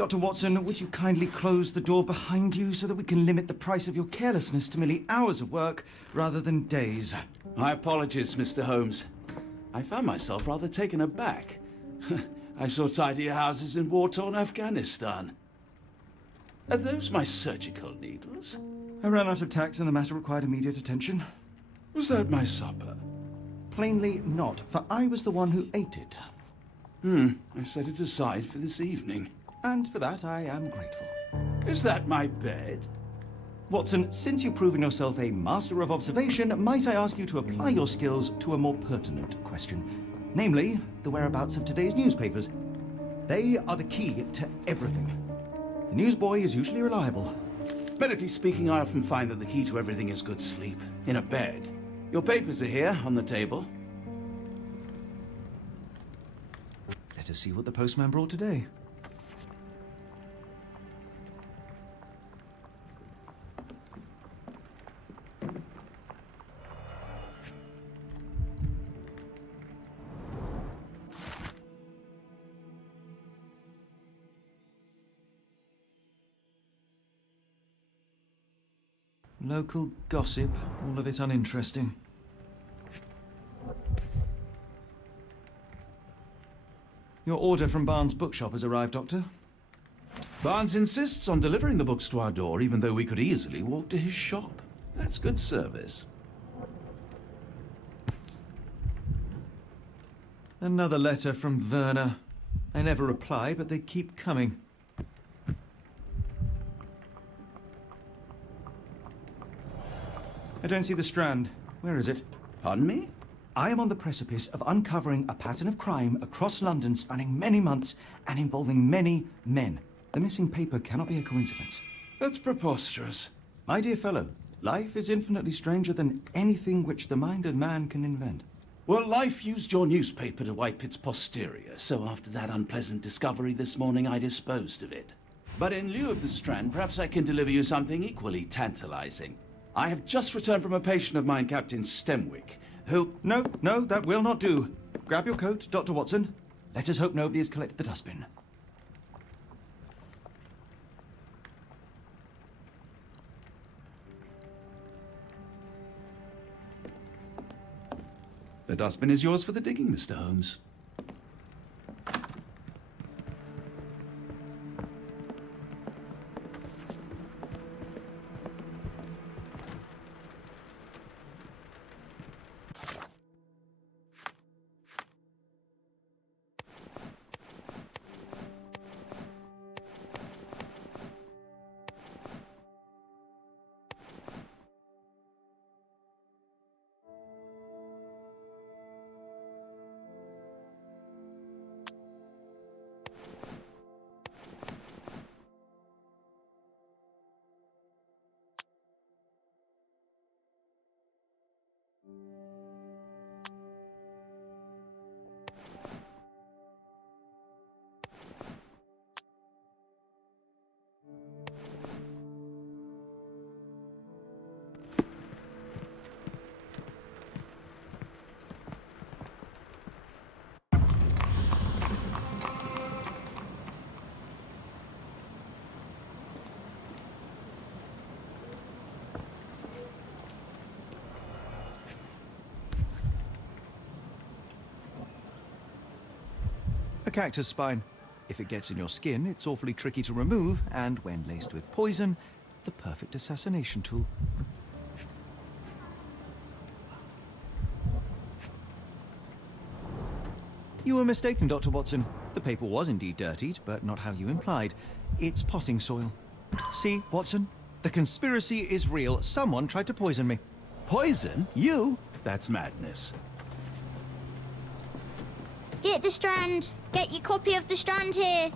Dr. Watson, would you kindly close the door behind you so that we can limit the price of your carelessness to merely hours of work rather than days? My apologies, Mr. Holmes. I found myself rather taken aback. I saw tidier houses in war-torn Afghanistan. Are those my surgical needles? I ran out of tacks and the matter required immediate attention. Was that my supper? Plainly not, for I was the one who ate it. I set it aside for this evening. And for that I am grateful. Is that my bed? Watson, since you've proven yourself a master of observation, might I ask you to apply your skills to a more pertinent question? Namely, the whereabouts of today's newspapers. They are the key to everything. The newsboy is usually reliable. Medically speaking, I often find that the key to everything is good sleep. In a bed. Your papers are here, on the table. Let us see what the postman brought today. Local gossip, all of it uninteresting. Your order from Barnes' bookshop has arrived, Doctor. Barnes insists on delivering the books to our door, even though we could easily walk to his shop. That's good service. Another letter from Werner. I never reply, but they keep coming. I don't see the Strand. Where is it? Pardon me? I am on the precipice of uncovering a pattern of crime across London spanning many months and involving many men. The missing paper cannot be a coincidence. That's preposterous. My dear fellow, life is infinitely stranger than anything which the mind of man can invent. Well, life used your newspaper to wipe its posterior, so after that unpleasant discovery this morning, I disposed of it. But in lieu of the Strand, perhaps I can deliver you something equally tantalizing. I have just returned from a patient of mine, Captain Stemwick, who... No, that will not do. Grab your coat, Dr. Watson. Let us hope nobody has collected the dustbin. The dustbin is yours for the digging, Mr. Holmes. A cactus spine. If it gets in your skin, it's awfully tricky to remove, and when laced with poison, the perfect assassination tool. You were mistaken, Dr. Watson. The paper was indeed dirtied, but not how you implied. It's potting soil. See, Watson? The conspiracy is real. Someone tried to poison me. Poison? You? That's madness. Get the Strand! Get your copy of the Strand here!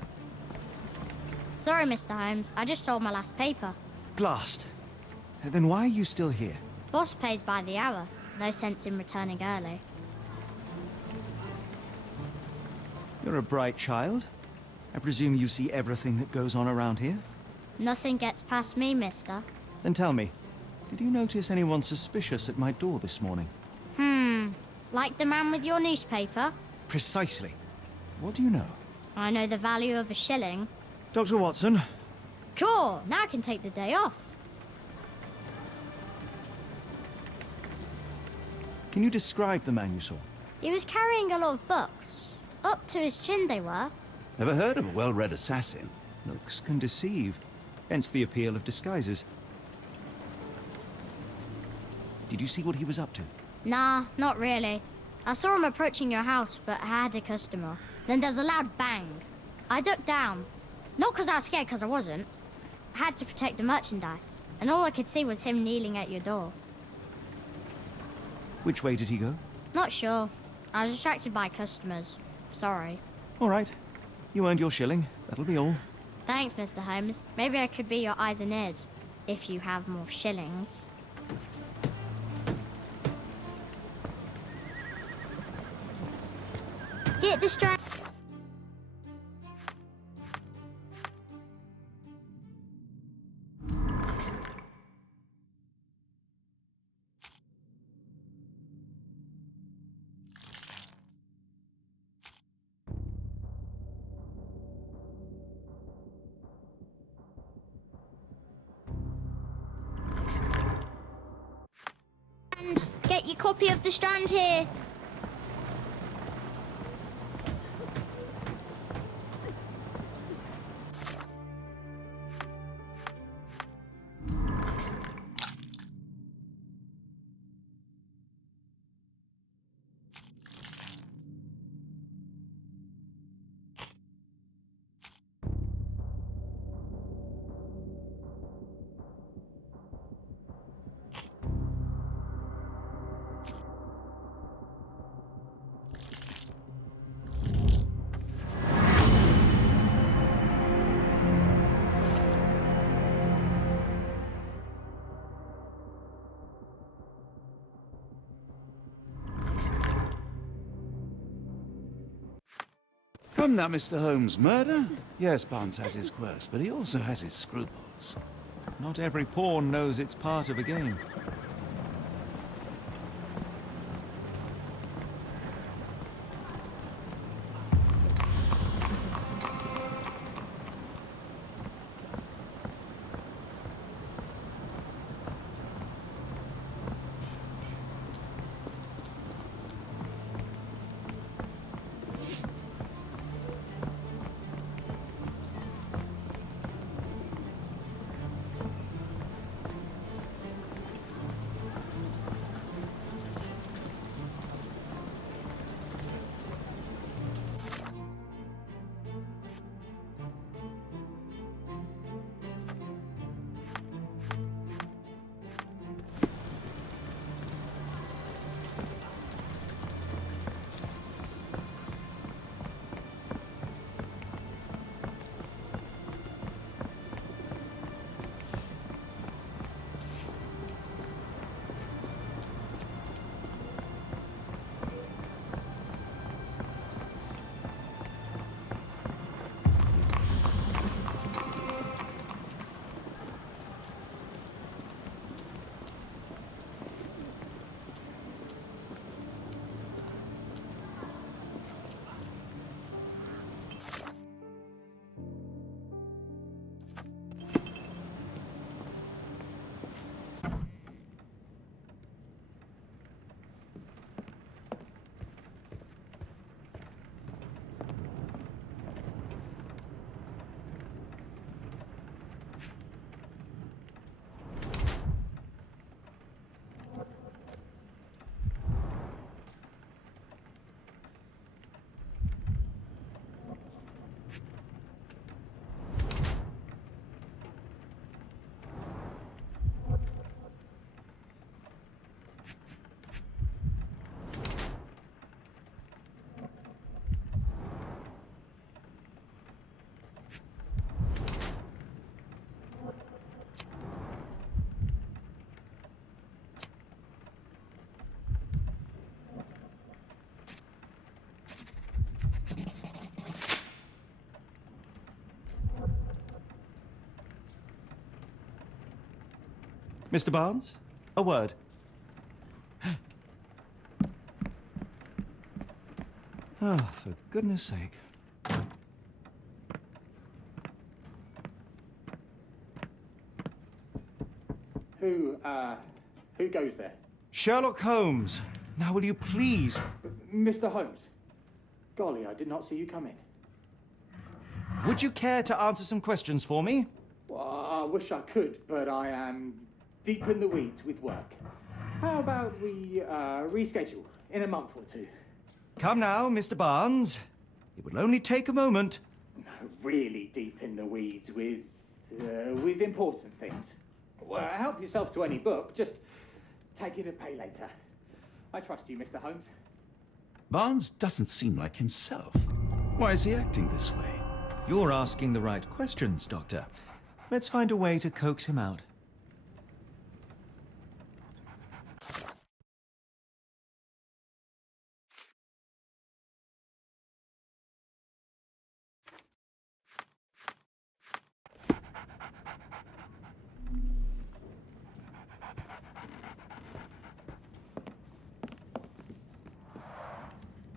Sorry, Mr. Holmes. I just sold my last paper. Blast. Then why are you still here? Boss pays by the hour. No sense in returning early. You're a bright child. I presume you see everything that goes on around here? Nothing gets past me, mister. Then tell me, did you notice anyone suspicious at my door this morning? Like the man with your newspaper? Precisely. What do you know? I know the value of a shilling. Dr. Watson, Cool, now I can take the day off. can you describe the man you saw? He was carrying a lot of books. Up to his chin they were. Never heard of a well-read assassin. Looks can deceive, hence the appeal of disguises. Did you see what he was up to? Nah, not really. I saw him approaching your house, but I had a customer. Then there's a loud bang. I ducked down. Not 'cause I was scared, 'cause I wasn't. I had to protect the merchandise, and all I could see was him kneeling at your door. Which way did he go? Not sure. I was distracted by customers. Sorry. All right. You earned your shilling. That'll be all. Thanks, Mr. Holmes. Maybe I could be your eyes and ears, if you have more shillings. Get the strand. Get your copy of the Strand here. Come now, Mr. Holmes. Murder? Yes, Barnes has his quirks, but he also has his scruples. Not every pawn knows it's part of a game. Mr. Barnes, a word. Oh, for goodness sake. Who goes there? Sherlock Holmes. Now will you please... Mr. Holmes. Golly, I did not see you come in. Would you care to answer some questions for me? Well, I wish I could, but I am deep in the weeds with work. How about we reschedule in a month or two? Come now, Mr. Barnes. It will only take a moment. No, really deep in the weeds with important things. Well, help yourself to any book. Just take it and pay later. I trust you, Mr. Holmes. Barnes doesn't seem like himself. Why is he acting this way? You're asking the right questions, Doctor. Let's find a way to coax him out.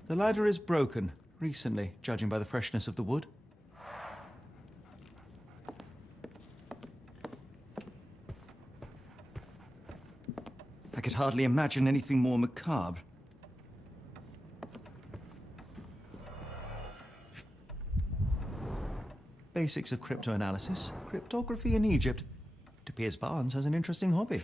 The ladder is broken, recently, judging by the freshness of the wood. I could hardly imagine anything more macabre. Basics of cryptoanalysis, cryptography in Egypt. It appears Barnes has an interesting hobby.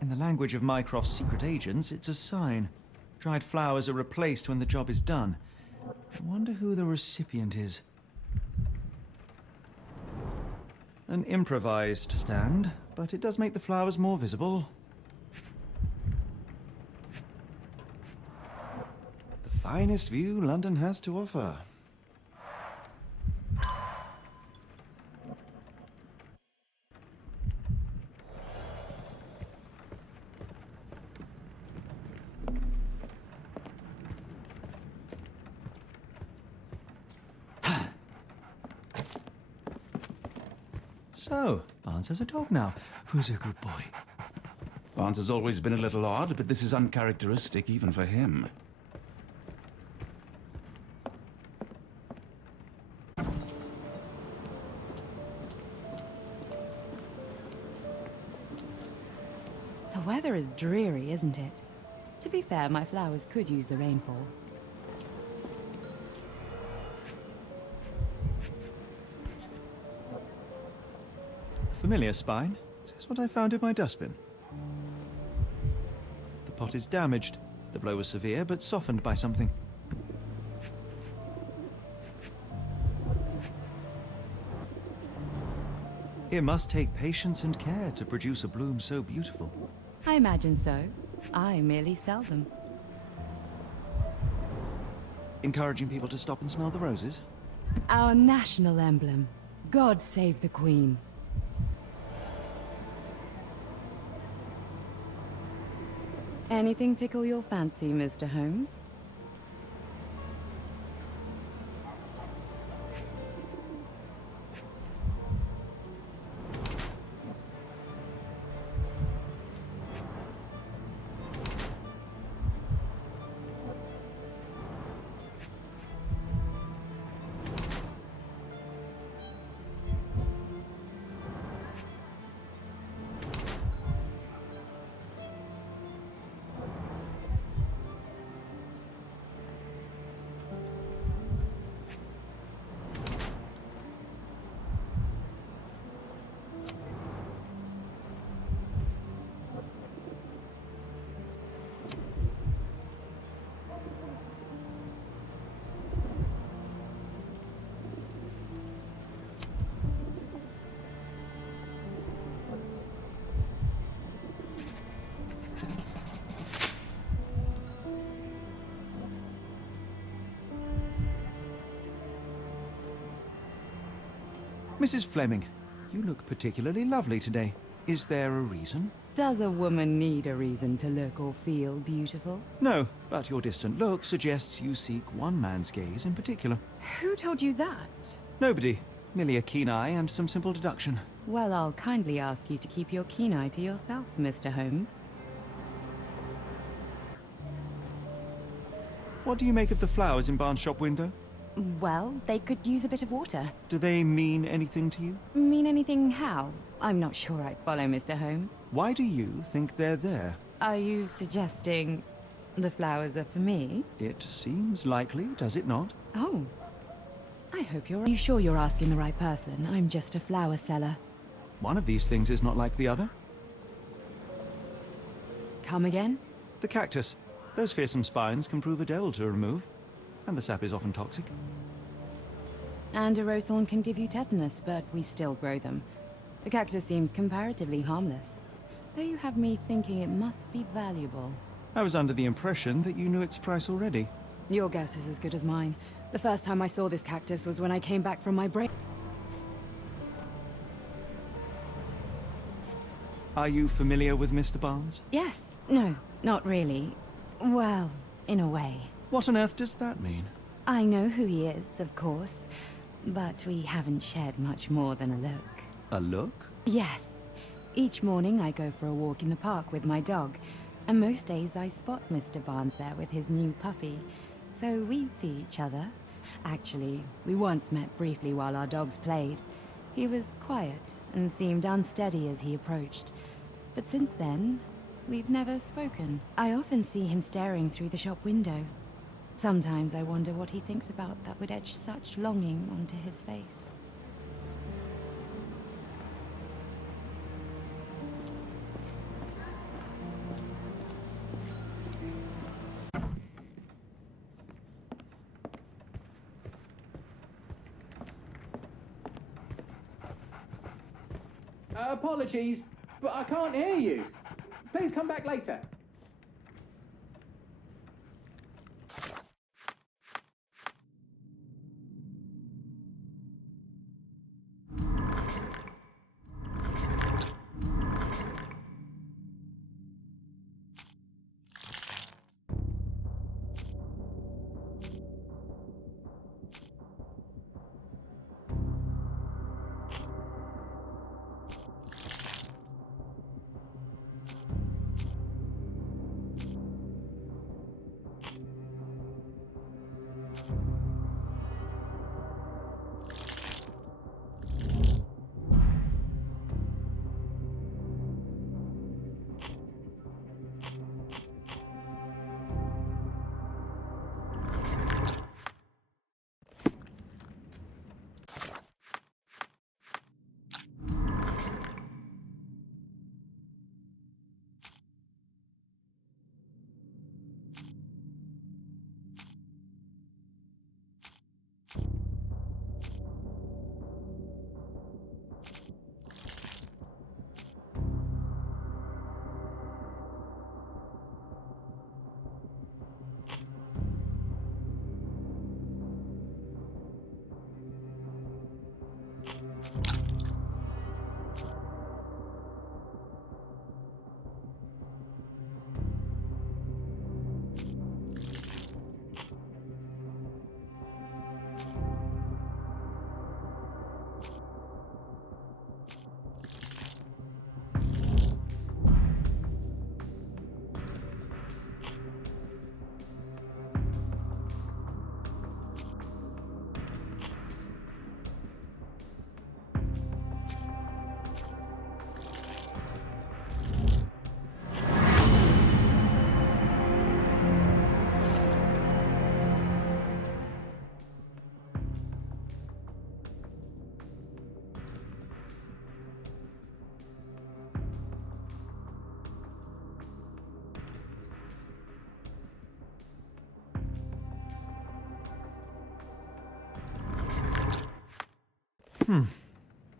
In the language of Mycroft's secret agents, it's a sign. Dried flowers are replaced when the job is done. I wonder who the recipient is. An improvised stand, but it does make the flowers more visible. The finest view London has to offer. So, Barnes has a dog now. Who's a good boy? Barnes has always been a little odd, but this is uncharacteristic even for him. The weather is dreary, isn't it? To be fair, my flowers could use the rainfall. Familiar spine. Is this what I found in my dustbin? The pot is damaged. The blow was severe, but softened by something. It must take patience and care to produce a bloom so beautiful. I imagine so. I merely sell them. Encouraging people to stop and smell the roses? Our national emblem. God save the Queen. Anything tickle your fancy, Mr. Holmes? Mrs. Fleming, you look particularly lovely today. Is there a reason? Does a woman need a reason to look or feel beautiful? No, but your distant look suggests you seek one man's gaze in particular. Who told you that? Nobody. Merely a keen eye and some simple deduction. Well, I'll kindly ask you to keep your keen eye to yourself, Mr. Holmes. What do you make of the flowers in Barnes' shop window? Well, they could use a bit of water. Do they mean anything to you? Mean anything how? I'm not sure I follow, Mr. Holmes. Why do you think they're there? Are you suggesting the flowers are for me? It seems likely, does it not? Oh. I hope you're... Are you sure you're asking the right person? I'm just a flower seller. One of these things is not like the other. Come again? The cactus. Those fearsome spines can prove a devil to remove, and the sap is often toxic. And a rose thorn can give you tetanus, but we still grow them. The cactus seems comparatively harmless, though you have me thinking it must be valuable. I was under the impression that you knew its price already. Your guess is as good as mine. The first time I saw this cactus was when I came back from my break. Are you familiar with Mr. Barnes? Yes. No, not really. Well, in a way. What on earth does that mean? I know who he is, of course, but we haven't shared much more than a look. A look? Yes. Each morning I go for a walk in the park with my dog, and most days I spot Mr. Barnes there with his new puppy, so we see each other. Actually, we once met briefly while our dogs played. He was quiet and seemed unsteady as he approached, but since then, we've never spoken. I often see him staring through the shop window. Sometimes I wonder what he thinks about that would etch such longing onto his face. Apologies, but I can't hear you. Please come back later.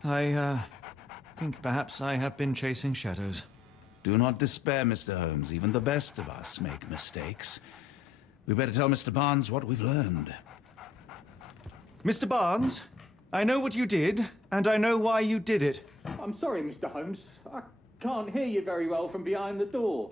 I think perhaps I have been chasing shadows. Do not despair, Mr. Holmes. Even the best of us make mistakes. We better tell Mr. Barnes what we've learned. Mr. Barnes, I know what you did, and I know why you did it. I'm sorry, Mr. Holmes. I can't hear you very well from behind the door.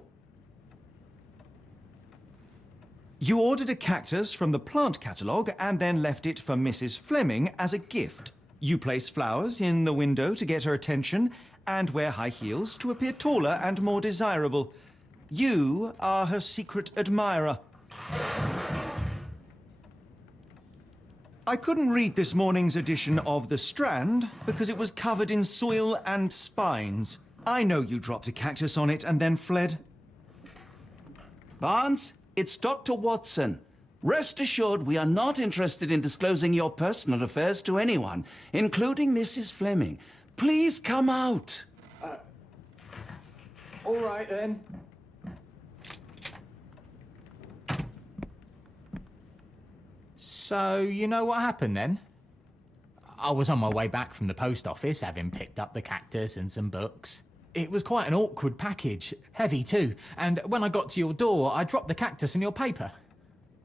You ordered a cactus from the plant catalogue and then left it for Mrs. Fleming as a gift. You place flowers in the window to get her attention and wear high heels to appear taller and more desirable. You are her secret admirer. I couldn't read this morning's edition of The Strand because it was covered in soil and spines. I know you dropped a cactus on it and then fled. Barnes, it's Dr. Watson. Rest assured we are not interested in disclosing your personal affairs to anyone, including Mrs. Fleming. Please come out. All right, then. So, you know what happened then? I was on my way back from the post office, having picked up the cactus and some books. It was quite an awkward package, heavy too, and when I got to your door, I dropped the cactus and your paper.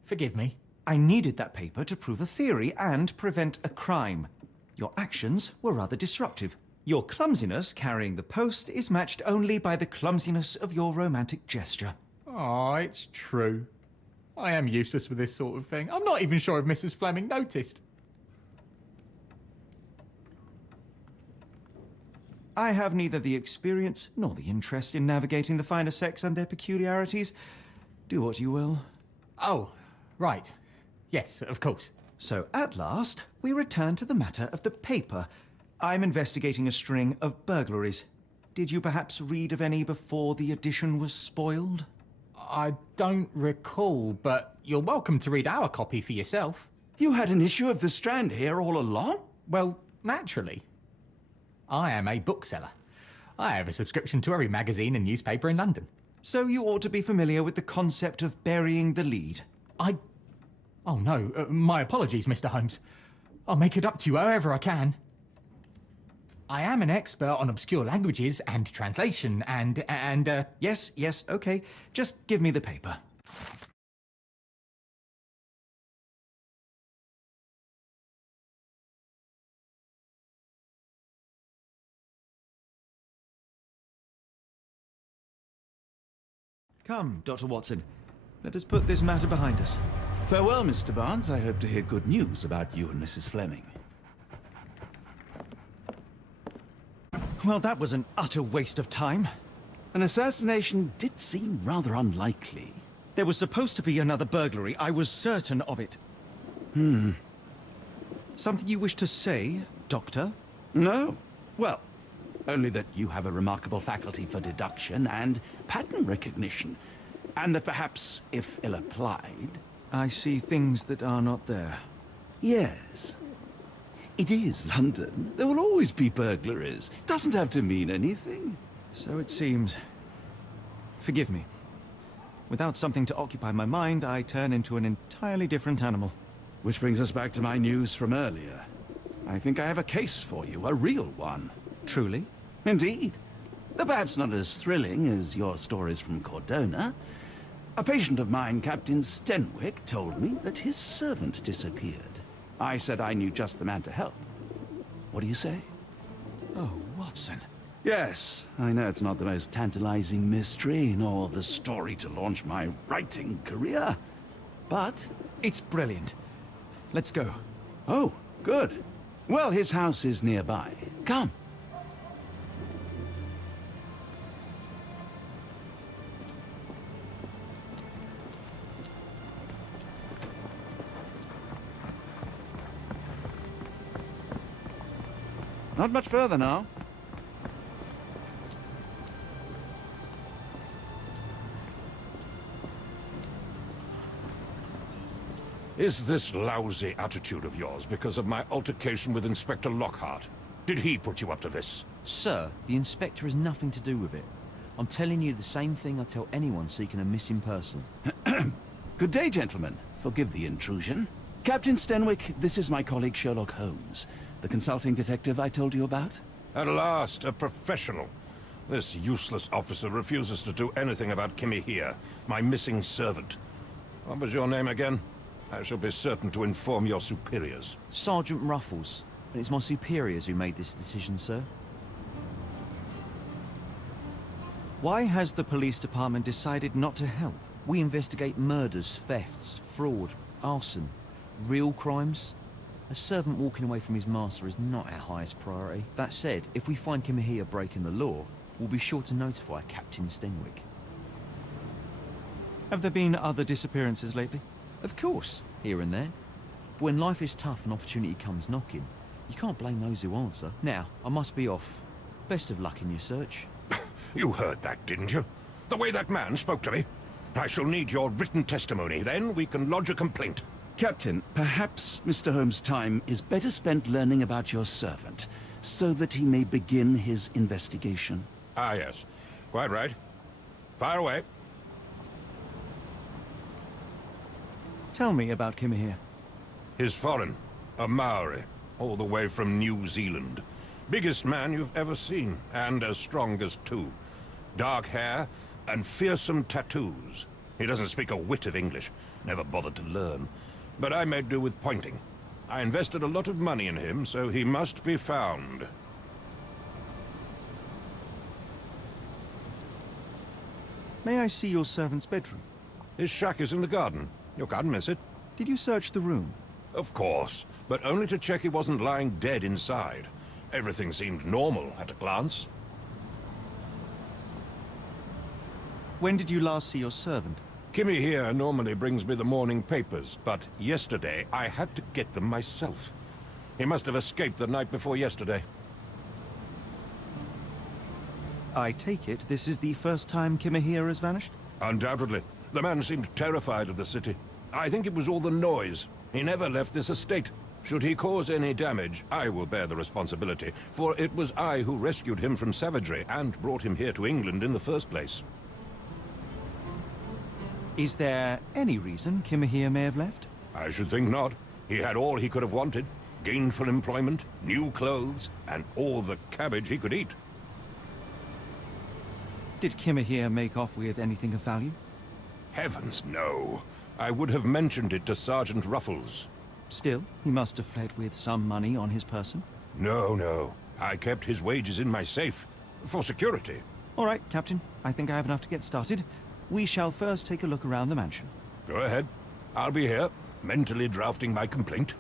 Forgive me. I needed that paper to prove a theory and prevent a crime. Your actions were rather disruptive. Your clumsiness carrying the post is matched only by the clumsiness of your romantic gesture. Oh, it's true. I am useless with this sort of thing. I'm not even sure if Mrs. Fleming noticed. I have neither the experience nor the interest in navigating the finer sex and their peculiarities. Do what you will. Oh, right. Yes, of course. So, at last, we return to the matter of the paper. I'm investigating a string of burglaries. Did you perhaps read of any before the edition was spoiled? I don't recall, but you're welcome to read our copy for yourself. You had an issue of The Strand here all along? Well, naturally. I am a bookseller. I have a subscription to every magazine and newspaper in London. So you ought to be familiar with the concept of burying the lead. Oh no, my apologies, Mr. Holmes. I'll make it up to you however I can. I am an expert on obscure languages and translation and. Yes, okay. Just give me the paper. Come, Dr. Watson. Let us put this matter behind us. Farewell, Mr. Barnes. I hope to hear good news about you and Mrs. Fleming. Well, that was an utter waste of time. An assassination did seem rather unlikely. There was supposed to be another burglary. I was certain of it. Something you wish to say, Doctor? No. Well, only that you have a remarkable faculty for deduction and pattern recognition. And that perhaps, if ill-applied... I see things that are not there. Yes. It is London. There will always be burglaries. Doesn't have to mean anything. So it seems. Forgive me. Without something to occupy my mind, I turn into an entirely different animal. Which brings us back to my news from earlier. I think I have a case for you, a real one. Truly? Indeed. Though perhaps not as thrilling as your stories from Cordona. A patient of mine, Captain Stenwick, told me that his servant disappeared. I said I knew just the man to help. What do you say? Oh, Watson. Yes, I know it's not the most tantalizing mystery, nor the story to launch my writing career. But... It's brilliant. Let's go. Oh, good. Well, his house is nearby. Come. Not much further now. Is this lousy attitude of yours because of my altercation with Inspector Lockhart? Did he put you up to this? Sir, the inspector has nothing to do with it. I'm telling you the same thing I tell anyone seeking a missing person. Good day, gentlemen. Forgive the intrusion. Captain Stenwick, this is my colleague Sherlock Holmes, the consulting detective I told you about. At last, a professional. This useless officer refuses to do anything about Kimmy here, my missing servant. What was your name again? I shall be certain to inform your superiors. Sergeant Ruffles. And it's my superiors who made this decision, sir. Why has the police department decided not to help? We investigate murders, thefts, fraud, arson, real crimes. A servant walking away from his master is not our highest priority. That said, if we find Kimahia breaking the law, we'll be sure to notify Captain Stenwick. Have there been other disappearances lately? Of course, here and there. But when life is tough and opportunity comes knocking, you can't blame those who answer. Now, I must be off. Best of luck in your search. You heard that, didn't you? The way that man spoke to me. I shall need your written testimony, then we can lodge a complaint. Captain, perhaps Mr. Holmes' time is better spent learning about your servant, so that he may begin his investigation. Ah, yes. Quite right. Fire away. Tell me about Kimahir. He's foreign. A Maori. All the way from New Zealand. Biggest man you've ever seen, and as strong as two. Dark hair and fearsome tattoos. He doesn't speak a whit of English. Never bothered to learn. But I made do with pointing. I invested a lot of money in him, so he must be found. May I see your servant's bedroom? His shack is in the garden. You can't miss it. Did you search the room? Of course, but only to check he wasn't lying dead inside. Everything seemed normal at a glance. When did you last see your servant? Kimmy here normally brings me the morning papers, but yesterday I had to get them myself. He must have escaped the night before yesterday. I take it this is the first time Kimahir has vanished? Undoubtedly. The man seemed terrified of the city. I think it was all the noise. He never left this estate. Should he cause any damage, I will bear the responsibility, for it was I who rescued him from savagery and brought him here to England in the first place. Is there any reason Kimahir may have left? I should think not. He had all he could have wanted. Gainful employment, new clothes, and all the cabbage he could eat. Did Kimahir make off with anything of value? Heavens, no. I would have mentioned it to Sergeant Ruffles. Still, he must have fled with some money on his person. No. I kept his wages in my safe. For security. All right, Captain. I think I have enough to get started. We shall first take a look around the mansion. Go ahead. I'll be here, mentally drafting my complaint.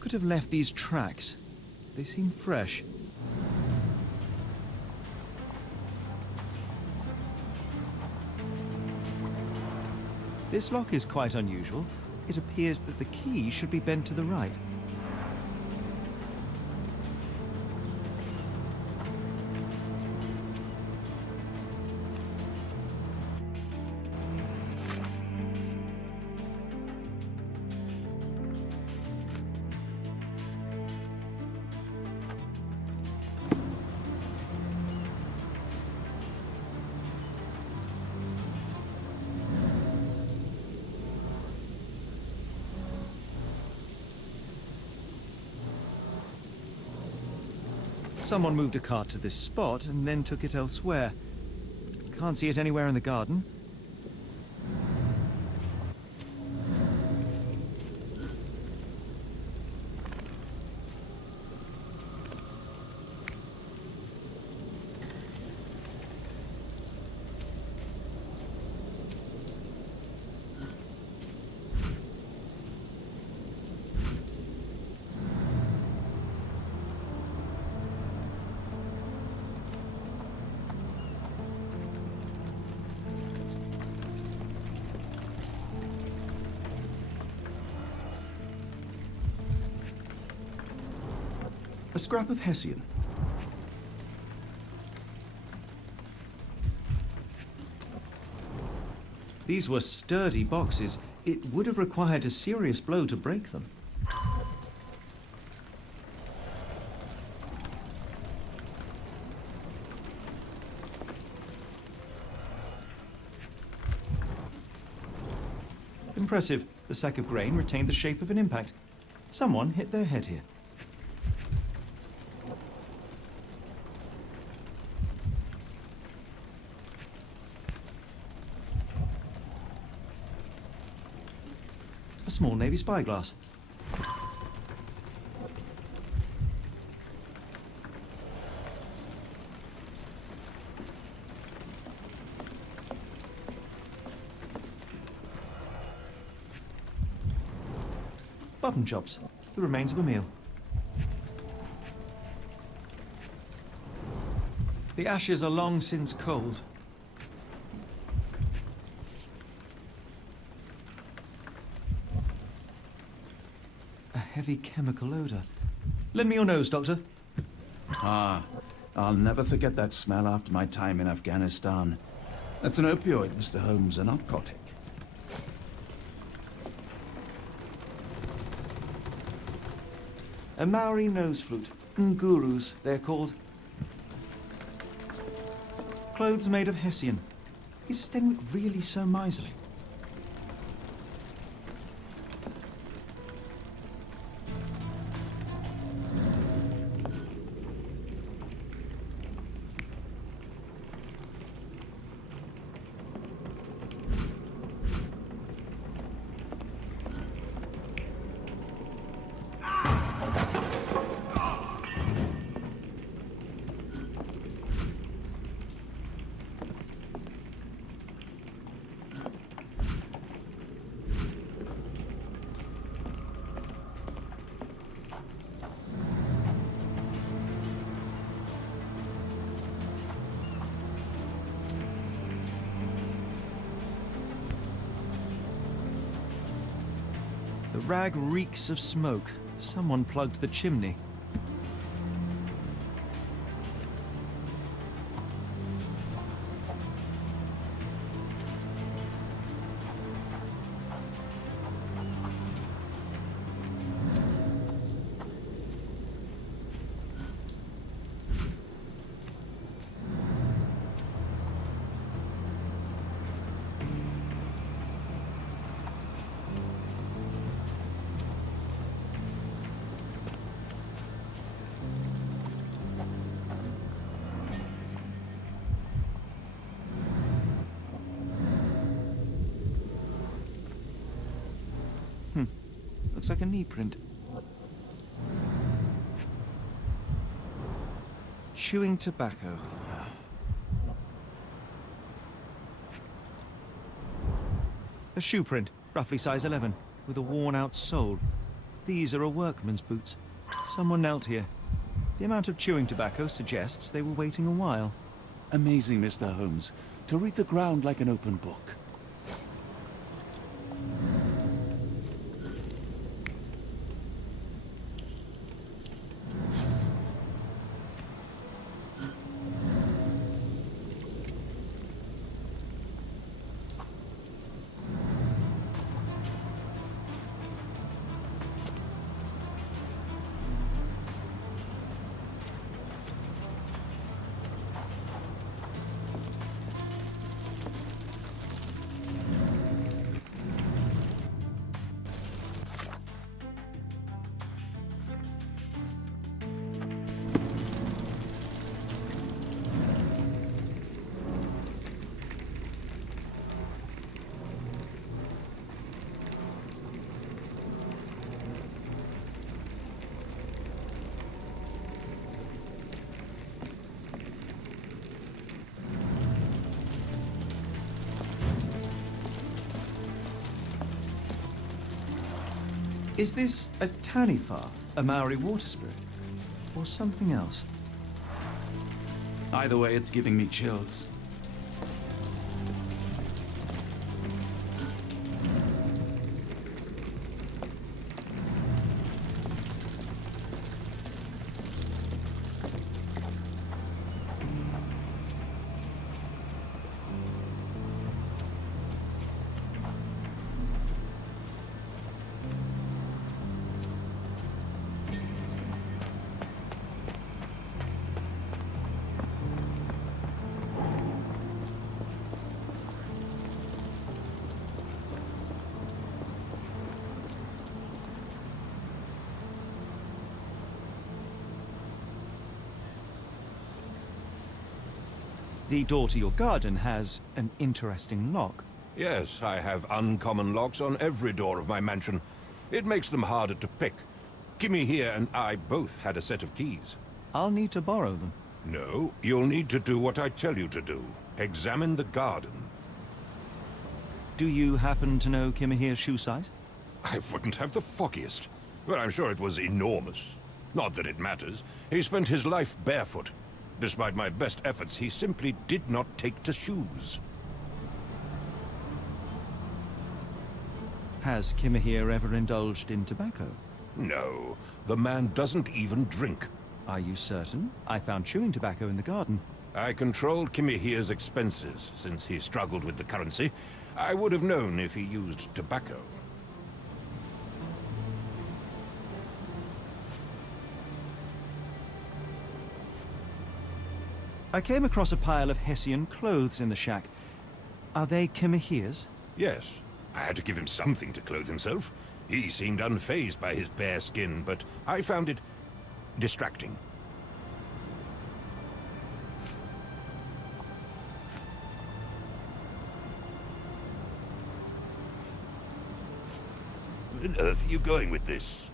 Could have left these tracks. They seem fresh. This lock is quite unusual. It appears that the key should be bent to the right. Someone moved a cart to this spot and then took it elsewhere. Can't see it anywhere in the garden. A scrap of Hessian. These were sturdy boxes. It would have required a serious blow to break them. Impressive. The sack of grain retained the shape of an impact. Someone hit their head here. A small navy spyglass. Button chops, the remains of a meal. The ashes are long since cold. A heavy chemical odor. Lend me your nose, Doctor. Ah, I'll never forget that smell after my time in Afghanistan. That's an opioid, Mr. Holmes, a narcotic. A Maori nose flute. Ngurus, they're called. Clothes made of Hessian. Is Stenwick really so miserly? The rag reeks of smoke. Someone plugged the chimney. Looks like a knee print. Chewing tobacco. A shoe print, roughly size 11, with a worn-out sole. These are a workman's boots. Someone knelt here. The amount of chewing tobacco suggests they were waiting a while. Amazing, Mr. Holmes, to read the ground like an open book. Is this a Taniwha, a Maori water spirit, or something else? Either way, it's giving me chills. The door to your garden has an interesting lock. Yes, I have uncommon locks on every door of my mansion. It makes them harder to pick. Kimmy here and I both had a set of keys. I'll need to borrow them. No, you'll need to do what I tell you to do. Examine the garden. Do you happen to know Kimahir's shoe size? I wouldn't have the foggiest. But I'm sure it was enormous. Not that it matters. He spent his life barefoot. Despite my best efforts, he simply did not take to shoes. Has Kimahir ever indulged in tobacco? No, the man doesn't even drink. Are you certain? I found chewing tobacco in the garden. I controlled Kimihir's expenses since he struggled with the currency. I would have known if he used tobacco. I came across a pile of Hessian clothes in the shack. Are they Kimahir's? Yes. I had to give him something to clothe himself. He seemed unfazed by his bare skin, but I found it distracting. Where on earth are you going with this?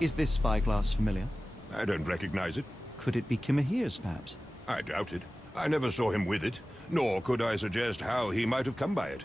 Is this spyglass familiar? I don't recognize it. Could it be Kimahir's, perhaps? I doubt it. I never saw him with it, nor could I suggest how he might have come by it.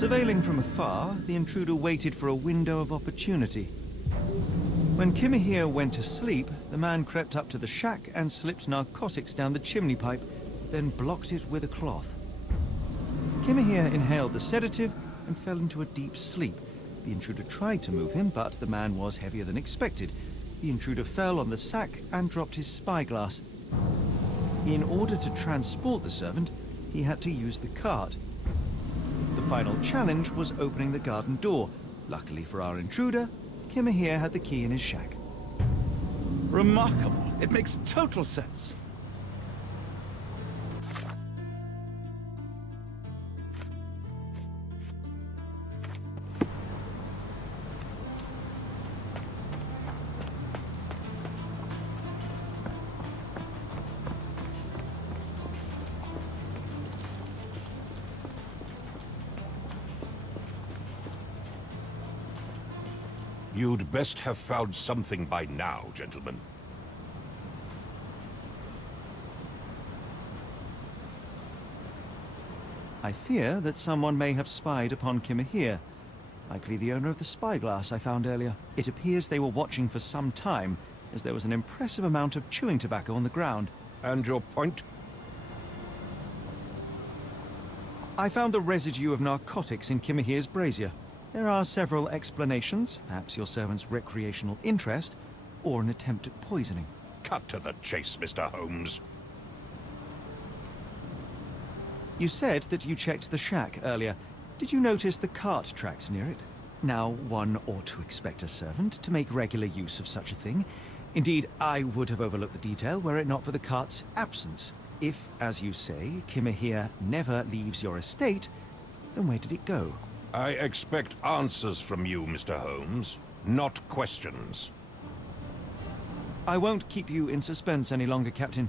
Surveilling from afar, the intruder waited for a window of opportunity. When Kimahir went to sleep, the man crept up to the shack and slipped narcotics down the chimney pipe, then blocked it with a cloth. Kimahir inhaled the sedative and fell into a deep sleep. The intruder tried to move him, but the man was heavier than expected. The intruder fell on the sack and dropped his spyglass. In order to transport the servant, he had to use the cart. The final challenge was opening the garden door. Luckily for our intruder, Kimahir had the key in his shack. Remarkable. It makes total sense. You'd best have found something by now, gentlemen. I fear that someone may have spied upon Kimahir. Likely the owner of the spyglass I found earlier. It appears they were watching for some time, as there was an impressive amount of chewing tobacco on the ground. And your point? I found the residue of narcotics in Kimahir's brazier. There are several explanations, perhaps your servant's recreational interest, or an attempt at poisoning. Cut to the chase, Mr. Holmes. You said that you checked the shack earlier. Did you notice the cart tracks near it? Now, one ought to expect a servant to make regular use of such a thing. Indeed, I would have overlooked the detail were it not for the cart's absence. If, as you say, Kimahir never leaves your estate, then where did it go? I expect answers from you, Mr. Holmes, not questions. I won't keep you in suspense any longer, Captain.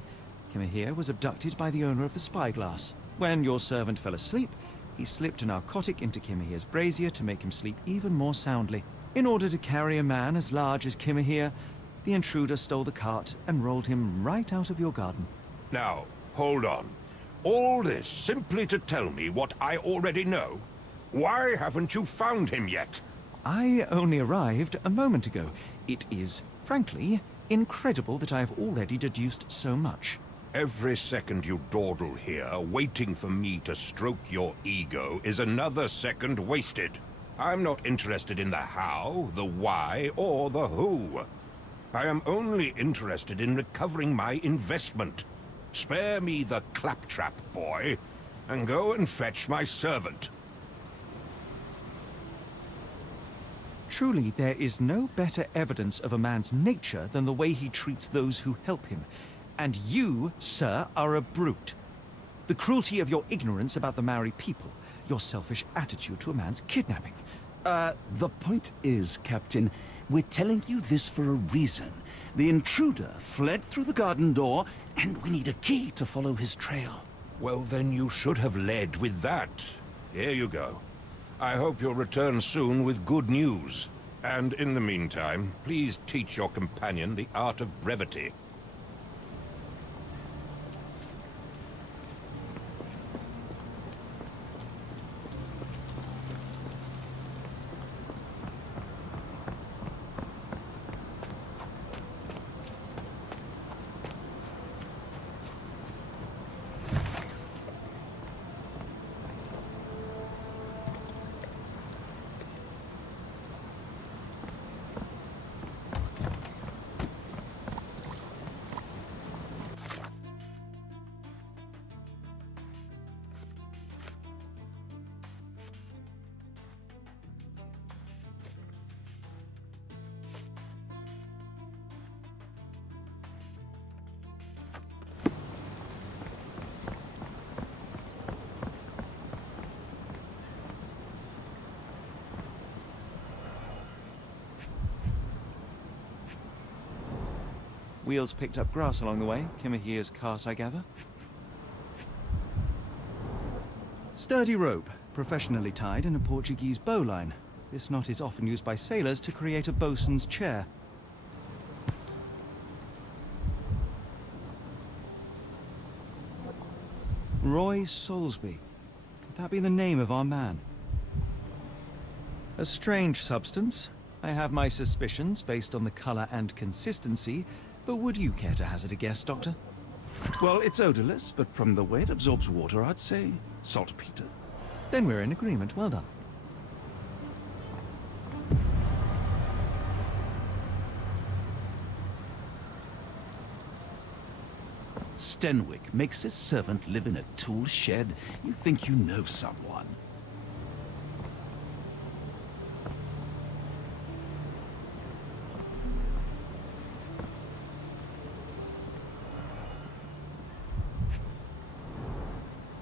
Kimahir was abducted by the owner of the spyglass. When your servant fell asleep, he slipped a narcotic into Kimahir's brazier to make him sleep even more soundly. In order to carry a man as large as Kimahir, the intruder stole the cart and rolled him right out of your garden. Now, hold on. All this simply to tell me what I already know? Why haven't you found him yet? I only arrived a moment ago. It is, frankly, incredible that I have already deduced so much. Every second you dawdle here, waiting for me to stroke your ego, is another second wasted. I'm not interested in the how, the why, or the who. I am only interested in recovering my investment. Spare me the claptrap, boy, and go and fetch my servant. Truly, there is no better evidence of a man's nature than the way he treats those who help him. And you, sir, are a brute. The cruelty of your ignorance about the Maori people, your selfish attitude to a man's kidnapping. The point is, Captain, we're telling you this for a reason. The intruder fled through the garden door, and we need a key to follow his trail. Well, then you should have led with that. Here you go. I hope you'll return soon with good news. And in the meantime, please teach your companion the art of brevity. Wheels picked up grass along the way. Kimahir's cart, I gather. Sturdy rope, professionally tied in a Portuguese bowline. This knot is often used by sailors to create a bosun's chair. Roy Soulsby. Could that be the name of our man? A strange substance. I have my suspicions based on the color and consistency, but would you care to hazard a guess, Doctor? Well, it's odorless, but from the way it absorbs water, I'd say saltpeter. Then we're in agreement. Well done. Stenwick makes his servant live in a tool shed. You think you know someone.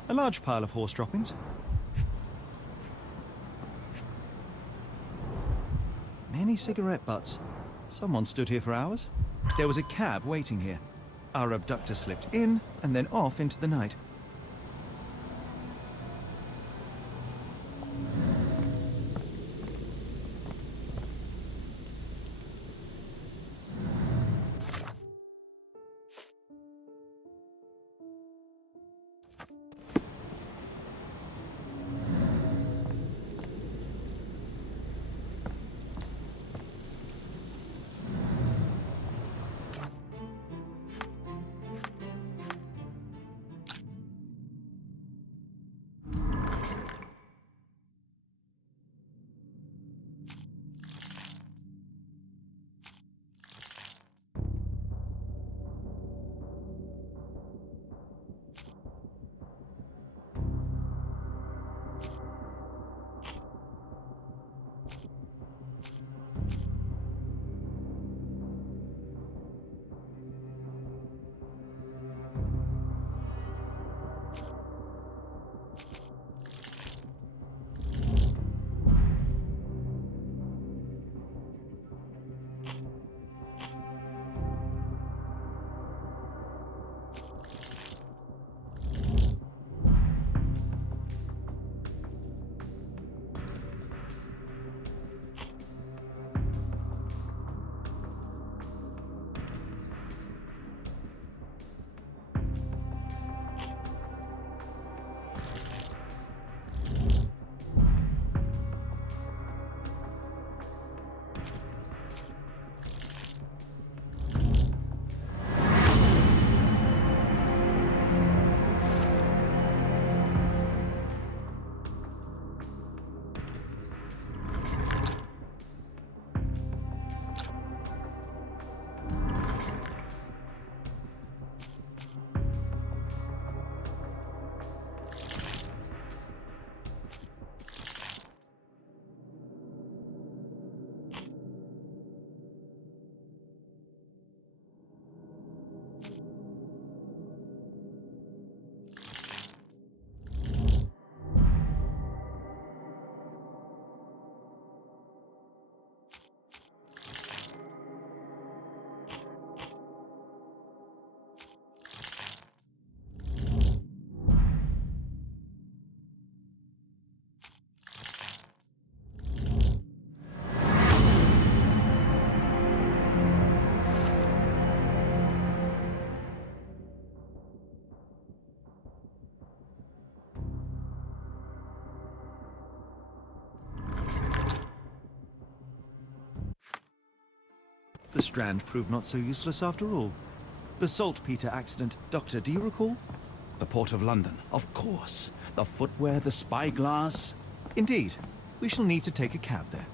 A large pile of horse droppings. Many cigarette butts. Someone stood here for hours. There was a cab waiting here. Our abductor slipped in and then off into the night. The Strand proved not so useless after all. The saltpeter accident. Doctor, do you recall? The Port of London, of course. The footwear, the spyglass. Indeed. We shall need to take a cab there.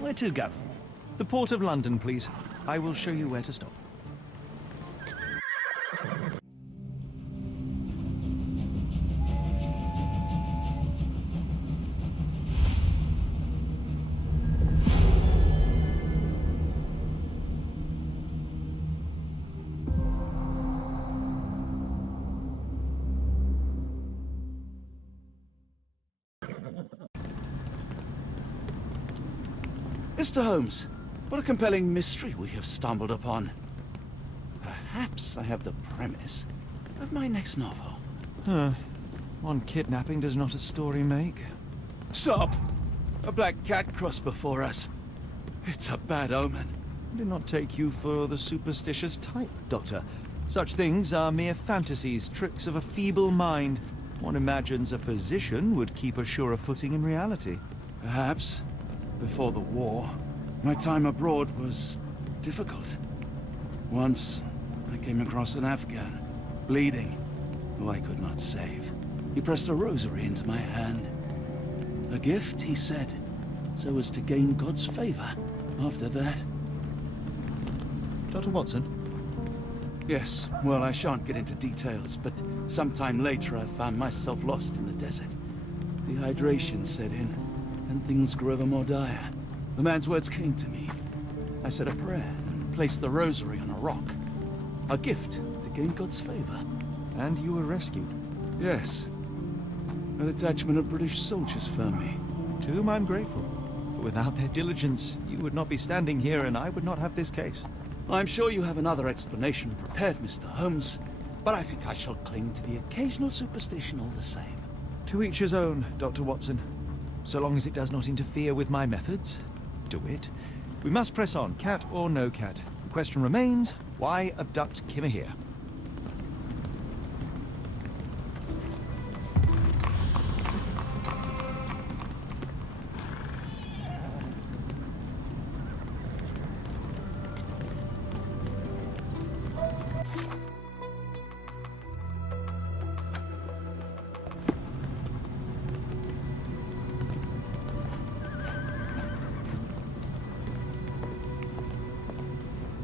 Where to, Gav? The Port of London, please. I will show you where to stop. Mr. Holmes, what a compelling mystery we have stumbled upon. Perhaps I have the premise. of my next novel. Huh. One kidnapping does not a story make. Stop! A black cat crossed before us. It's a bad omen. I did not take you for the superstitious type, Doctor. Such things are mere fantasies, tricks of a feeble mind. One imagines a physician would keep a surer footing in reality. Perhaps. Before the war, my time abroad was difficult. Once, I came across an Afghan, bleeding, who I could not save. He pressed a rosary into my hand. A gift, he said, so as to gain God's favor. After that... Dr. Watson? Yes, well, I shan't get into details, but sometime later I found myself lost in the desert. Dehydration set in, and things grew ever more dire. The man's words came to me. I said a prayer and placed the rosary on a rock. A gift to gain God's favor. And you were rescued. Yes. A detachment of British soldiers found me. To whom I'm grateful. But without their diligence, you would not be standing here and I would not have this case. I'm sure you have another explanation prepared, Mr. Holmes, but I think I shall cling to the occasional superstition all the same. To each his own, Dr. Watson. So long as it does not interfere with my methods, do it. We must press on, cat or no cat. The question remains, why abduct Kimahir?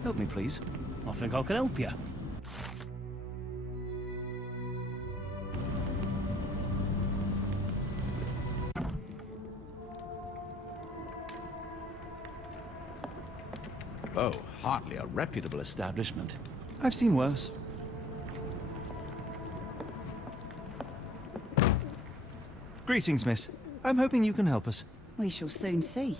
Help me, please. I think I can help you. Oh, hardly a reputable establishment. I've seen worse. Greetings, miss. I'm hoping you can help us. We shall soon see.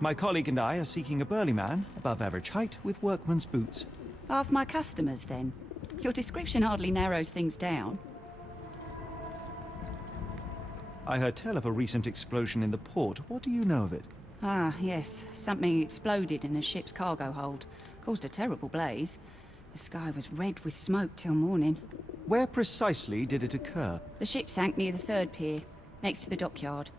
My colleague and I are seeking a burly man, above average height, with workman's boots. Half my customers, then. Your description hardly narrows things down. I heard tell of a recent explosion in the port. What do you know of it? Ah, yes. Something exploded in a ship's cargo hold. Caused a terrible blaze. The sky was red with smoke till morning. Where precisely did it occur? The ship sank near the third pier, next to the dockyard.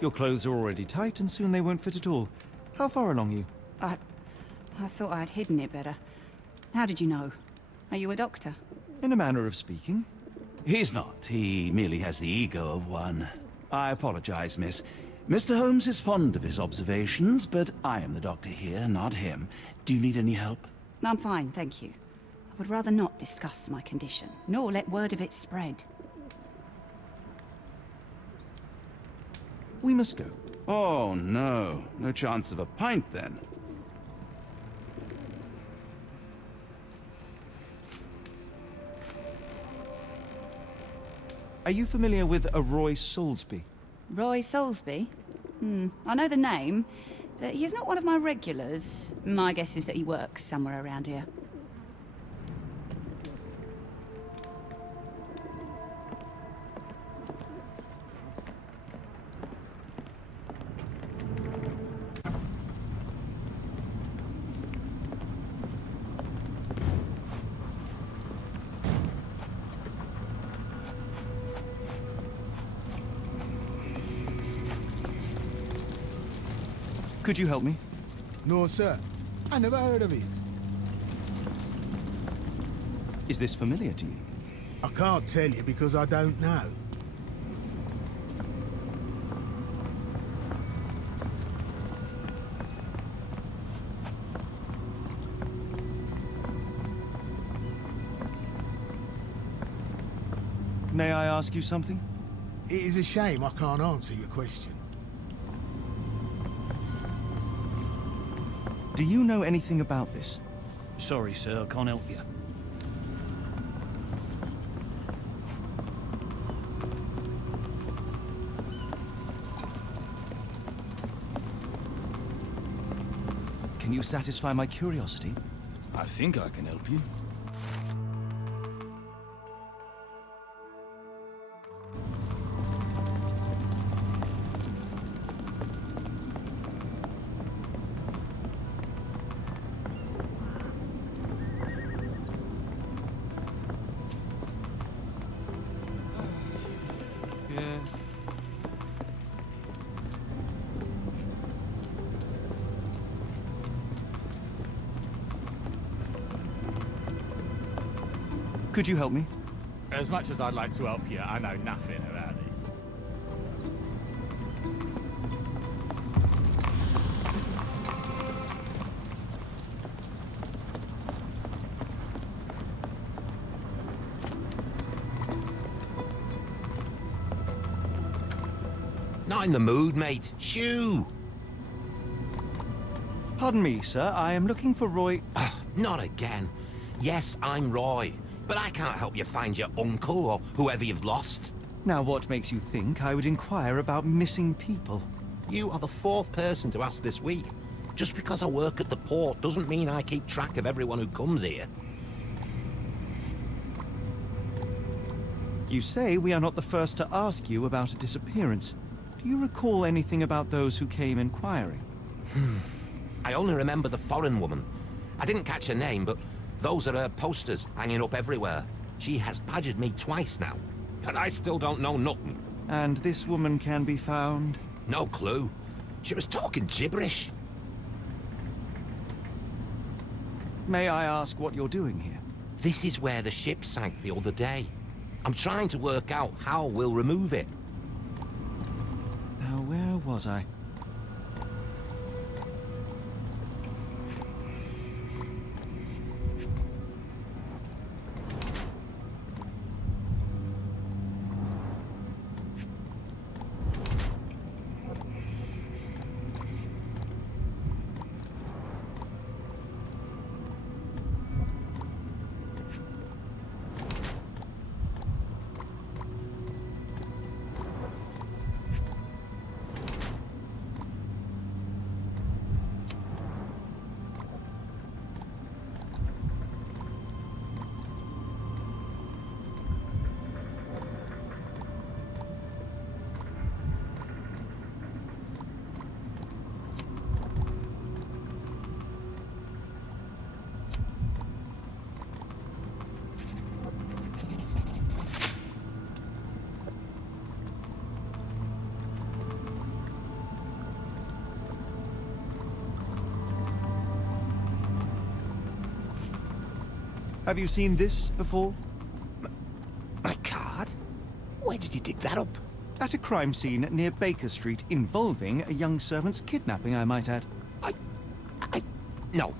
Your clothes are already tight, and soon they won't fit at all. How far along are you? I thought I'd hidden it better. How did you know? Are you a doctor? In a manner of speaking. He's not. He merely has the ego of one. I apologize, miss. Mr. Holmes is fond of his observations, but I am the doctor here, not him. Do you need any help? I'm fine, thank you. I would rather not discuss my condition, nor let word of it spread. We must go. Oh, no. No chance of a pint, then. Are you familiar with a Roy Soulsby? Roy Soulsby? I know the name, but he's not one of my regulars. My guess is that he works somewhere around here. Could you help me? No, sir. I never heard of it. Is this familiar to you? I can't tell you because I don't know. May I ask you something? It is a shame I can't answer your question. Do you know anything about this? Sorry, sir, I can't help you. Can you satisfy my curiosity? I think I can help you. Could you help me? As much as I'd like to help you, I know nothing about this. Not in the mood, mate. Shoo! Pardon me, sir. I am looking for Roy... Not again. Yes, I'm Roy. But I can't help you find your uncle or whoever you've lost. Now, what makes you think I would inquire about missing people? You are the fourth person to ask this week. Just because I work at the port doesn't mean I keep track of everyone who comes here. You say we are not the first to ask you about a disappearance. Do you recall anything about those who came inquiring? I only remember the foreign woman. I didn't catch her name, but those are her posters hanging up everywhere. She has badgered me twice now, and I still don't know nothing. And this woman can be found? No clue. She was talking gibberish. May I ask what you're doing here? This is where the ship sank the other day. I'm trying to work out how we'll remove it. Now, where was I? Have you seen this before? My card? Where did you dig that up? At a crime scene near Baker Street involving a young servant's kidnapping, I might add. No.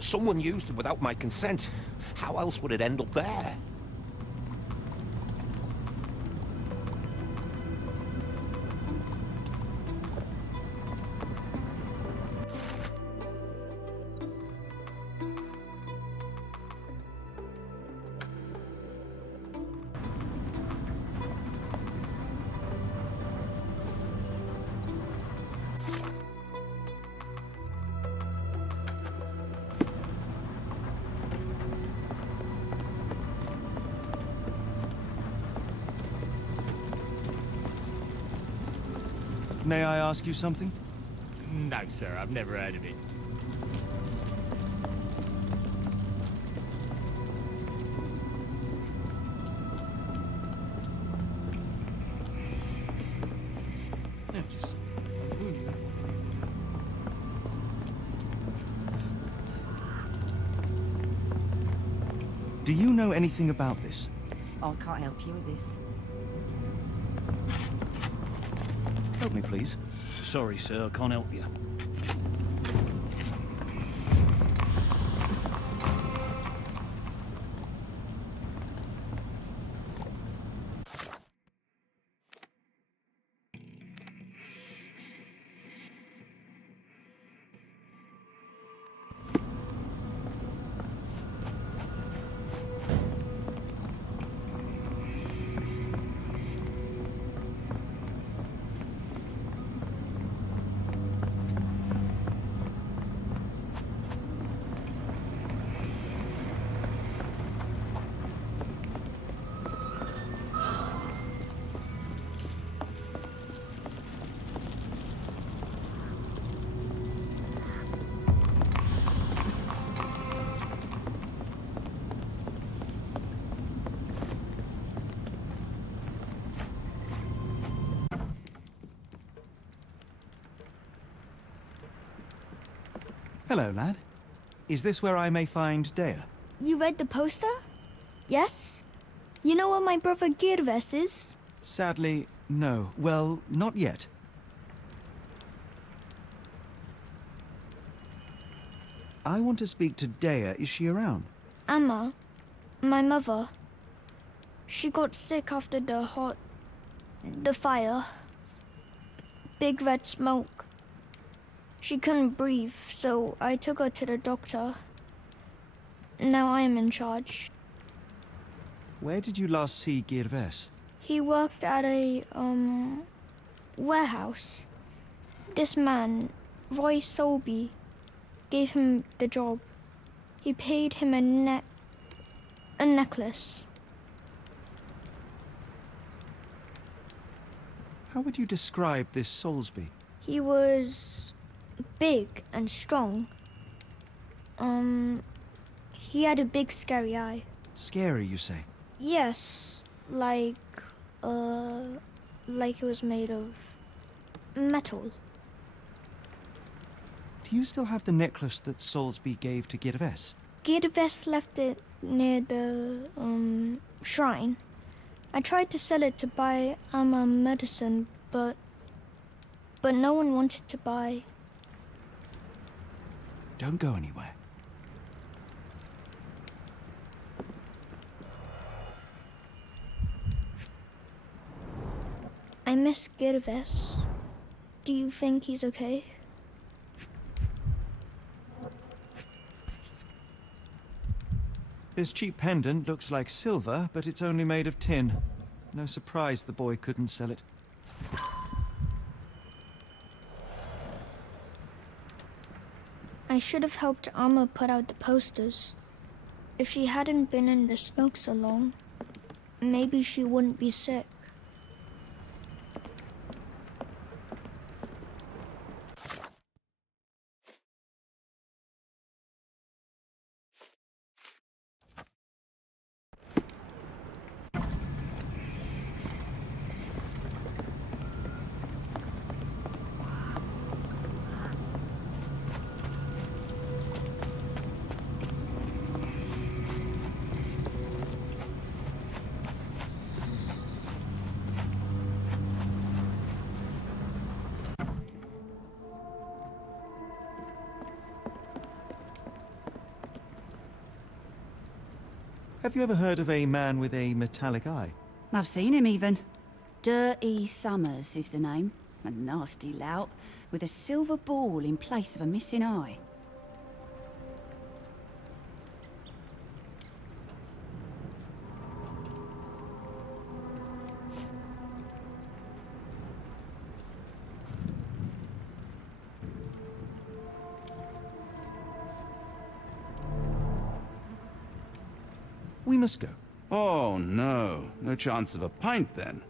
Someone used it without my consent. How else would it end up there? May I ask you something? No, sir, I've never heard of it. Do you know anything about this? I can't help you with this. Help me, please. Sorry, sir, I can't help you. Hello, lad. Is this where I may find Dea? You read the poster? Yes? You know where my brother Girves is? Sadly, no. Well, not yet. I want to speak to Dea. Is she around? Amma, my mother. She got sick after the fire. Big red smoke. She couldn't breathe, so I took her to the doctor. Now I am in charge. Where did you last see Girves? He worked at a, warehouse. This man, Roy Solby, gave him the job. He paid him a necklace. How would you describe this Soulsby? He was big and strong. He had a big scary eye. Scary, you say? Yes, like it was made of metal. Do you still have the necklace that Soulsby gave to Girves? Girves left it near the, shrine. I tried to sell it to buy Amma medicine, but no one wanted to buy. Don't go anywhere. I miss Girves. Do you think he's okay? This cheap pendant looks like silver, but it's only made of tin. No surprise the boy couldn't sell it. I should have helped Amma put out the posters. If she hadn't been in the smoke so long, maybe she wouldn't be sick. Have you ever heard of a man with a metallic eye? I've seen him even. Dirty Summers is the name. A nasty lout, with a silver ball in place of a missing eye. We must go. Oh, no. No chance of a pint, then.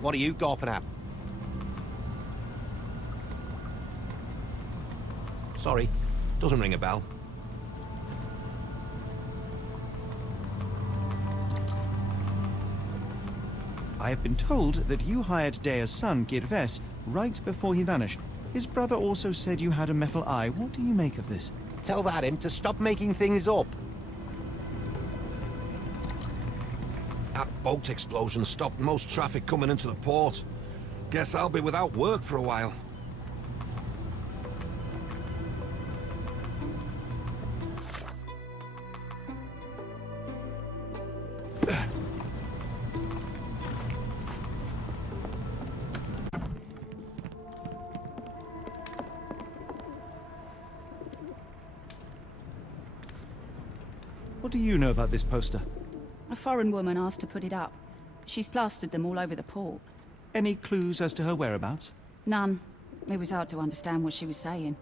What are you gawping at? Sorry, doesn't ring a bell. I have been told that you hired Dea's son, Girves, right before he vanished. His brother also said you had a metal eye. What do you make of this? Tell that him to stop making things up. That boat explosion stopped most traffic coming into the port. Guess I'll be without work for a while. What do you know about this poster? A foreign woman asked to put it up. She's plastered them all over the port. Any clues as to her whereabouts? None. It was hard to understand what she was saying.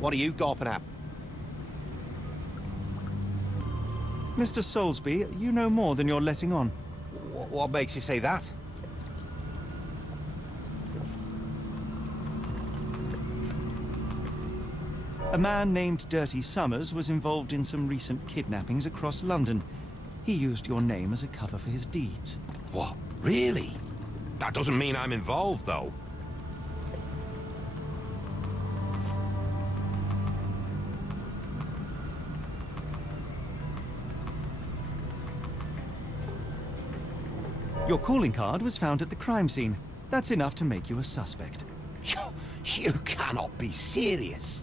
What are you gawping at? Mr. Soulsby, you know more than you're letting on. What makes you say that? A man named Dirty Summers was involved in some recent kidnappings across London. He used your name as a cover for his deeds. What? Really? That doesn't mean I'm involved, though. Your calling card was found at the crime scene. That's enough to make you a suspect. You cannot be serious.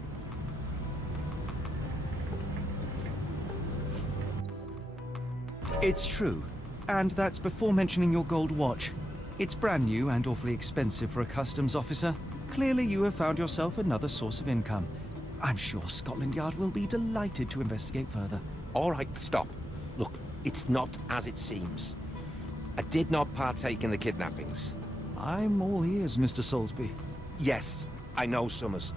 It's true. And that's before mentioning your gold watch. It's brand new and awfully expensive for a customs officer. Clearly you have found yourself another source of income. I'm sure Scotland Yard will be delighted to investigate further. All right, stop. Look, it's not as it seems. I did not partake in the kidnappings. I'm all ears, Mr. Soulsby. Yes, I know Summers.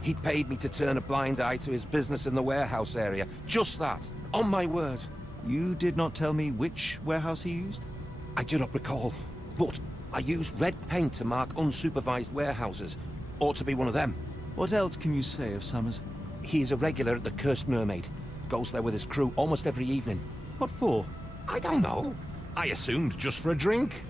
He paid me to turn a blind eye to his business in the warehouse area. Just that. On my word. You did not tell me which warehouse he used? I do not recall. But I used red paint to mark unsupervised warehouses. Ought to be one of them. What else can you say of Summers? He is a regular at the Cursed Mermaid. Goes there with his crew almost every evening. What for? I don't know. I assumed just for a drink.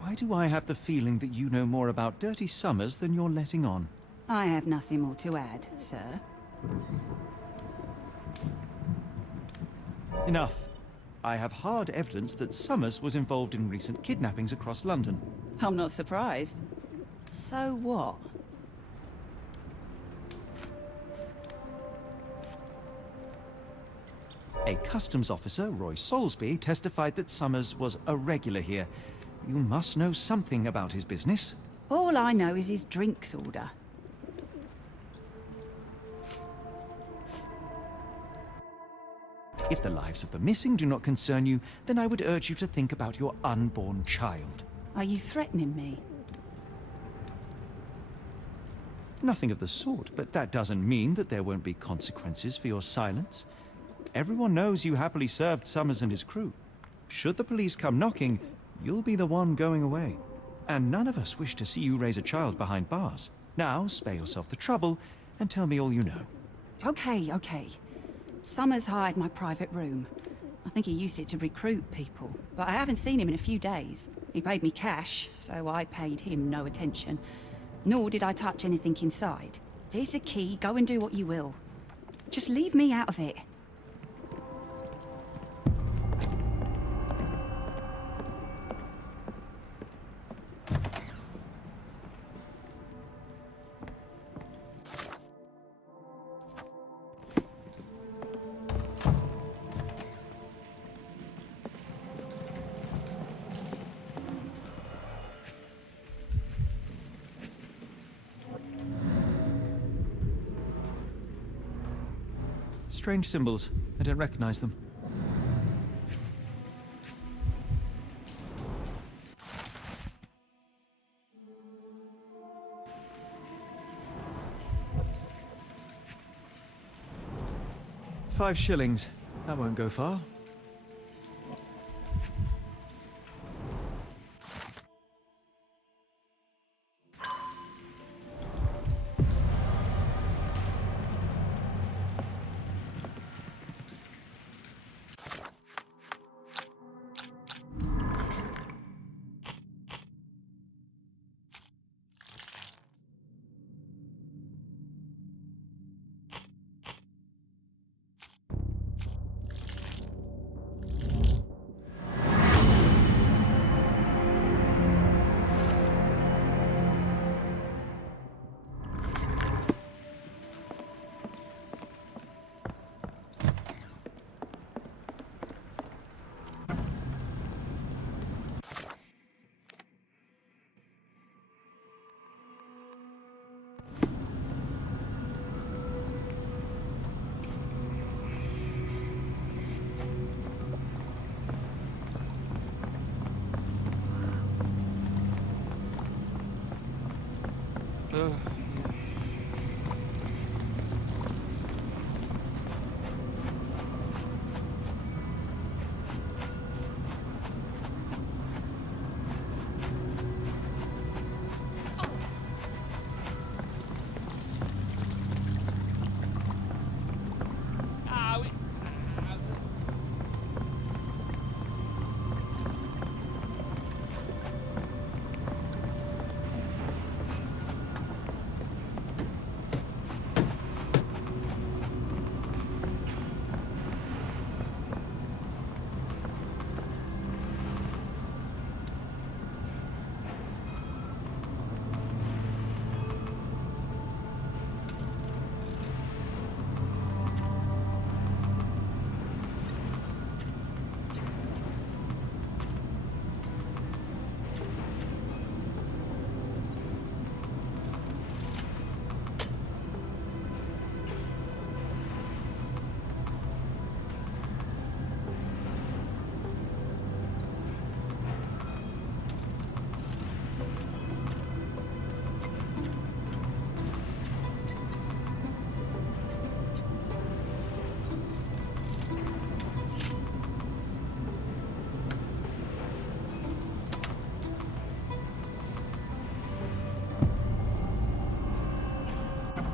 Why do I have the feeling that you know more about Dirty Summers than you're letting on? I have nothing more to add, sir. Enough. I have hard evidence that Summers was involved in recent kidnappings across London. I'm not surprised. So what? A customs officer, Roy Soulsby, testified that Summers was a regular here. You must know something about his business. All I know is his drinks order. If the lives of the missing do not concern you, then I would urge you to think about your unborn child. Are you threatening me? Nothing of the sort, but that doesn't mean that there won't be consequences for your silence. Everyone knows you happily served Summers and his crew. Should the police come knocking, you'll be the one going away. And none of us wish to see you raise a child behind bars. Now, spare yourself the trouble and tell me all you know. Okay. Summers hired my private room. I think he used it to recruit people, but I haven't seen him in a few days. He paid me cash, so I paid him no attention. Nor did I touch anything inside. Here's the key, go and do what you will. Just leave me out of it. Strange symbols. I don't recognize them. £5. That won't go far.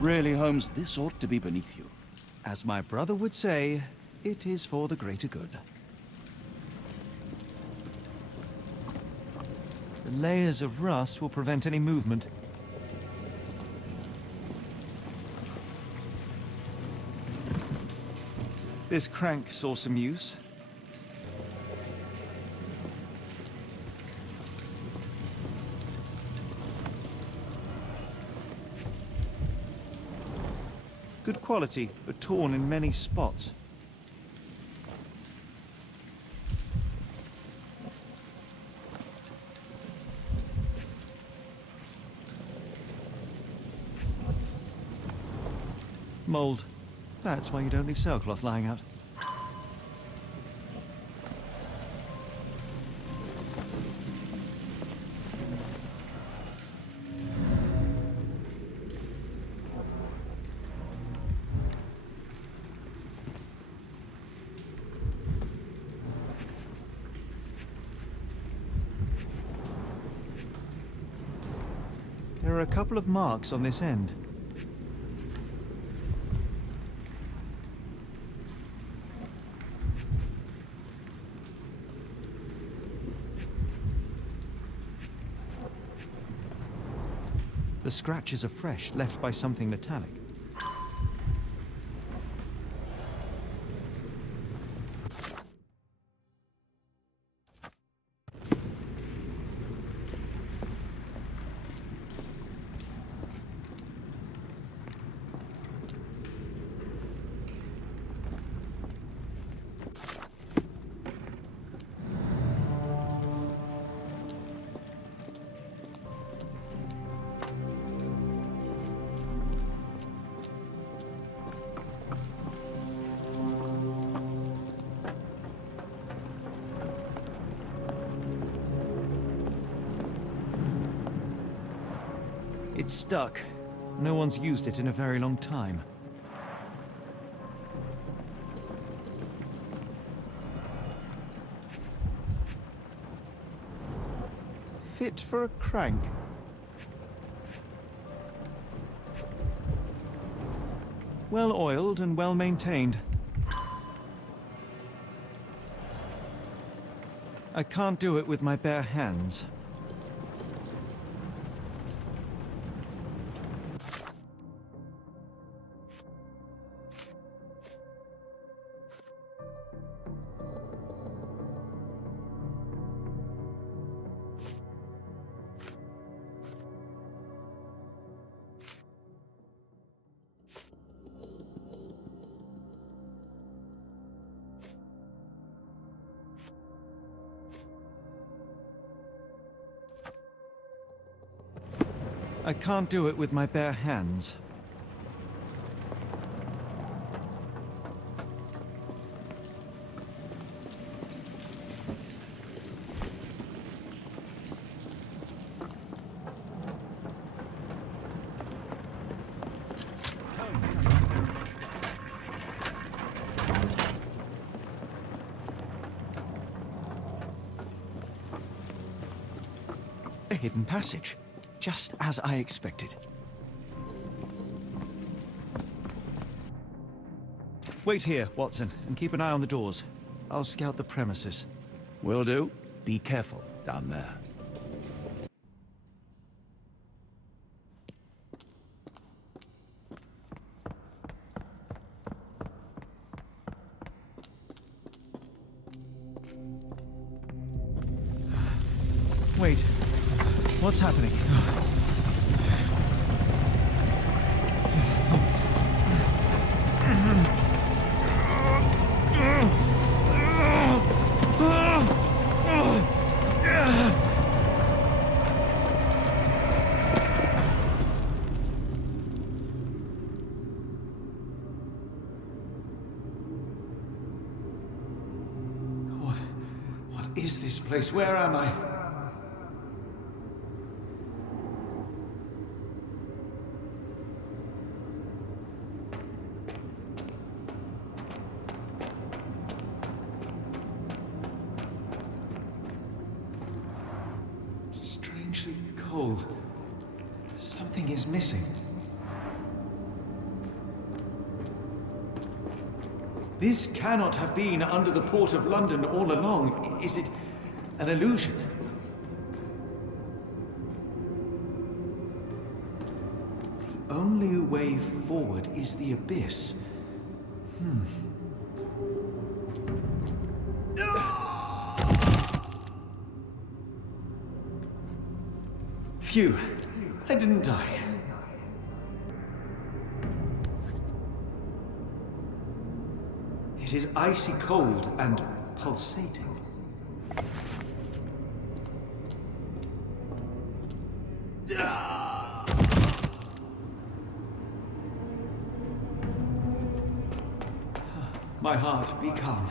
Really, Holmes, this ought to be beneath you. As my brother would say, it is for the greater good. The layers of rust will prevent any movement. This crank saw some use. Good quality, but torn in many spots. Mold. That's why you don't leave sailcloth lying out. There are a couple of marks on this end. The scratches are fresh, left by something metallic. It's stuck. No one's used it in a very long time. Fit for a crank. Well oiled and well maintained. I can't do it with my bare hands. I can't do it with my bare hands. A hidden passage. Just as I expected. Wait here, Watson, and keep an eye on the doors. I'll scout the premises. Will do. Be careful down there. Wait. What's happening? What is this place? Where am I? Strangely cold. Something is missing. This cannot have been under the port of London all along. Is it an illusion? The only way forward is the abyss. Phew, I didn't die. It is icy cold and pulsating. My heart, be calm.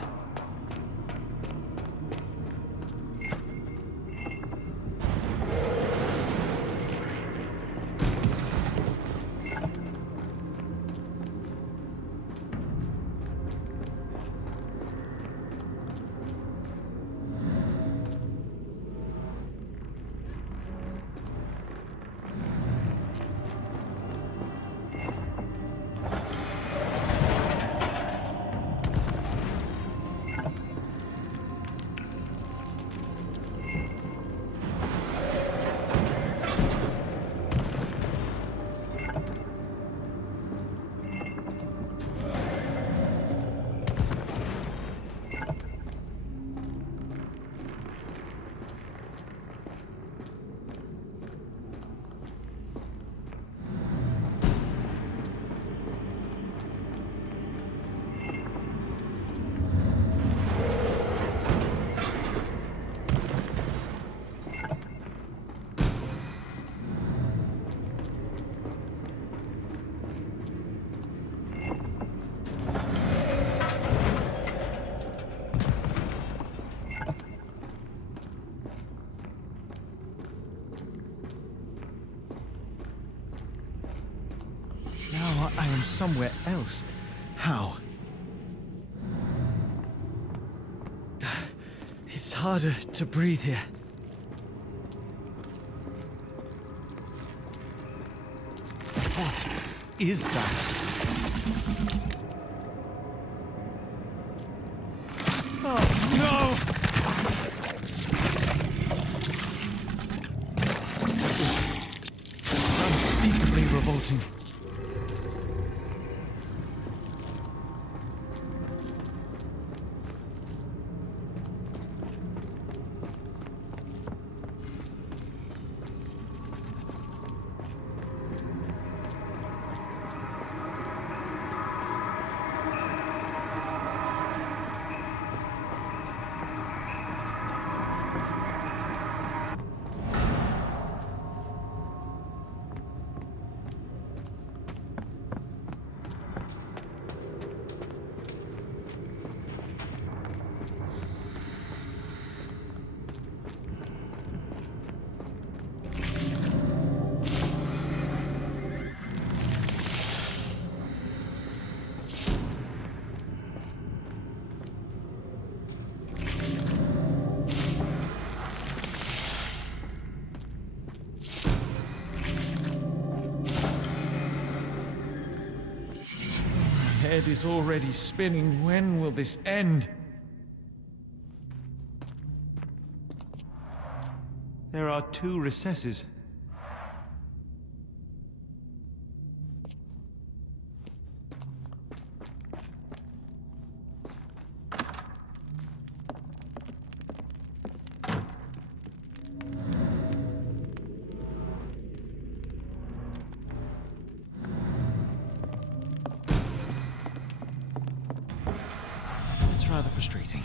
from somewhere else. How? It's harder to breathe here. What is that? Oh, no! Unspeakably revolting. Head is already spinning. When will this end? There are 2 recesses. Rather frustrating.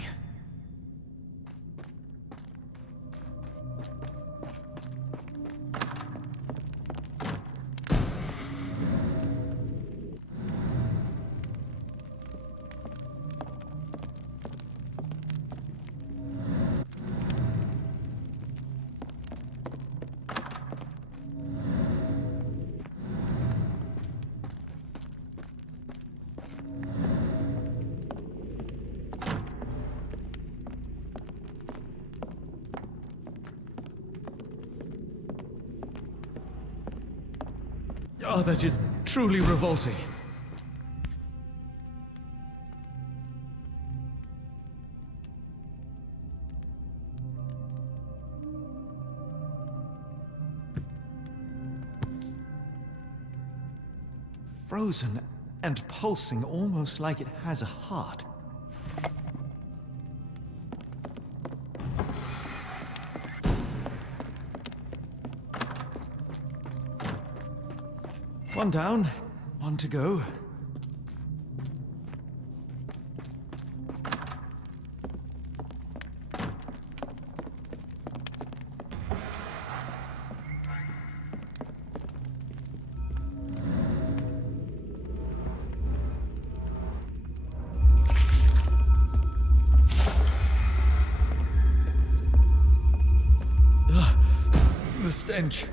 Oh, that's just truly revolting. Frozen and pulsing, almost like it has a heart. One down, one to go. The stench.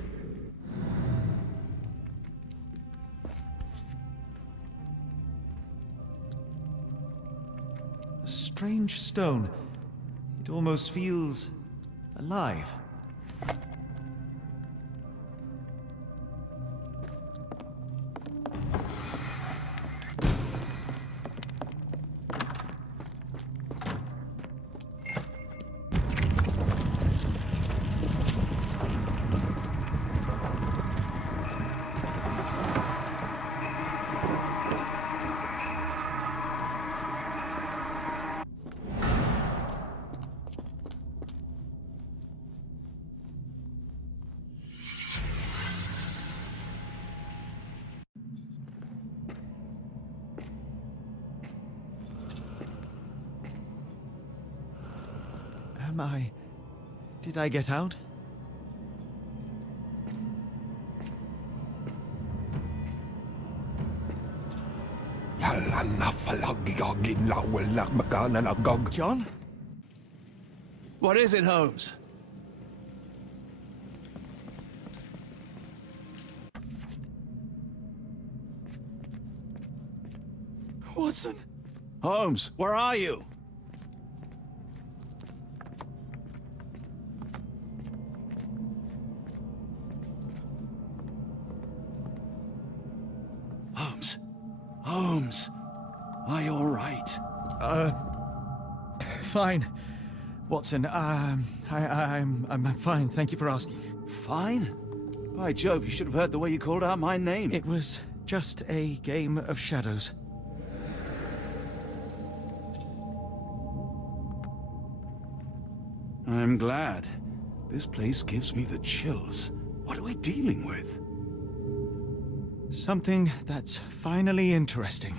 A strange stone. It almost feels alive. Did I get out? John? What is it, Holmes? Watson! Holmes, where are you? Holmes. Holmes. Are you all right? Fine. Watson, I'm fine, thank you for asking. Fine? By Jove, you should have heard the way you called out my name. It was just a game of shadows. I'm glad. This place gives me the chills. What are we dealing with? Something that's finally interesting.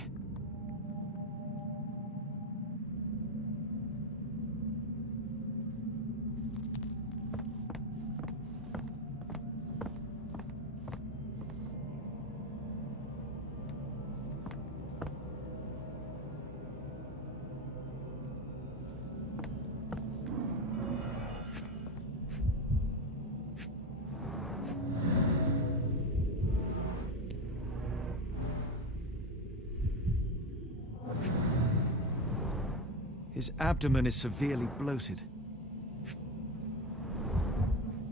His abdomen is severely bloated.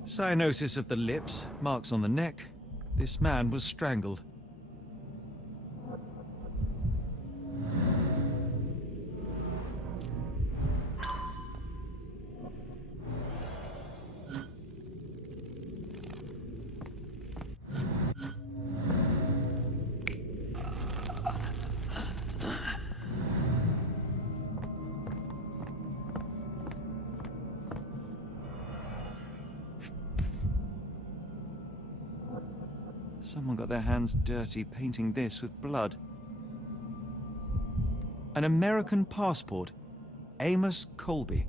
Cyanosis of the lips, marks on the neck. This man was strangled. Someone got their hands dirty painting this with blood. An American passport. Amos Colby.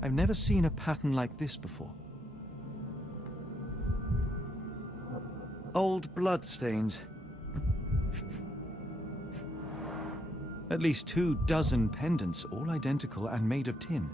I've never seen a pattern like this before. Old blood stains. At least 24 pendants, all identical and made of tin.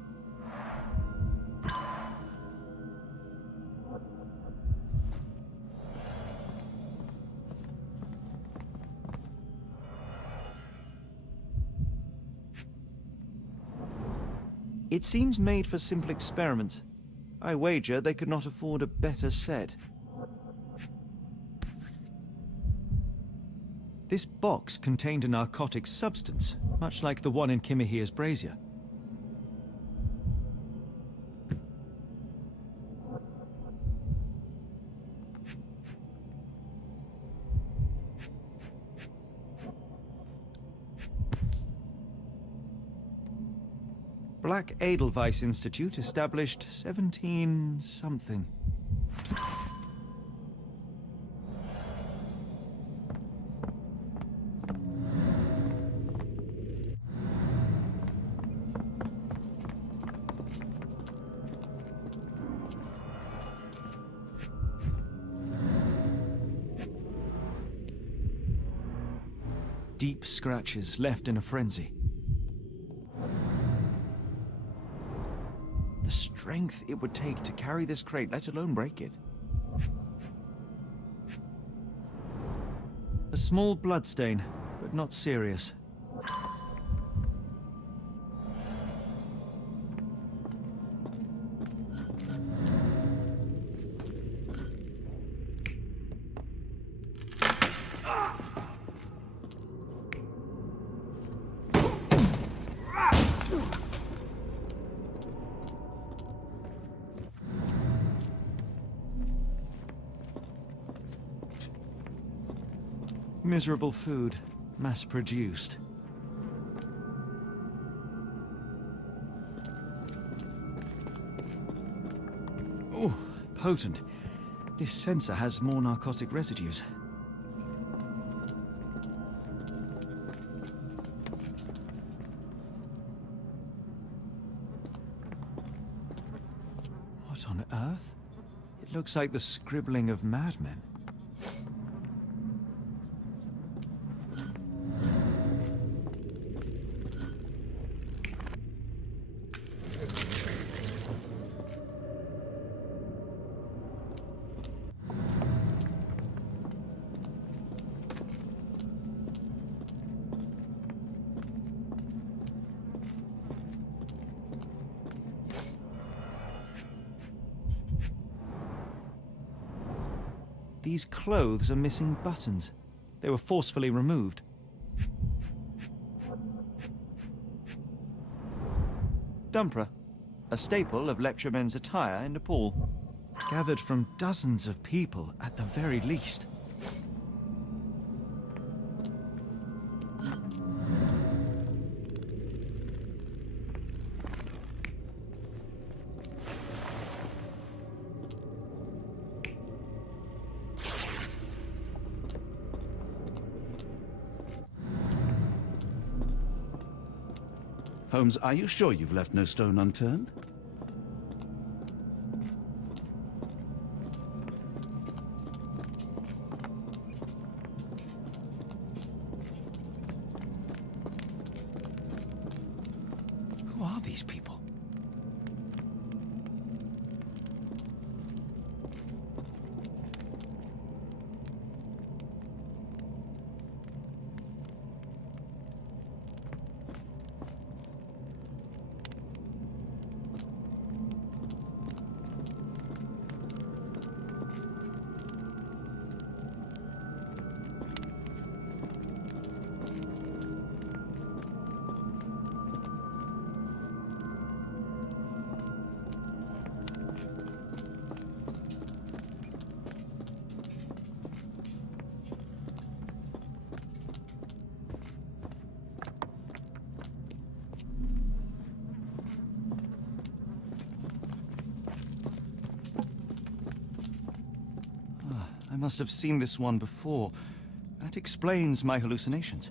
It seems made for simple experiments. I wager they could not afford a better set. This box contained a narcotic substance, much like the one in Kimihia's brazier. Black Edelweiss Institute established 17-something. Deep scratches left in a frenzy. The strength it would take to carry this crate, let alone break it. A small bloodstain, but not serious. Miserable food, mass-produced. Oh, potent. This sensor has more narcotic residues. What on earth? It looks like the scribbling of madmen. These clothes are missing buttons. They were forcefully removed. Dumpra, a staple of lecturemen's attire in Nepal. Gathered from dozens of people at the very least. Holmes, are you sure you've left no stone unturned? Who are these people? I must have seen this one before. That explains my hallucinations.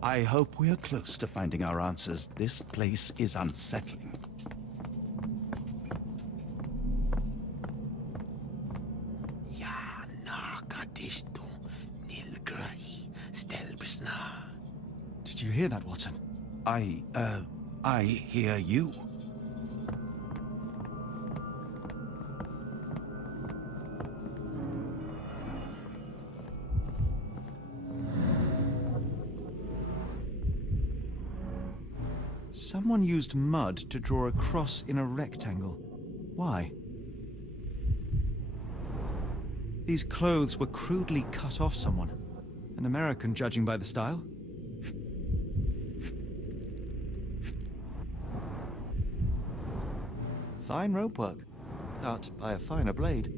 I hope we are close to finding our answers. This place is unsettling. Did you hear that, Watson? I hear you. Someone used mud to draw a cross in a rectangle. Why? These clothes were crudely cut off someone. An American, judging by the style. Fine rope work, cut by a finer blade.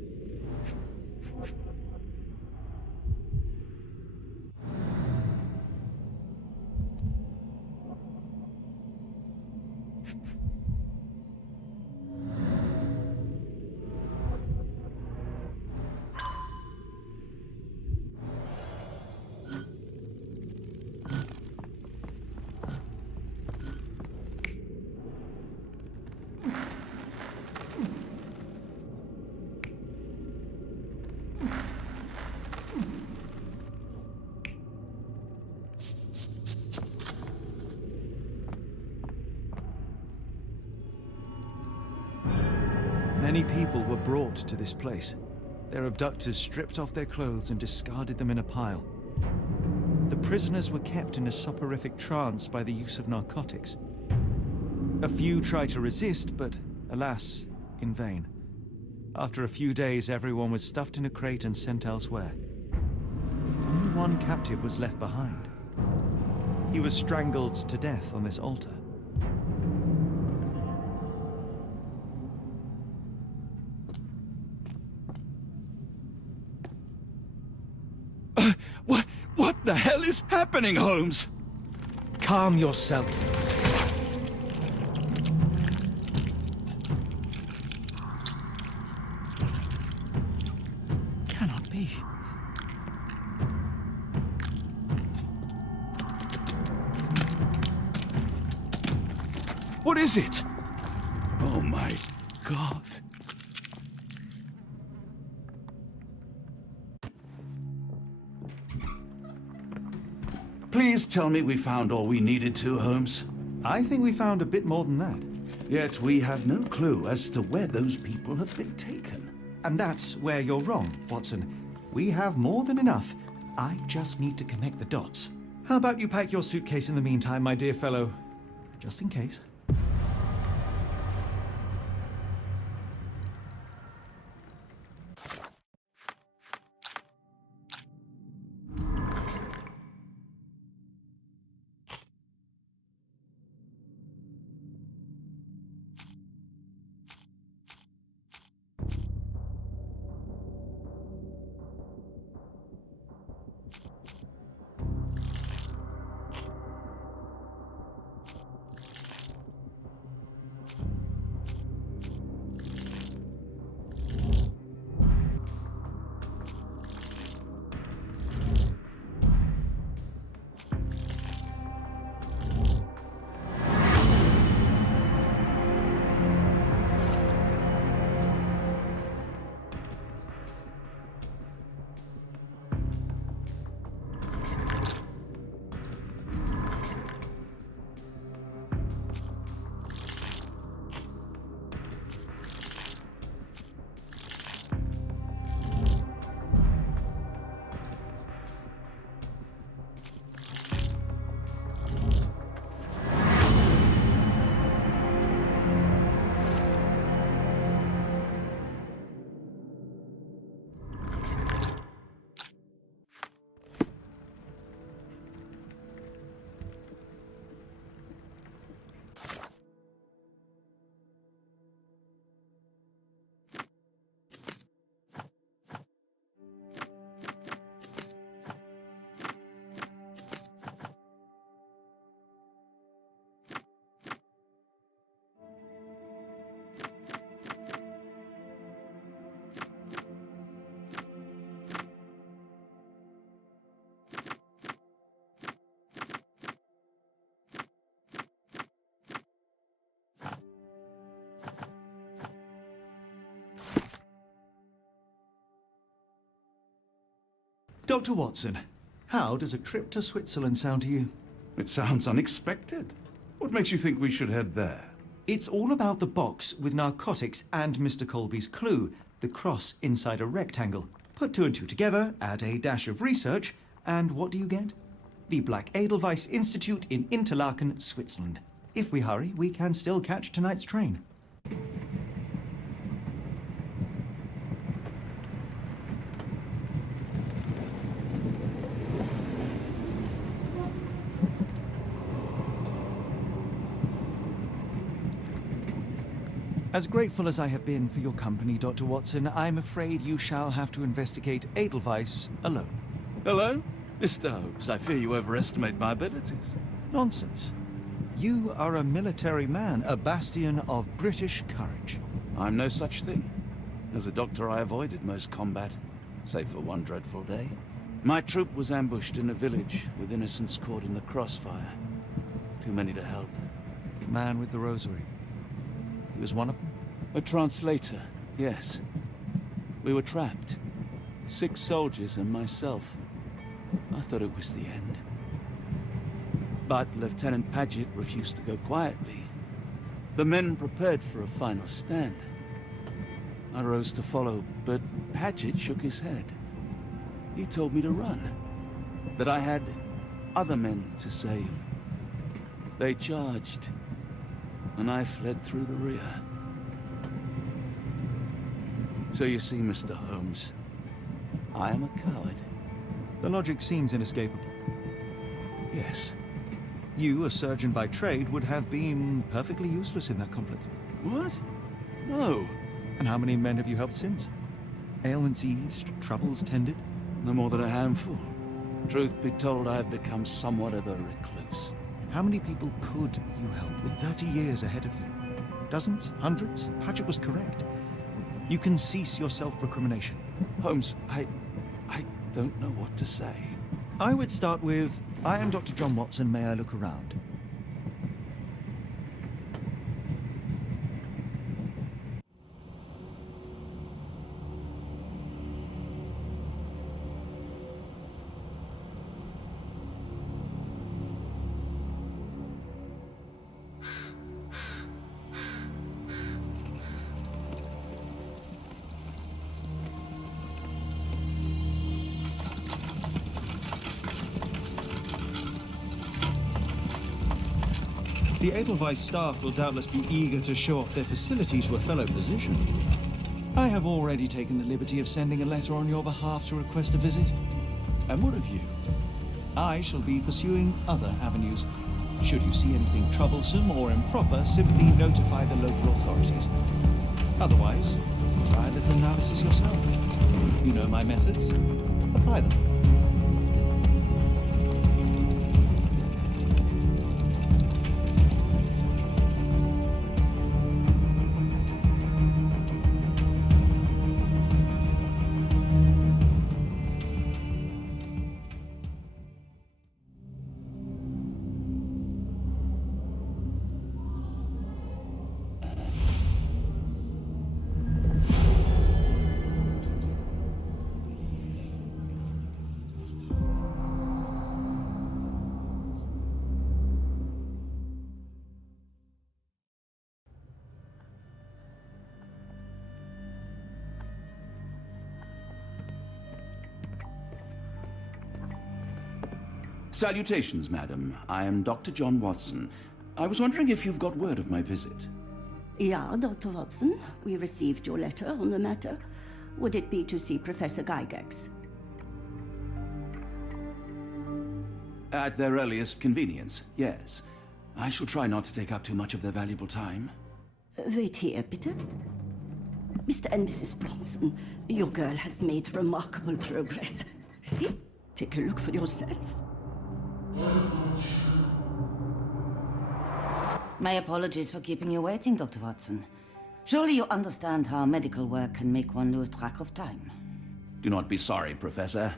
Many people were brought to this place. Their abductors stripped off their clothes and discarded them in a pile. The prisoners were kept in a soporific trance by the use of narcotics. A few tried to resist, but alas, in vain. After a few days, everyone was stuffed in a crate and sent elsewhere. Only one captive was left behind. He was strangled to death on this altar. What the hell is happening, Holmes? Calm yourself. Cannot be. What is it? Oh my God. Please tell me we found all we needed to, Holmes. I think we found a bit more than that. Yet we have no clue as to where those people have been taken. And that's where you're wrong, Watson. We have more than enough. I just need to connect the dots. How about you pack your suitcase in the meantime, my dear fellow? Just in case. Dr. Watson, how does a trip to Switzerland sound to you? It sounds unexpected. What makes you think we should head there? It's all about the box with narcotics and Mr. Colby's clue, the cross inside a rectangle. Put two and two together, add a dash of research, and what do you get? The Black Edelweiss Institute in Interlaken, Switzerland. If we hurry, we can still catch tonight's train. As grateful as I have been for your company, Dr. Watson, I'm afraid you shall have to investigate Edelweiss alone. Alone? Mr. Holmes, I fear you overestimate my abilities. Nonsense. You are a military man, a bastion of British courage. I'm no such thing. As a doctor, I avoided most combat, save for one dreadful day. My troop was ambushed in a village, with innocents caught in the crossfire. Too many to help. The man with the rosary. He was one of them? A translator, yes. We were trapped. 6 soldiers and myself. I thought it was the end. But Lieutenant Paget refused to go quietly. The men prepared for a final stand. I rose to follow, but Paget shook his head. He told me to run. That I had other men to save. They charged, and I fled through the rear. So you see, Mr. Holmes, I am a coward. The logic seems inescapable. Yes. You, a surgeon by trade, would have been perfectly useless in that conflict. What? No. And how many men have you helped since? Ailments eased, troubles tended? No more than a handful. Truth be told, I have become somewhat of a recluse. How many people could you help with 30 years ahead of you? Dozens? Hundreds? Paget was correct. You can cease your self-recrimination. Holmes, I don't know what to say. I would start with, I am Dr. John Watson, may I look around? The Edelweiss staff will doubtless be eager to show off their facilities to a fellow physician. I have already taken the liberty of sending a letter on your behalf to request a visit. And what of you? I shall be pursuing other avenues. Should you see anything troublesome or improper, simply notify the local authorities. Otherwise, try a little analysis yourself. You know my methods. Apply them. Salutations, madam. I am Dr. John Watson. I was wondering if you've got word of my visit. Yeah, Dr. Watson. We received your letter on the matter. Would it be to see Professor Gygax? At their earliest convenience, yes. I shall try not to take up too much of their valuable time. Wait here, bitte. Mr. and Mrs. Bronson, your girl has made remarkable progress. See? Take a look for yourself. My apologies for keeping you waiting, Dr. Watson. Surely you understand how medical work can make one lose track of time. Do not be sorry, Professor.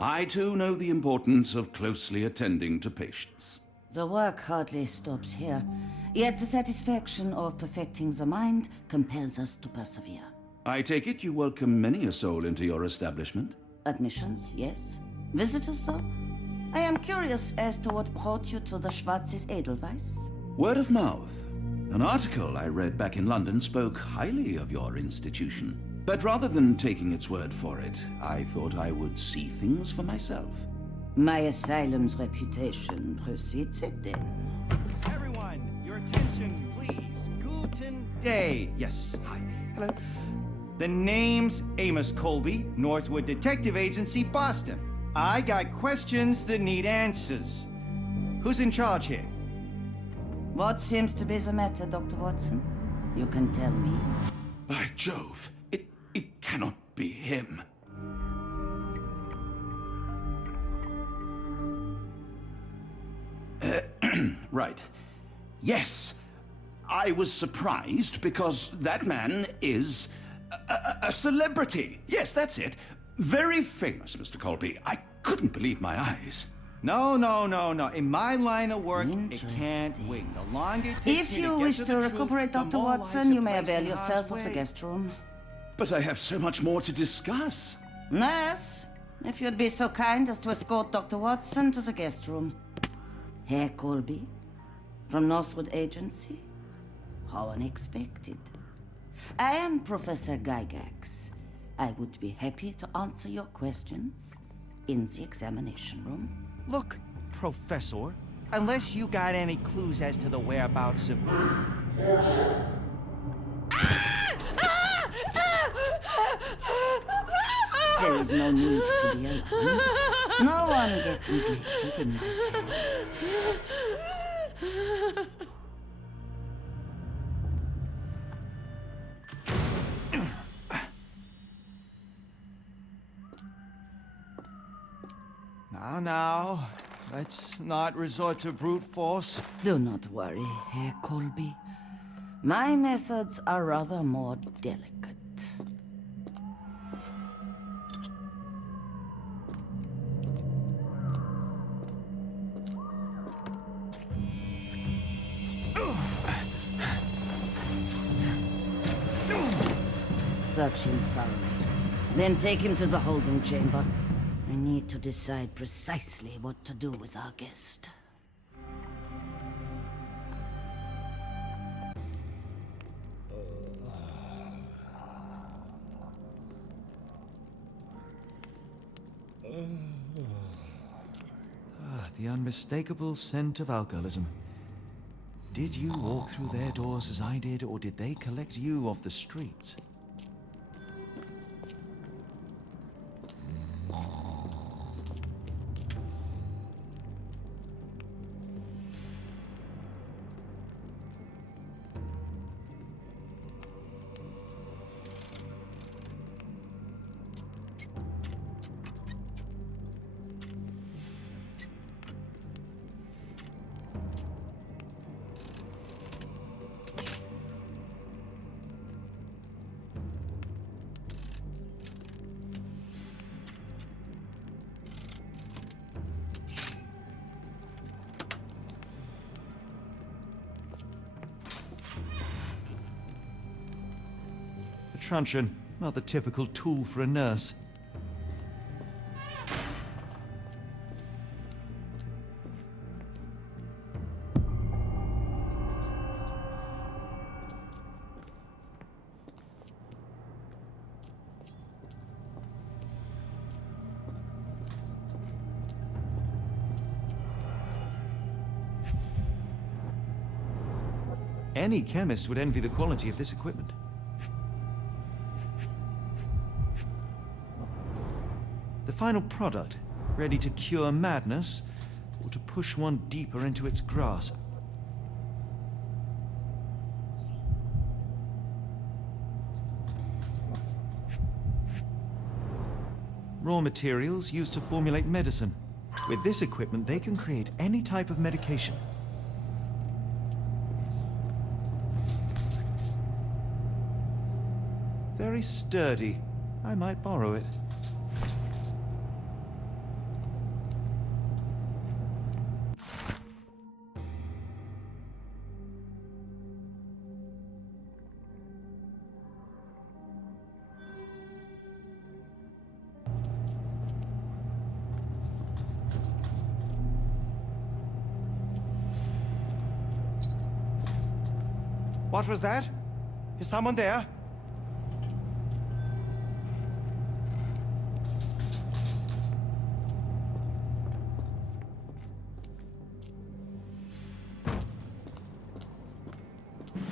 I too know the importance of closely attending to patients. The work hardly stops here, yet the satisfaction of perfecting the mind compels us to persevere. I take it you welcome many a soul into your establishment? Admissions, yes. Visitors, though? I am curious as to what brought you to the Schwarzes Edelweiss. Word of mouth. An article I read back in London spoke highly of your institution. But rather than taking its word for it, I thought I would see things for myself. My asylum's reputation precedes it, then. Everyone, your attention, please. Guten Day. Yes, hi. Hello. The name's Amos Colby, Northwood Detective Agency, Boston. I got questions that need answers. Who's in charge here? What seems to be the matter, Dr. Watson? You can tell me. By Jove, it cannot be him. Right. Yes, I was surprised because that man is a celebrity. Yes, that's it. Very famous, Mr. Colby. I couldn't believe my eyes. No. In my line of work, it can't wait. The longer it takes If me you to get wish to to the recuperate, truth, the Dr. more Watson, lives you are may placed avail in harm's yourself of the way. guest room. But I have so much more to discuss. Nurse, if you'd be so kind as to escort Dr. Watson to the guest room. Herr Colby, from Northwood Agency? How unexpected. I am Professor Gygax. I would be happy to answer your questions in the examination room. Look, Professor, unless you got any clues as to the whereabouts of... There is no need to be alarmed. No one gets neglected in my care. Now, let's not resort to brute force. Do not worry, Herr Colby. My methods are rather more delicate. Search him thoroughly. Then take him to the holding chamber. I need to decide precisely what to do with our guest. The unmistakable scent of alcoholism. Did you walk through their doors as I did, or did they collect you off the streets? Truncheon, not the typical tool for a nurse. Any chemist would envy the quality of this equipment. The final product, ready to cure madness, or to push one deeper into its grasp. Raw materials used to formulate medicine. With this equipment, they can create any type of medication. Very sturdy. I might borrow it. What was that? Is someone there?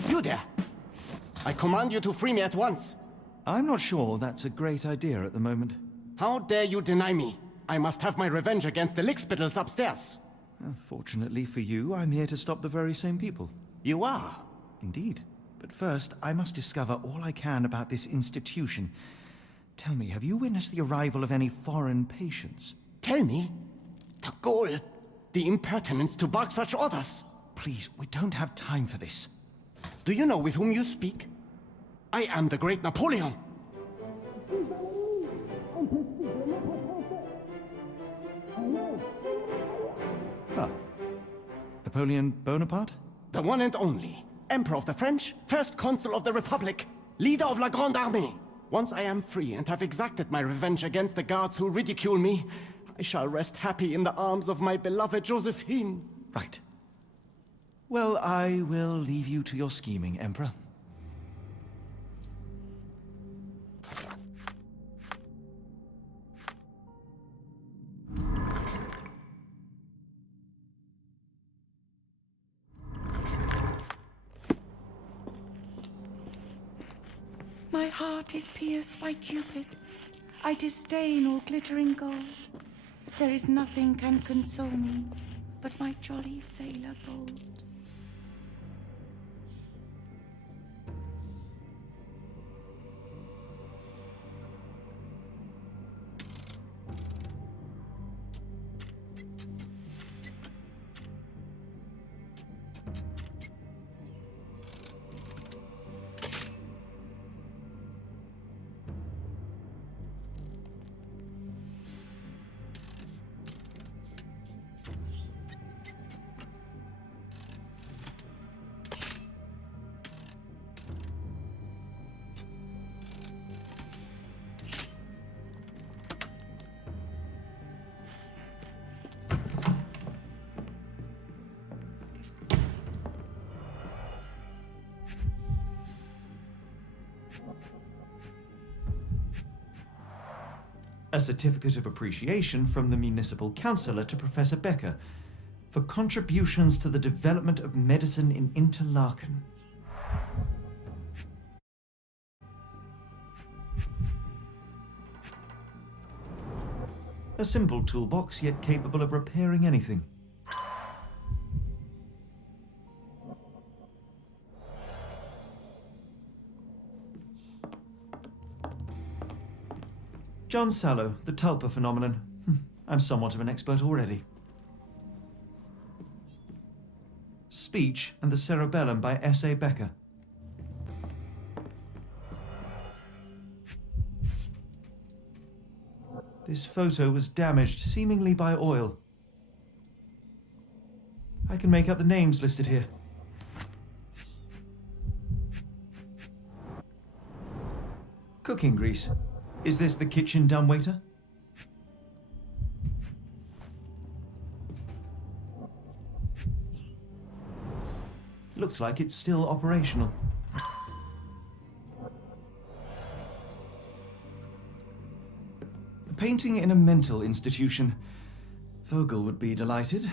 You there! I command you to free me at once. I'm not sure that's a great idea at the moment. How dare you deny me? I must have my revenge against the lickspittles upstairs. Fortunately for you, I'm here to stop the very same people. You are? Indeed. But first, I must discover all I can about this institution. Tell me, have you witnessed the arrival of any foreign patients? Tell me? The gall! The impertinence to bark such orders! Please, we don't have time for this. Do you know with whom you speak? I am the great Napoleon! Huh. Napoleon Bonaparte? The one and only. Emperor of the French, first consul of the Republic, leader of La Grande Armée. Once I am free and have exacted my revenge against the guards who ridicule me, I shall rest happy in the arms of my beloved Josephine. Right. Well, I will leave you to your scheming, Emperor. My heart is pierced by Cupid. I disdain all glittering gold. There is nothing can console me but my jolly sailor bold. A certificate of appreciation from the municipal councillor to Professor Becker. For contributions to the development of medicine in Interlaken. A simple toolbox, yet capable of repairing anything. John Sallow, the tulpa phenomenon. I'm somewhat of an expert already. Speech and the Cerebellum by S.A. Becker. This photo was damaged, seemingly by oil. I can make out the names listed here. Cooking grease. Is this the kitchen dumbwaiter? Looks like it's still operational. A painting in a mental institution. Vogel would be delighted.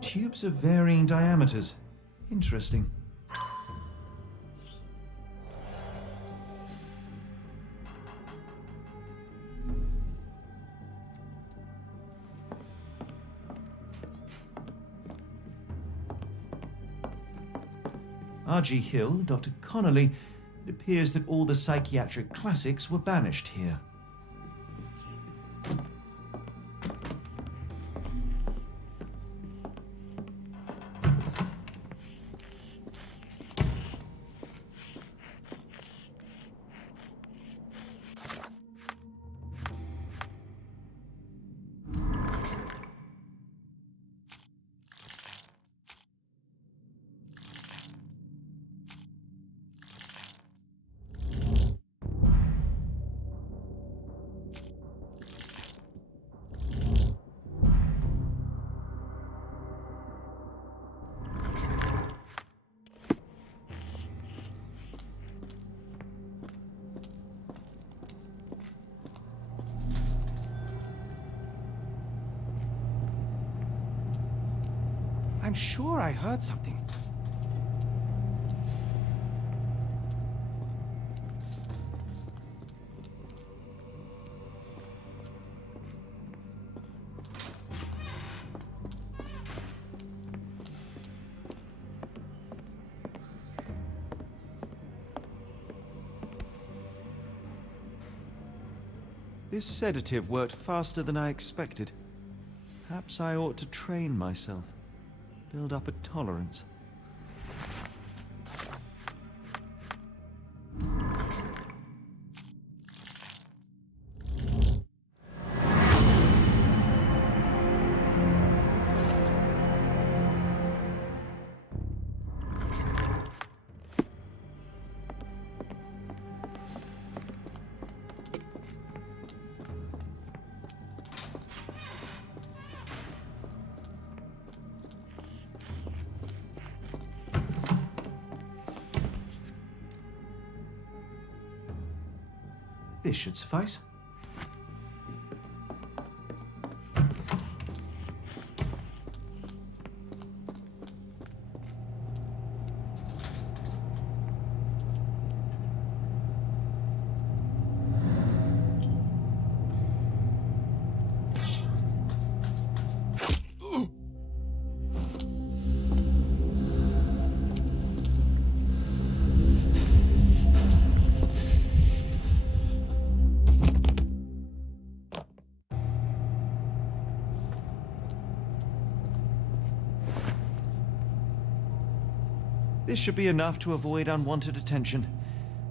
Tubes of varying diameters. Interesting. R.G. Hill, Dr. Connolly. It appears that all the psychiatric classics were banished here. I'm sure I heard something. This sedative worked faster than I expected. Perhaps I ought to train myself. Build up a tolerance. This should suffice. This should be enough to avoid unwanted attention,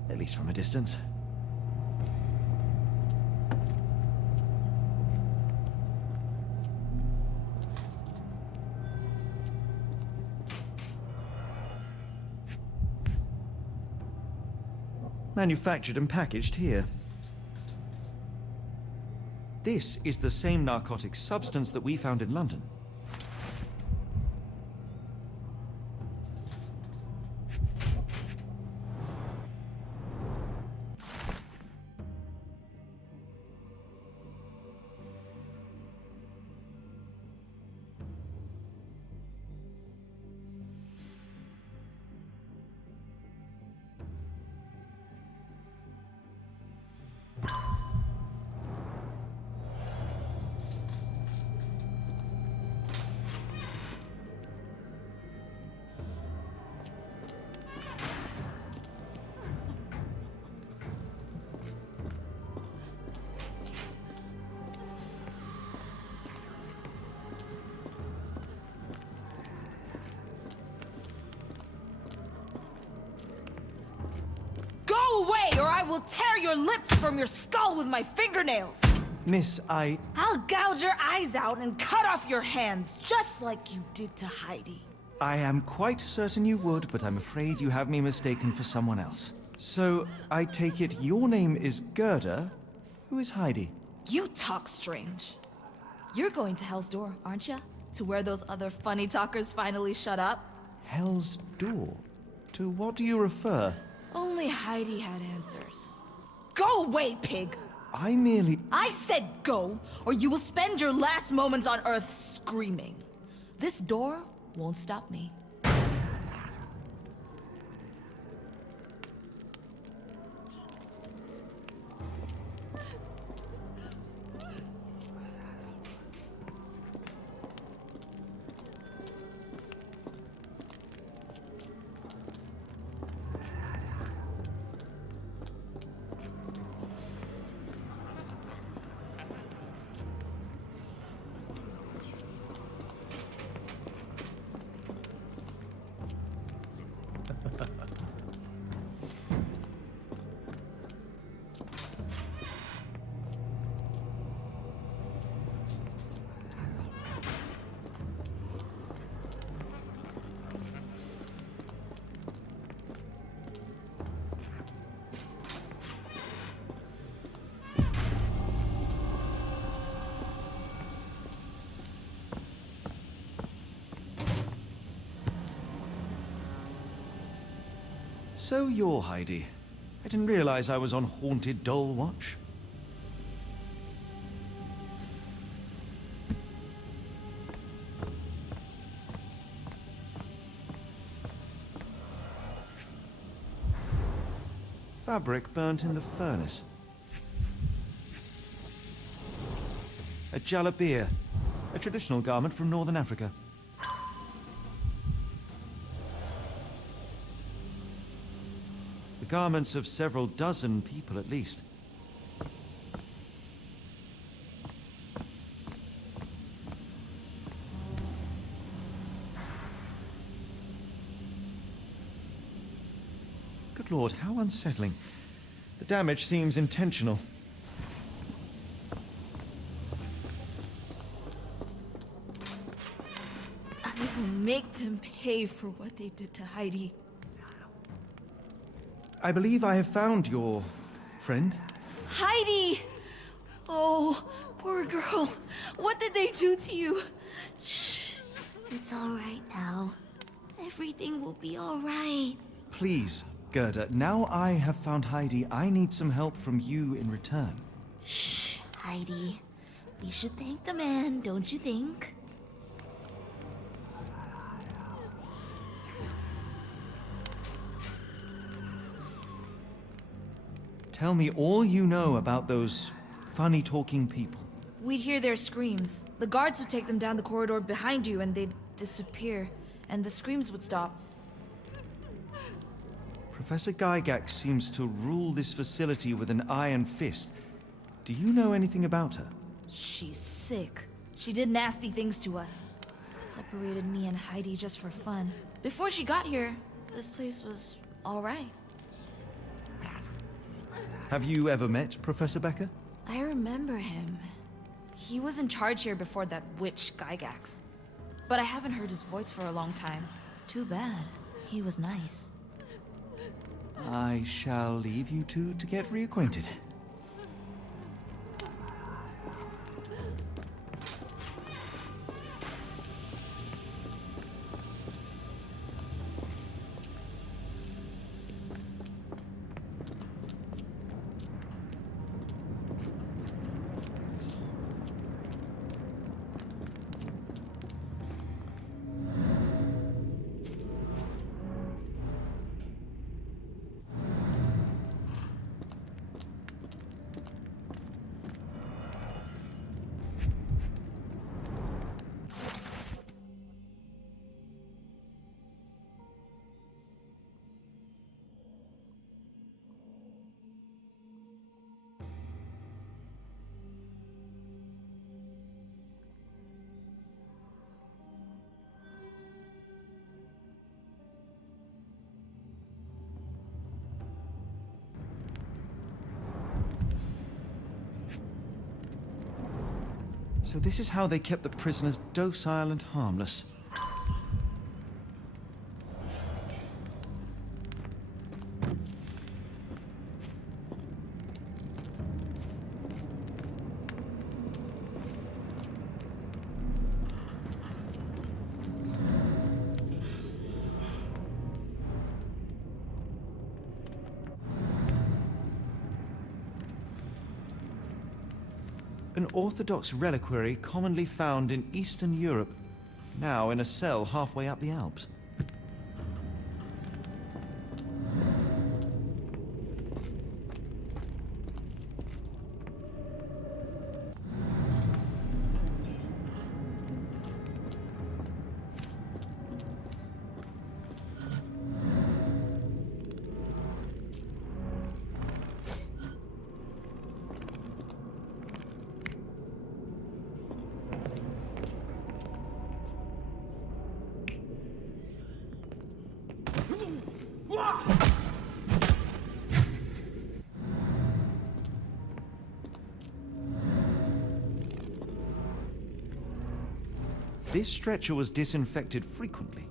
at least from a distance. manufactured and packaged here. This is the same narcotic substance that we found in London. Go away, or I will tear your lips from your skull with my fingernails! Miss, I'll gouge your eyes out and cut off your hands, just like you did to Heidi. I am quite certain you would, but I'm afraid you have me mistaken for someone else. So, I take it your name is Gerda? Who is Heidi? You talk strange. You're going to Hell's Door, aren't you? To where those other funny talkers finally shut up? Hell's Door? To what do you refer? Only Heidi had answers. Go away, pig! I merely... I said go, or you will spend your last moments on Earth screaming. This door won't stop me. So you're Heidi. I didn't realize I was on Haunted Doll Watch. Fabric burnt in the furnace. A jalabia, a traditional garment from northern Africa. Garments of several dozen people at least. Good Lord, how unsettling. The damage seems intentional. I will make them pay for what they did to Heidi. I believe I have found your friend. Heidi! Oh, poor girl. What did they do to you? Shh. It's all right now. Everything will be all right. Please, Gerda, now I have found Heidi, I need some help from you in return. Shh, Heidi. We should thank the man, don't you think? Tell me all you know about those funny-talking people. We'd hear their screams. The guards would take them down the corridor behind you and they'd disappear. And the screams would stop. Professor Gygax seems to rule this facility with an iron fist. Do you know anything about her? She's sick. She did nasty things to us. Separated me and Heidi just for fun. Before she got here, this place was all right. Have you ever met Professor Becker? I remember him. He was in charge here before that witch Gygax. But I haven't heard his voice for a long time. Too bad. He was nice. I shall leave you two to get reacquainted. So this is how they kept the prisoners docile and harmless. An orthodox reliquary commonly found in Eastern Europe, now in a cell halfway up the Alps. This stretcher was disinfected frequently.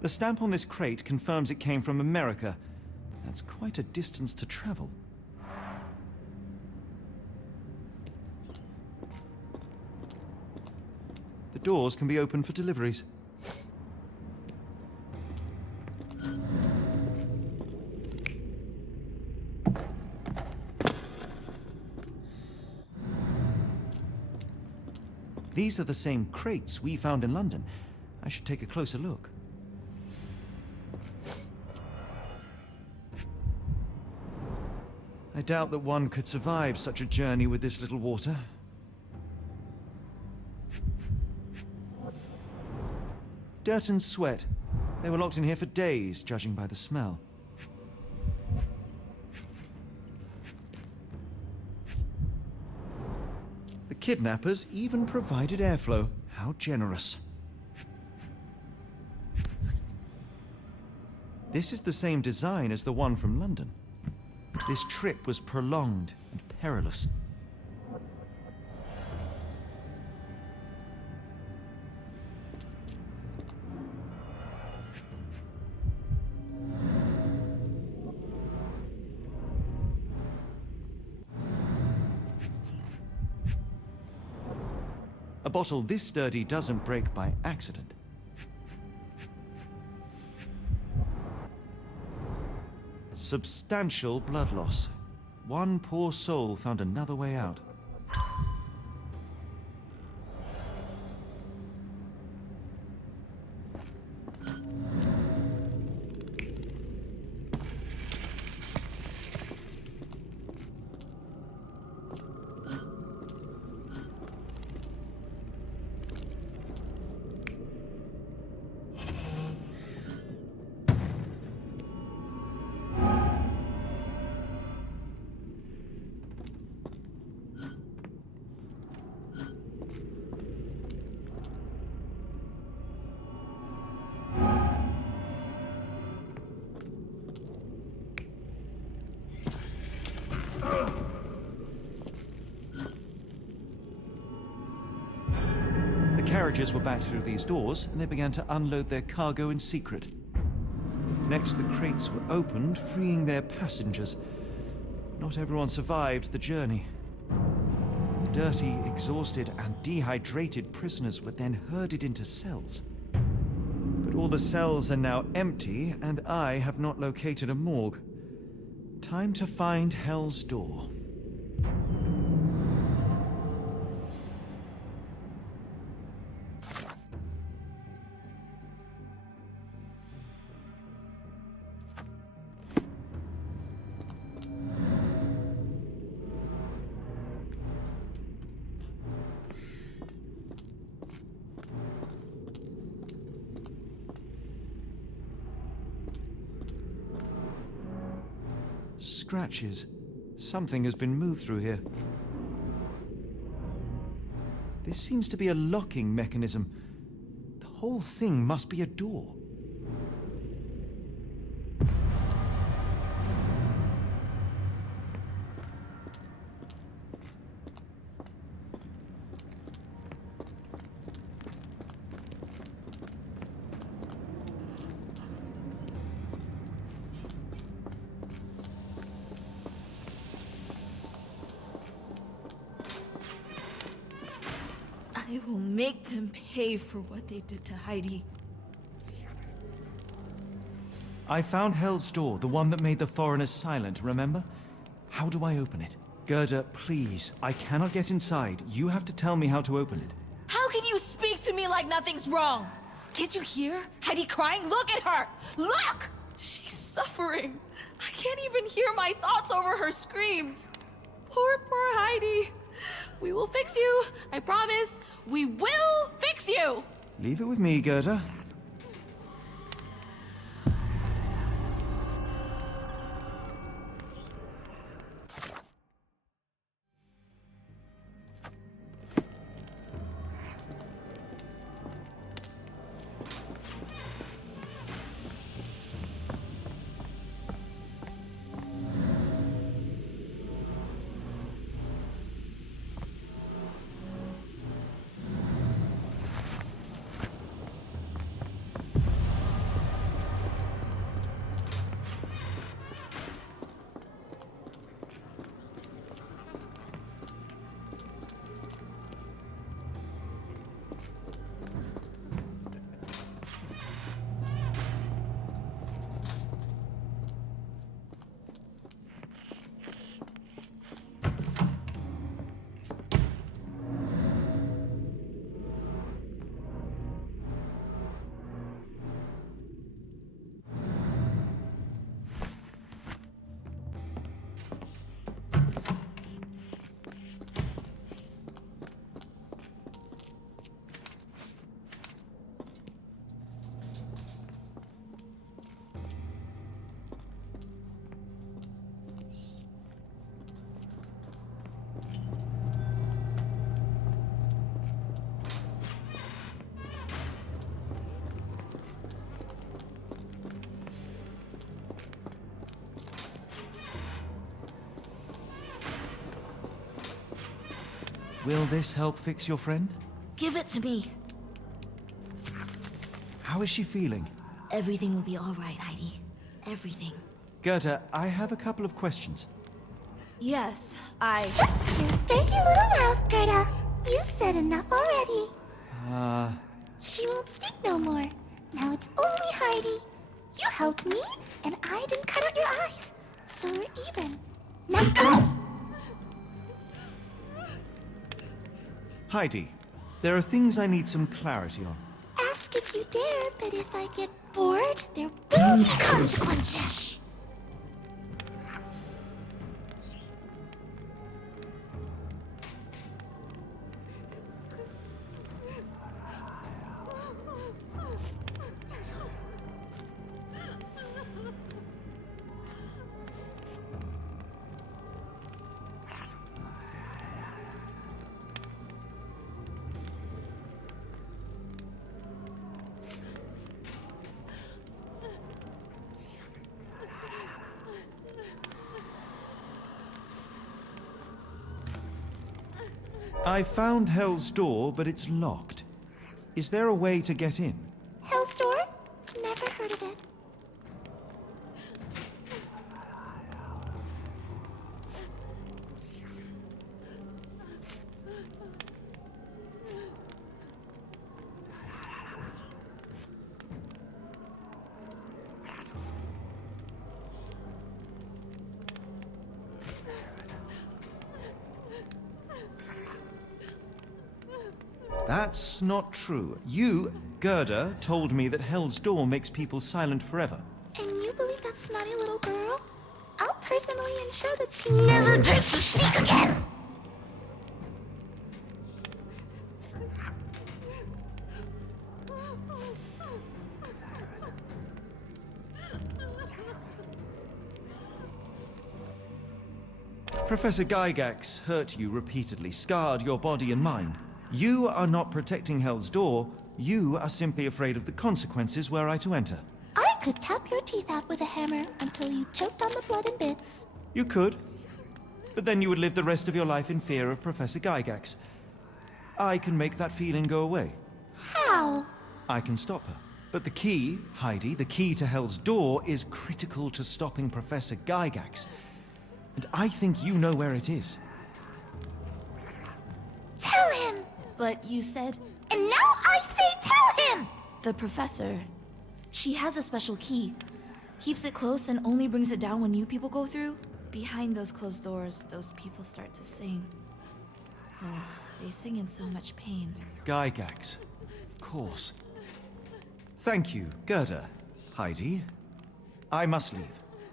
The stamp on this crate confirms it came from America. That's quite a distance to travel. The doors can be opened for deliveries. These are the same crates we found in London. I should take a closer look. I doubt that one could survive such a journey with this little water. Dirt and sweat. They were locked in here for days, judging by the smell. The kidnappers even provided airflow. How generous. This is the same design as the one from London. This trip was prolonged and perilous. A bottle this sturdy doesn't break by accident. Substantial blood loss. One poor soul found another way out. barrages were back through these doors, and they began to unload their cargo in secret. Next, the crates were opened, freeing their passengers. Not everyone survived the journey. The dirty, exhausted, and dehydrated prisoners were then herded into cells. But all the cells are now empty, and I have not located a morgue. Time to find Hell's Door. Scratches. Something has been moved through here. This seems to be a locking mechanism. The whole thing must be a door. I will make them pay for what they did to Heidi. I found Hell's Door, the one that made the foreigners silent, remember? How do I open it? Gerda, please, I cannot get inside. You have to tell me how to open it. How can you speak to me like nothing's wrong? Can't you hear Heidi crying? Look at her! Look! She's suffering. I can't even hear my thoughts over her screams. Poor Heidi. We will fix you. I promise. We will fix you! Leave it with me, Gerda. Will this help fix your friend? Give it to me. How is she feeling? Everything will be all right, Heidi. Everything. Gerda, I have a couple of questions. Yes, Shut your dirty little mouth, Gerda. You've said enough already. She won't speak no more. Now it's only Heidi. You helped me, and I didn't cut out your eyes. So we're even. Now go! Heidi, there are things I need some clarity on. Ask if you dare, but if I get bored, there will be consequences. I found Hell's Door, but it's locked. Is there a way to get in? Hell's Door? Never heard of it. That's not true. You, Gerda, told me that Hell's Door makes people silent forever. And you believe that snotty little girl? I'll personally ensure that she never dares to speak again! Professor Gygax hurt you repeatedly, scarred your body and mind. You are not protecting Hell's Door. You are simply afraid of the consequences were I to enter. I could tap your teeth out with a hammer until you choked on the blood and bits. You could. But then you would live the rest of your life in fear of Professor Gygax. I can make that feeling go away. How? I can stop her. But the key, Heidi, the key to Hell's Door is critical to stopping Professor Gygax. And I think you know where it is. Tell him! But you said... And now I say tell him! The professor... She has a special key. Keeps it close and only brings it down when new people go through. Behind those closed doors, those people start to sing. Oh, they sing in so much pain. Gygax. Of course. Thank you, Gerda. Heidi. I must leave.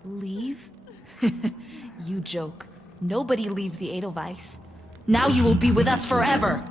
Leave? You joke. Nobody leaves the Edelweiss. Now you will be with us forever!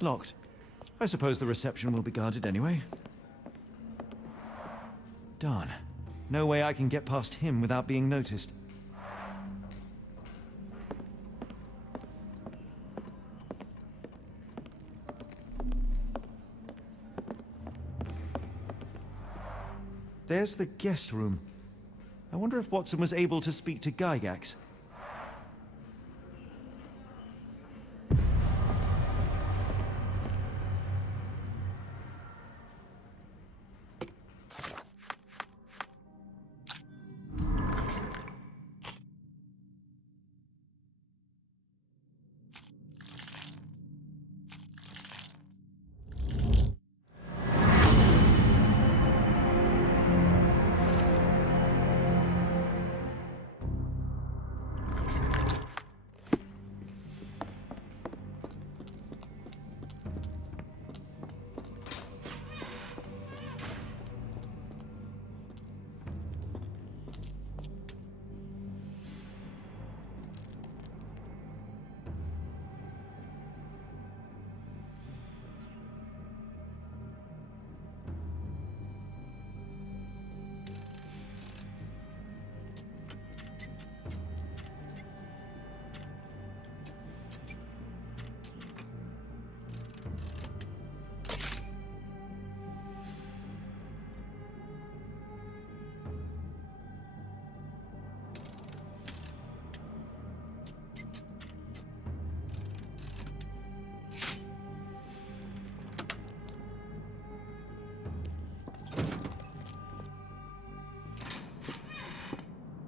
Locked. I suppose the reception will be guarded anyway. Darn. No way I can get past him without being noticed. There's the guest room. I wonder if Watson was able to speak to Gygax.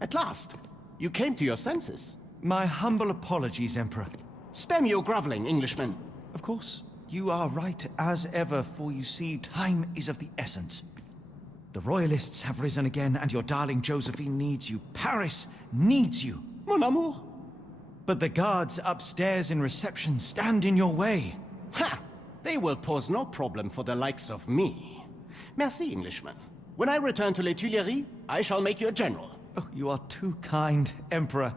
At last! You came to your senses. My humble apologies, Emperor. Spare me your groveling, Englishman. Of course, you are right as ever, for you see, time is of the essence. The royalists have risen again, and your darling Josephine needs you. Paris needs you. Mon amour. But the guards upstairs in reception stand in your way. Ha! They will pose no problem for the likes of me. Merci, Englishman. When I return to Les Tuileries, I shall make you a general. Oh, you are too kind, Emperor.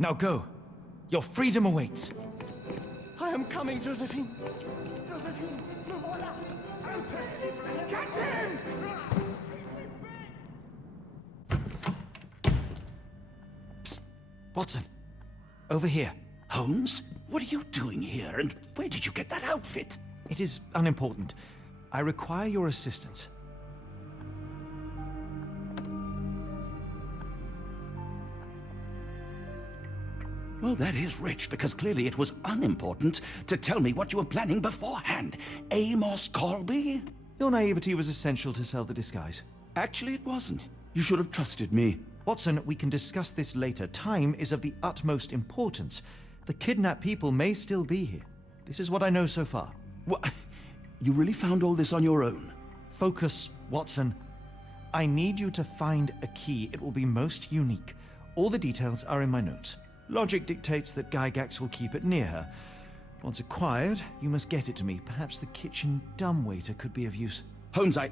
Now go. Your freedom awaits. I am coming, Josephine. Josephine, me voilà. Catch him! Psst. Watson. Over here. Holmes? What are you doing here, and where did you get that outfit? It is unimportant. I require your assistance. Well, that is rich, because clearly it was unimportant to tell me what you were planning beforehand. Amos Colby? Your naivety was essential to sell the disguise. Actually, it wasn't. You should have trusted me. Watson, we can discuss this later. Time is of the utmost importance. The kidnapped people may still be here. This is what I know so far. What? You really found all this on your own? Focus, Watson. I need you to find a key. It will be most unique. All the details are in my notes. Logic dictates that Gygax will keep it near her. Once acquired, you must get it to me. Perhaps the kitchen dumbwaiter could be of use. Holmes, I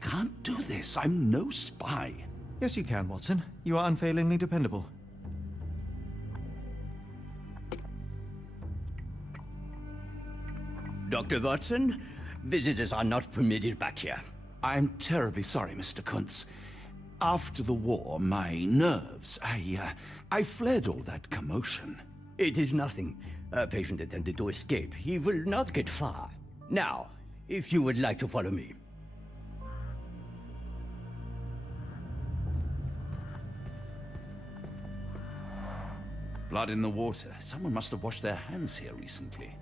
can't do this. I'm no spy. Yes, you can, Watson. You are unfailingly dependable. Dr. Watson, visitors are not permitted back here. I'm terribly sorry, Mr. Kuntz. After the war, my nerves, I fled all that commotion. It is nothing. A patient attempted to escape. He will not get far. Now, if you would like to follow me. Blood in the water. Someone must have washed their hands here recently.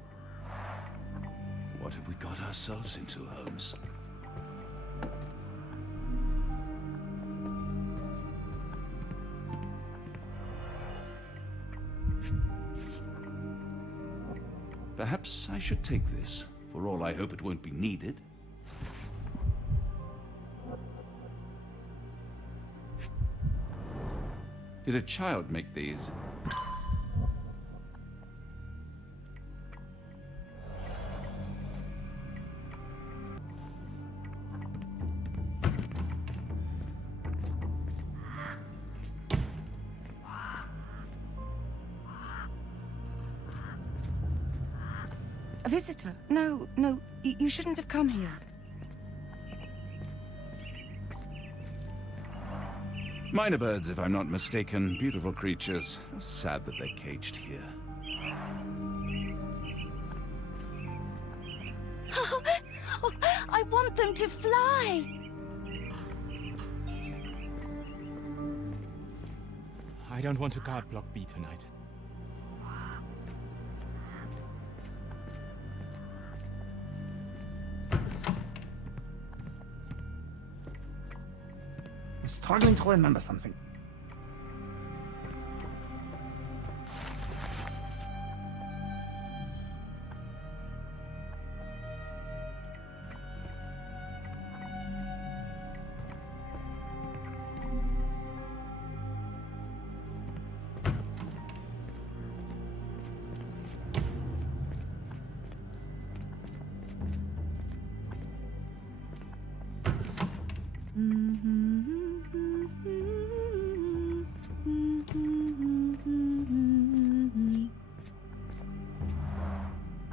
What have we got ourselves into, Holmes? Perhaps I should take this. For all I hope it won't be needed. Did a child make these? A visitor? No, you shouldn't have come here. Minor birds, if I'm not mistaken. Beautiful creatures. How sad that they're caged here. I want them to fly! I don't want to guard block B tonight. I'm struggling to remember something.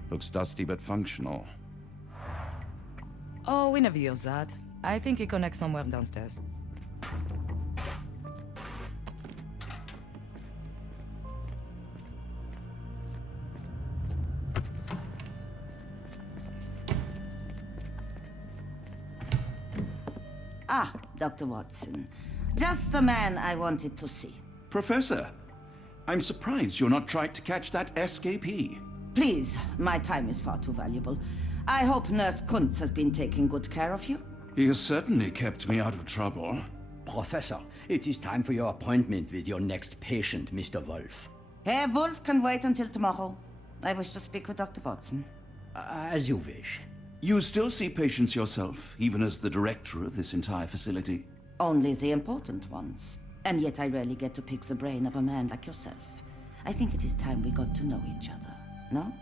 Looks dusty but functional. Oh, we never use that. I think it connects somewhere downstairs. Ah, Dr. Watson. Just the man I wanted to see. Professor, I'm surprised you're not trying to catch that escapee. Please, my time is far too valuable. I hope Nurse Kuntz has been taking good care of you. He has certainly kept me out of trouble. Professor, it is time for your appointment with your next patient, Mr. Wolf. Herr Wolf can wait until tomorrow. I wish to speak with Dr. Watson. As you wish. You still see patients yourself, even as the director of this entire facility? Only the important ones. And yet I rarely get to pick the brain of a man like yourself. I think it is time we got to know each other, no?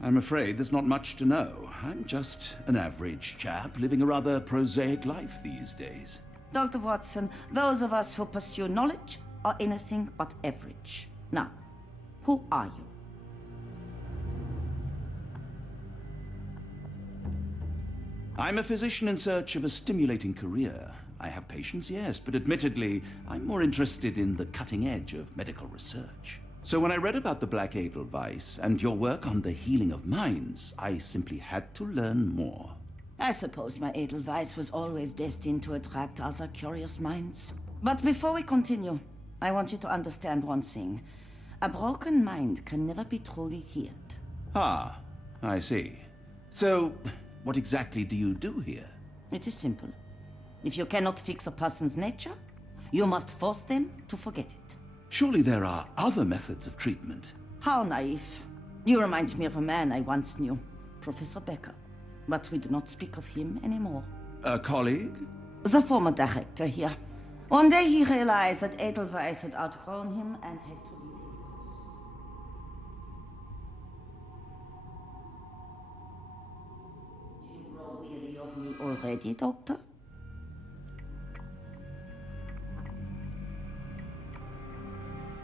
I'm afraid there's not much to know. I'm just an average chap living a rather prosaic life these days. Dr. Watson, those of us who pursue knowledge are anything but average. Now, who are you? I'm a physician in search of a stimulating career. I have patients, yes, but admittedly, I'm more interested in the cutting edge of medical research. So when I read about the Black Edelweiss and your work on the healing of minds, I simply had to learn more. I suppose my Edelweiss was always destined to attract other curious minds. But before we continue, I want you to understand one thing. A broken mind can never be truly healed. Ah, I see. So, what exactly do you do here? It is simple. If you cannot fix a person's nature, you must force them to forget it. Surely there are other methods of treatment. How naive. You remind me of a man I once knew, Professor Becker. But we do not speak of him anymore. A colleague? The former director here. One day he realized that Edelweiss had outgrown him and had to leave his post. Do you grow weary of me already, Doctor?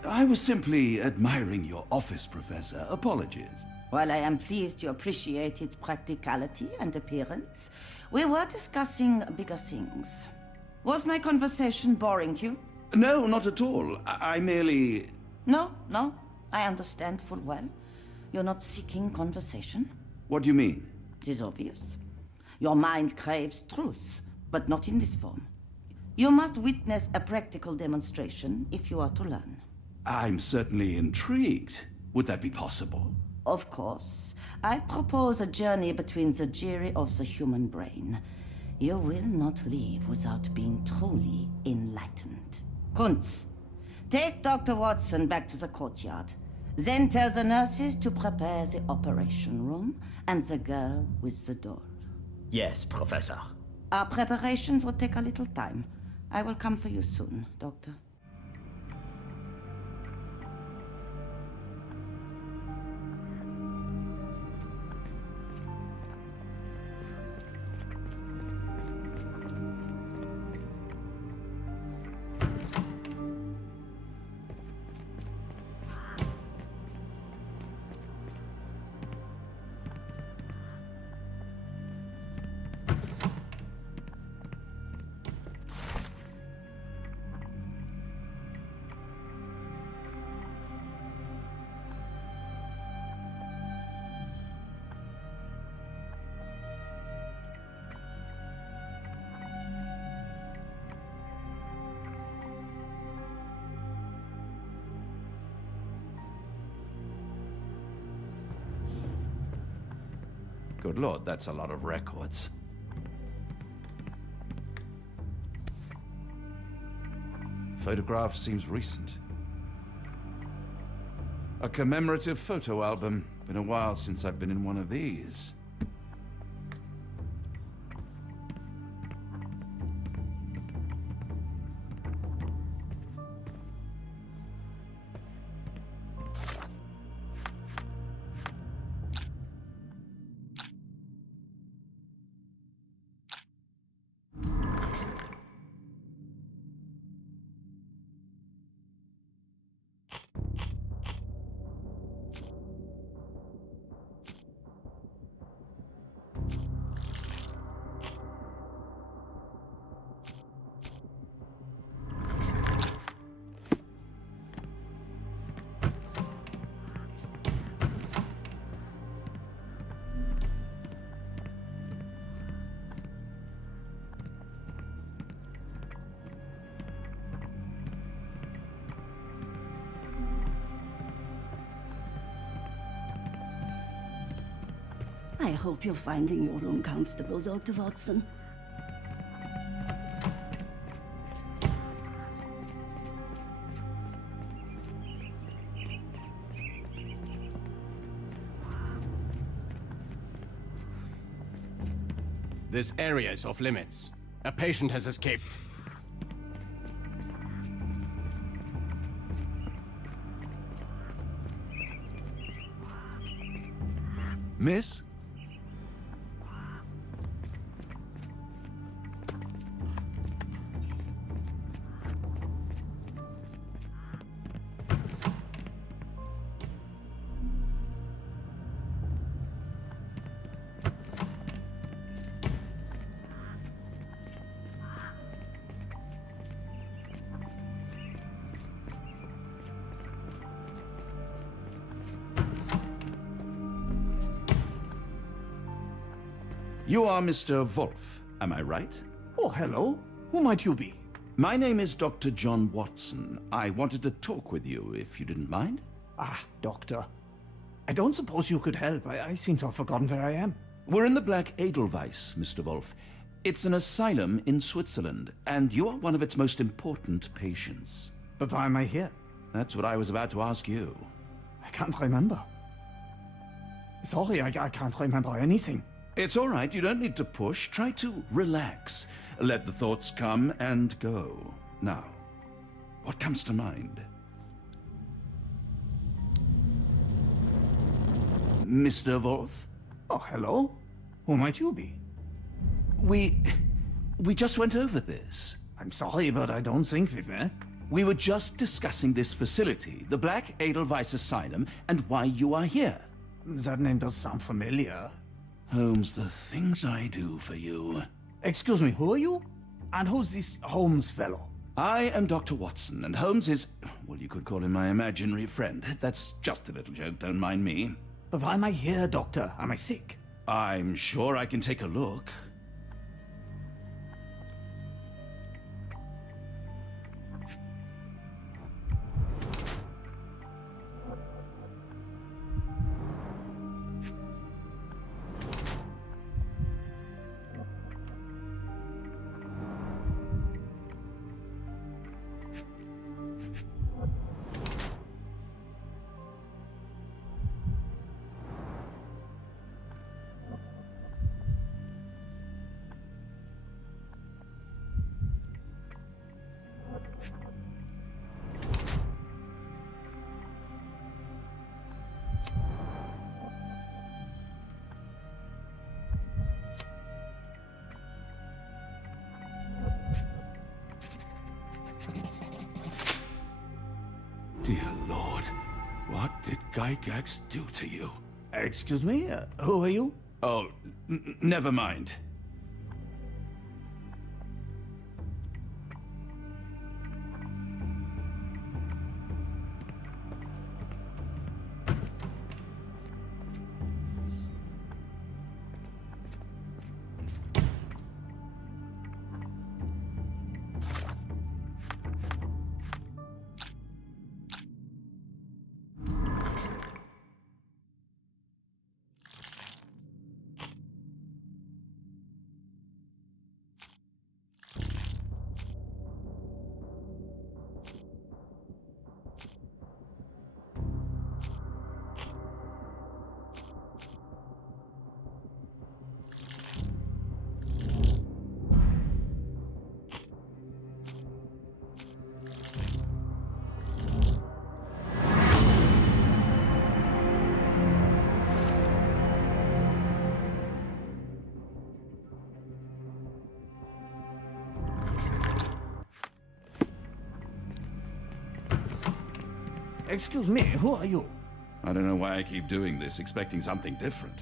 I was simply admiring your office, Professor. Apologies. While I am pleased you appreciate its practicality and appearance, we were discussing bigger things. Was my conversation boring you? No, not at all. I merely... No, I understand full well. You're not seeking conversation. What do you mean? It is obvious. Your mind craves truth, but not in this form. You must witness a practical demonstration if you are to learn. I'm certainly intrigued. Would that be possible? Of course. I propose a journey between the jury of the human brain. You will not leave without being truly enlightened. Kuntz, take Dr. Watson back to the courtyard. Then tell the nurses to prepare the operation room and the girl with the doll. Yes, Professor. Our preparations will take a little time. I will come for you soon, Doctor. Good Lord, that's a lot of records. Photograph seems recent. A commemorative photo album. Been a while since I've been in one of these. I hope you're finding your room comfortable, Dr. Watson. This area is off limits. A patient has escaped. Miss? You are Mr. Wolf, am I right? Oh, hello. Who might you be? My name is Dr. John Watson. I wanted to talk with you, if you didn't mind. Ah, Doctor. I don't suppose you could help. I seem to have forgotten where I am. We're in the Black Edelweiss, Mr. Wolf. It's an asylum in Switzerland, and you are one of its most important patients. But why am I here? That's what I was about to ask you. I can't remember. Sorry, I can't remember anything. It's all right, you don't need to push. Try to relax. Let the thoughts come and go. Now, what comes to mind? Mr. Wolf? Oh, hello. Who might you be? We just went over this. I'm sorry, but I don't think we've met. We were just discussing this facility, the Black Edelweiss Asylum, and why you are here. That name does sound familiar. Holmes, the things I do for you. Excuse me, who are you? And who's this Holmes fellow? I am Dr. Watson, and Holmes is, well, you could call him my imaginary friend. That's just a little joke, don't mind me. But why am I here, Doctor? Am I sick? I'm sure I can take a look. Dear Lord, what did Gygax do to you? Excuse me? Who are you? Oh, never mind. Excuse me, who are you? I don't know why I keep doing this, expecting something different.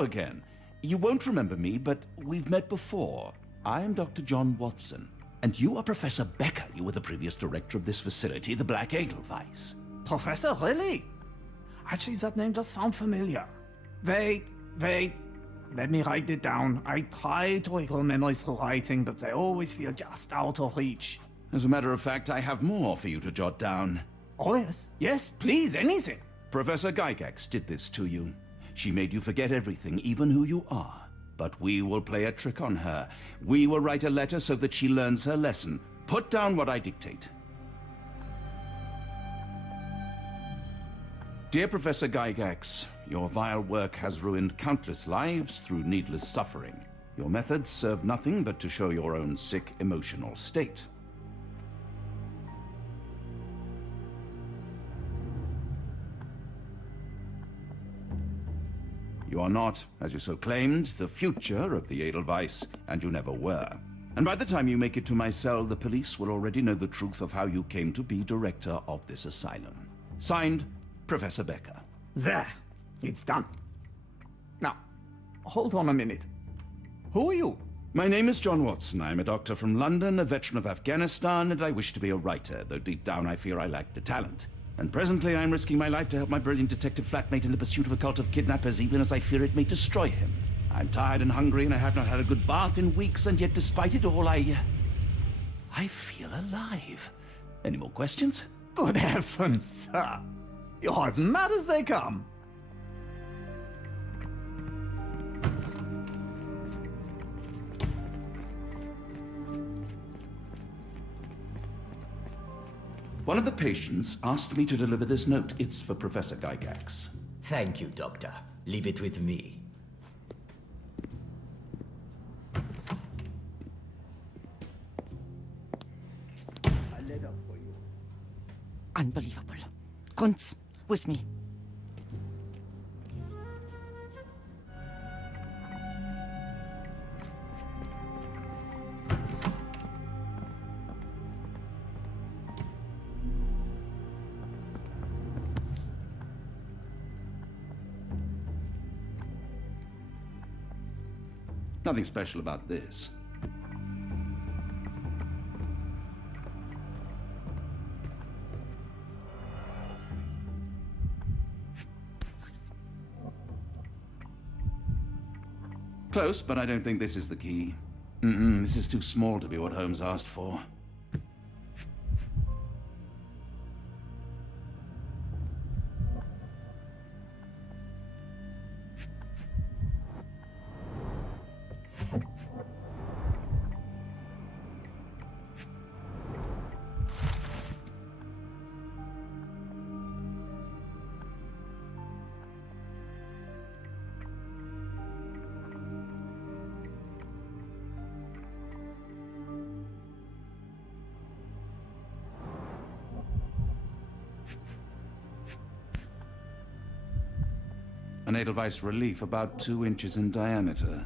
Hello again. You won't remember me, but we've met before. I am Dr. John Watson, and you are Professor Becker. You were the previous director of this facility, the Black Edelweiss. Professor, really? Actually, that name does sound familiar. Wait. Let me write it down. I try to recall memories through writing, but they always feel just out of reach. As a matter of fact, I have more for you to jot down. Oh, yes. Yes, please, anything. Professor Gygax did this to you. She made you forget everything, even who you are. But we will play a trick on her. We will write a letter so that she learns her lesson. Put down what I dictate. Dear Professor Gygax, your vile work has ruined countless lives through needless suffering. Your methods serve nothing but to show your own sick emotional state. You are not, as you so claimed, the future of the Edelweiss, and you never were. And by the time you make it to my cell, the police will already know the truth of how you came to be director of this asylum. Signed, Professor Becker. There. It's done. Now, hold on a minute. Who are you? My name is John Watson. I'm a doctor from London, a veteran of Afghanistan, and I wish to be a writer, though deep down I fear I lack the talent. And presently I'm risking my life to help my brilliant detective flatmate in the pursuit of a cult of kidnappers, even as I fear it may destroy him. I'm tired and hungry, and I have not had a good bath in weeks, and yet despite it all, I feel alive. Any more questions? Good heavens, sir. You're as mad as they come. One of the patients asked me to deliver this note. It's for Professor Gygax. Thank you, Doctor. Leave it with me. A letter for you. Unbelievable. Kunz, with me. Nothing special about this. Close, but I don't think this is the key. This is too small to be what Holmes asked for. An Edelweiss relief about 2 inches in diameter.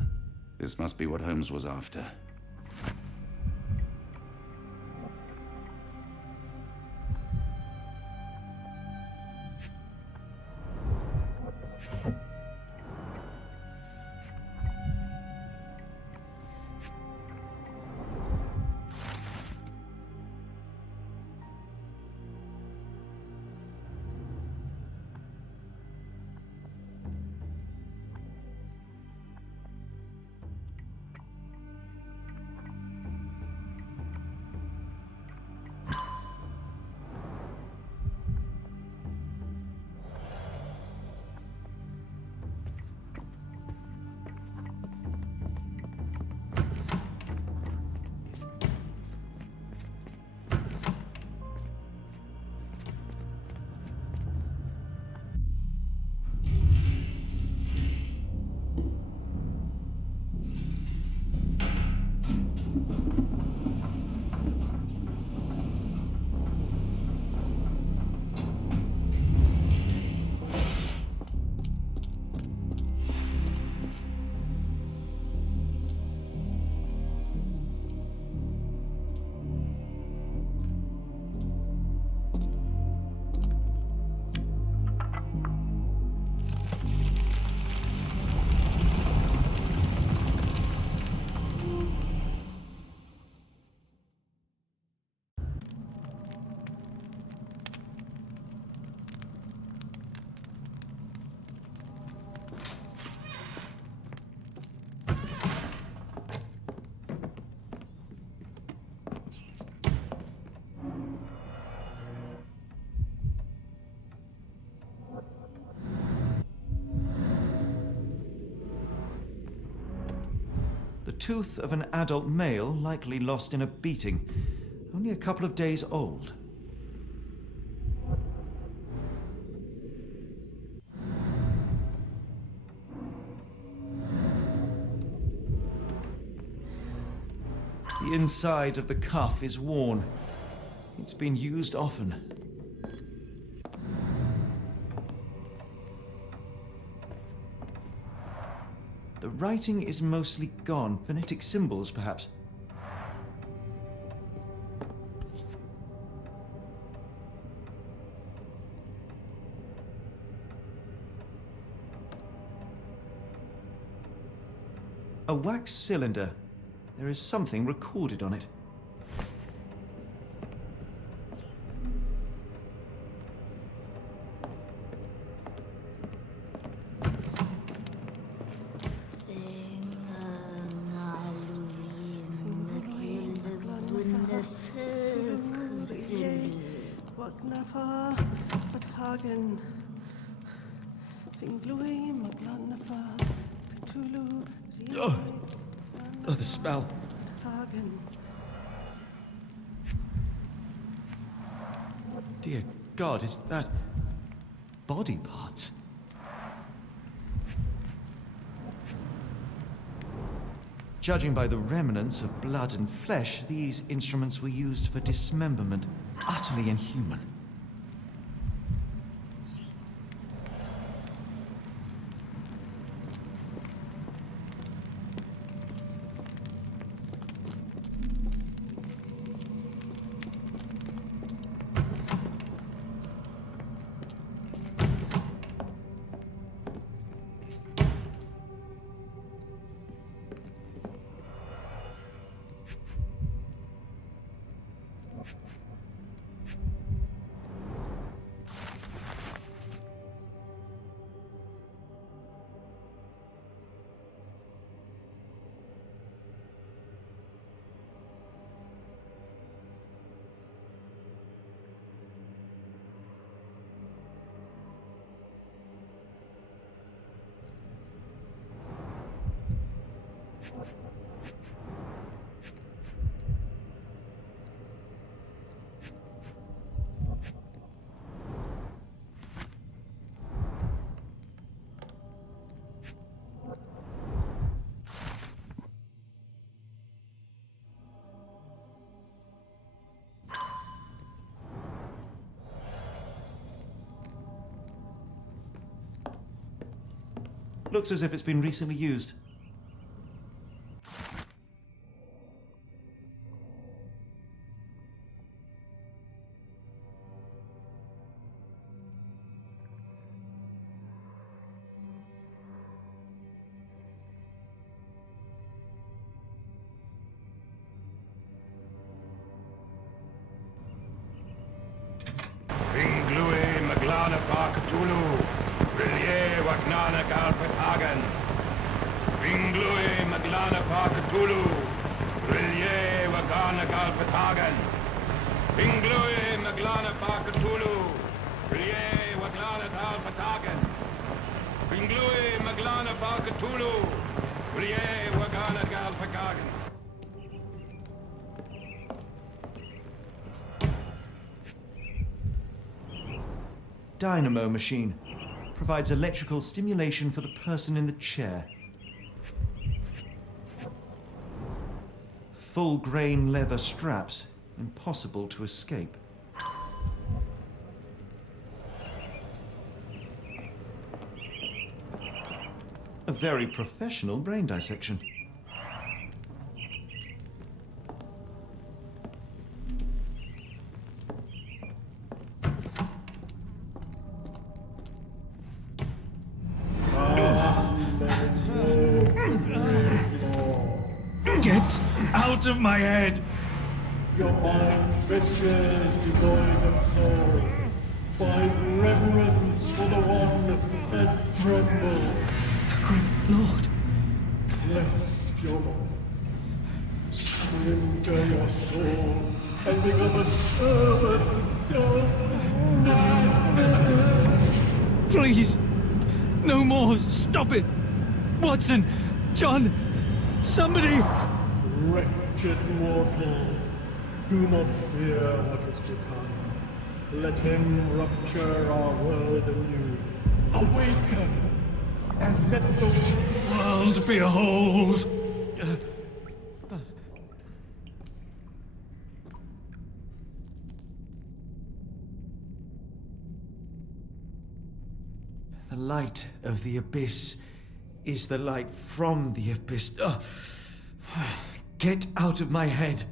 This must be what Holmes was after. tooth of an adult male, likely lost in a beating. Only a couple of days old. The inside of the cuff is worn. It's been used often. The writing is mostly gone. Phonetic symbols, perhaps. A wax cylinder. There is something recorded on it. Oh, the spell. Dear God, is that body parts? Judging by the remnants of blood and flesh, these instruments were used for dismemberment. Utterly inhuman. Looks as if it's been recently used. Cthulhu, Rillier Wagnana Galpetagen. Ringlui Maglana Cthulhu, Rillier Wagana Galpetagen. Ringlui Maglana Cthulhu, Rillier Waglana Galpetagen. Ringlui Maglana Cthulhu, Rillier Wagana Galpetagen. Dynamo machine. Provides electrical stimulation for the person in the chair. Full grain leather straps. Impossible to escape. A very professional brain dissection. Get out of my head! Your mind festers devoid of soul. Find reverence for the one that trembled. Great Lord! Left your surrender your soul and become a servant of madness. Please! No more! Stop it! Watson! John! Somebody! Wretched mortal, do not fear what is to come. Let him rupture our world anew. Awaken! And let the World behold! The light of the abyss is the light from the abyss. Get out of my head!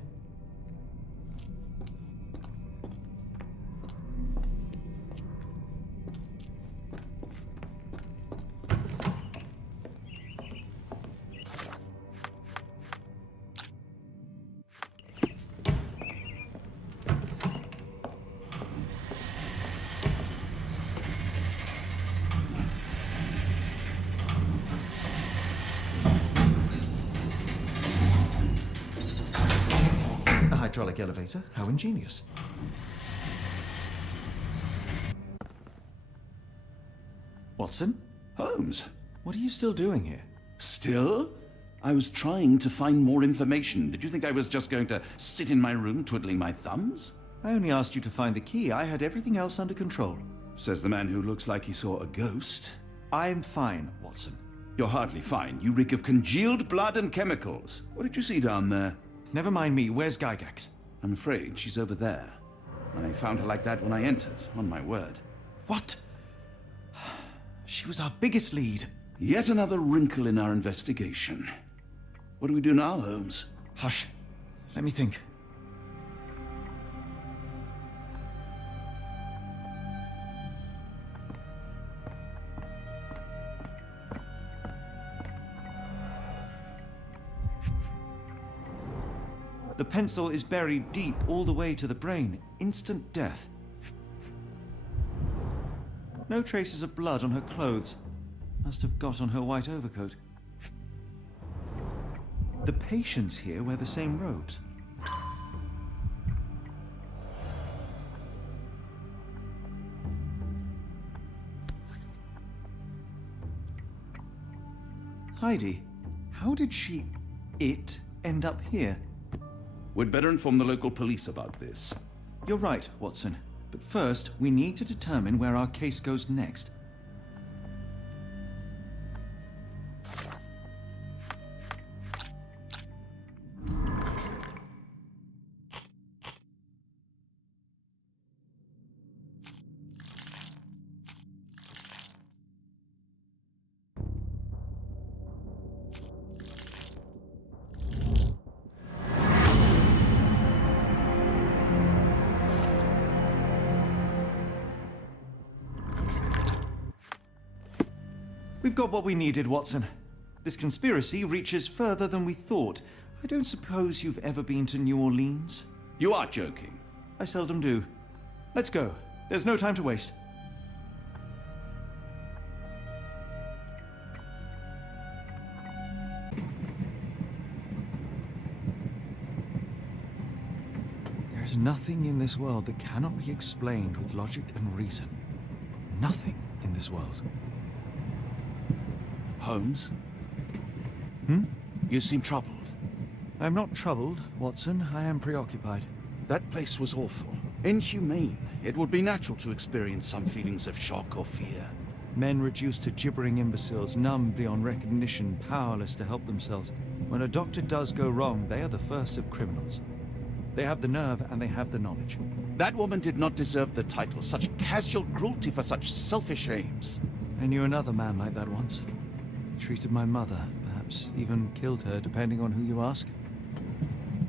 Hydraulic elevator. How ingenious. Watson? Holmes? What are you still doing here? Still? I was trying to find more information. Did you think I was just going to sit in my room twiddling my thumbs? I only asked you to find the key. I had everything else under control. Says the man who looks like he saw a ghost. I'm fine, Watson. You're hardly fine. You reek of congealed blood and chemicals. What did you see down there? Never mind me. Where's Gygax? I'm afraid she's over there. I found her like that when I entered, on my word. What? She was our biggest lead. Yet another wrinkle in our investigation. What do we do now, Holmes? Hush. Let me think. The pencil is buried deep all the way to the brain. Instant death. No traces of blood on her clothes. Must have got on her white overcoat. The patients here wear the same robes. Heidi, how did it end up here? We'd better inform the local police about this. You're right, Watson. But first, we need to determine where our case goes next. We've got what we needed, Watson. This conspiracy reaches further than we thought. I don't suppose you've ever been to New Orleans? You are joking. I seldom do. Let's go. There's no time to waste. There is nothing in this world that cannot be explained with logic and reason. Nothing in this world. Holmes? Hmm? You seem troubled. I'm not troubled, Watson. I am preoccupied. That place was awful. Inhumane. It would be natural to experience some feelings of shock or fear. Men reduced to gibbering imbeciles, numb beyond recognition, powerless to help themselves. When a doctor does go wrong, they are the first of criminals. They have the nerve and they have the knowledge. That woman did not deserve the title. Such casual cruelty for such selfish aims. I knew another man like that once. He treated my mother, perhaps even killed her, depending on who you ask.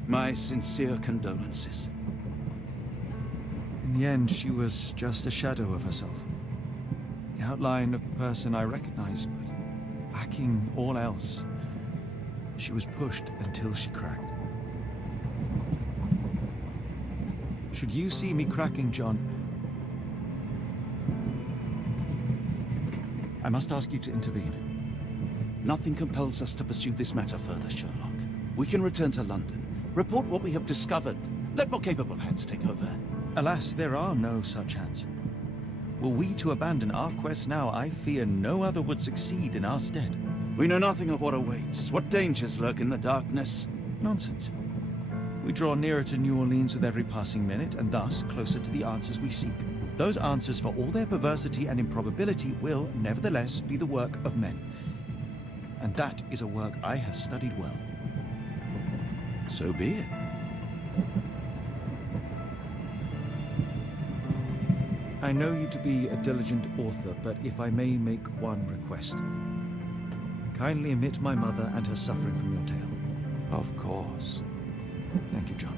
My sincere condolences. In the end, she was just a shadow of herself. The outline of the person I recognized, but lacking all else. She was pushed until she cracked. Should you see me cracking, John, I must ask you to intervene. Nothing compels us to pursue this matter further, Sherlock. We can return to London, report what we have discovered. Let more capable hands take over. Alas, there are no such hands. Were we to abandon our quest now, I fear no other would succeed in our stead. We know nothing of what awaits, what dangers lurk in the darkness. Nonsense. We draw nearer to New Orleans with every passing minute, and thus closer to the answers we seek. Those answers, for all their perversity and improbability, will, nevertheless, be the work of men. And that is a work I have studied well. So be it. I know you to be a diligent author, but if I may make one request. Kindly omit my mother and her suffering from your tale. Of course. Thank you, John.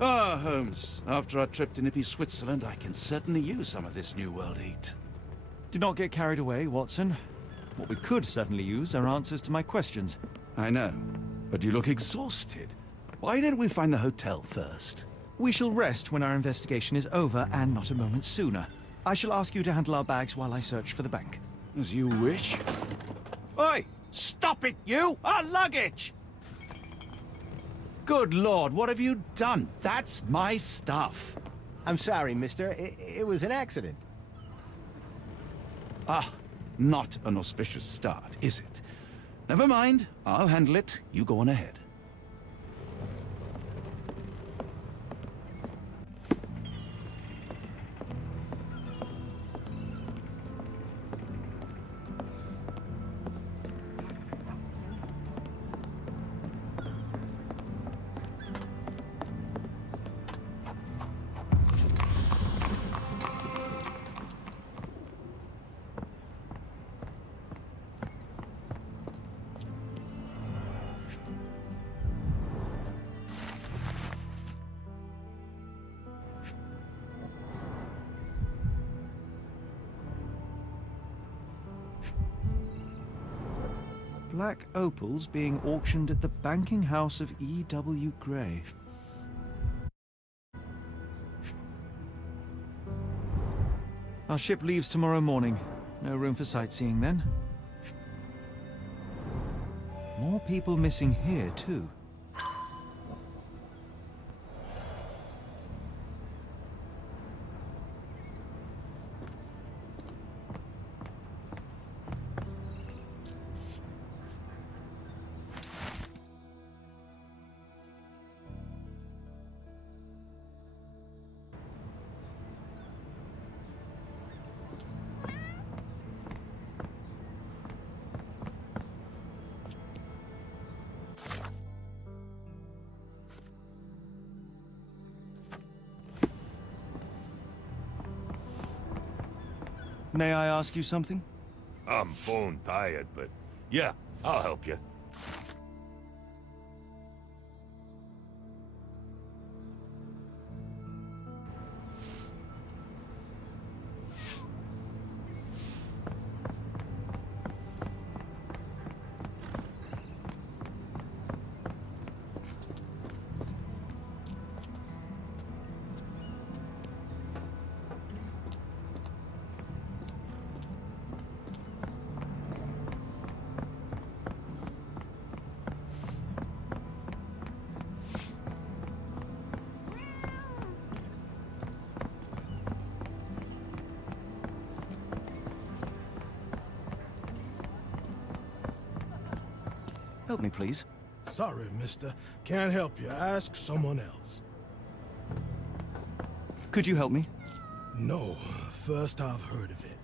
Ah, Holmes. After our trip to nippy Switzerland, I can certainly use some of this New World heat. Do not get carried away, Watson. What we could certainly use are answers to my questions. I know, but you look exhausted. Why didn't we find the hotel first? We shall rest when our investigation is over, and not a moment sooner. I shall ask you to handle our bags while I search for the bank. As you wish. Oi! Stop it, you! Our luggage! Good Lord, what have you done? That's my stuff. I'm sorry, mister. It was an accident. Ah, not an auspicious start, is it? Never mind. I'll handle it. You go on ahead. Black opals being auctioned at the banking house of E.W. Gray. Our ship leaves tomorrow morning. No room for sightseeing then. More people missing here, too. May I ask you something? I'm bone tired, but yeah, I'll help you. Help me, please. Sorry, mister. Can't help you. Ask someone else. Could you help me? No. First I've heard of it.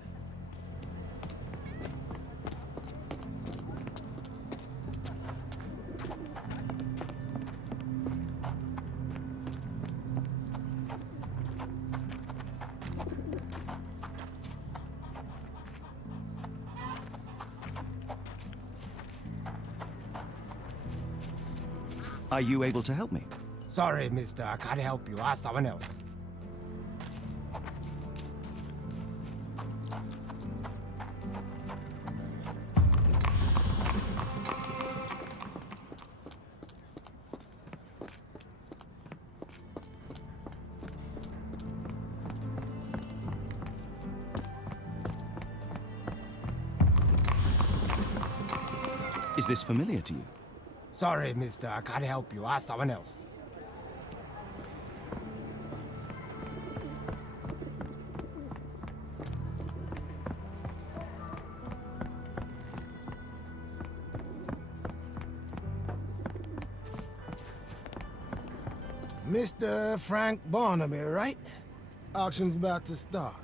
Are you able to help me? Sorry, mister. I can't help you. Ask someone else. Is this familiar to you? Sorry, mister, I can't help you. Ask someone else. Mr. Frank Barnaby, right? Auction's about to start.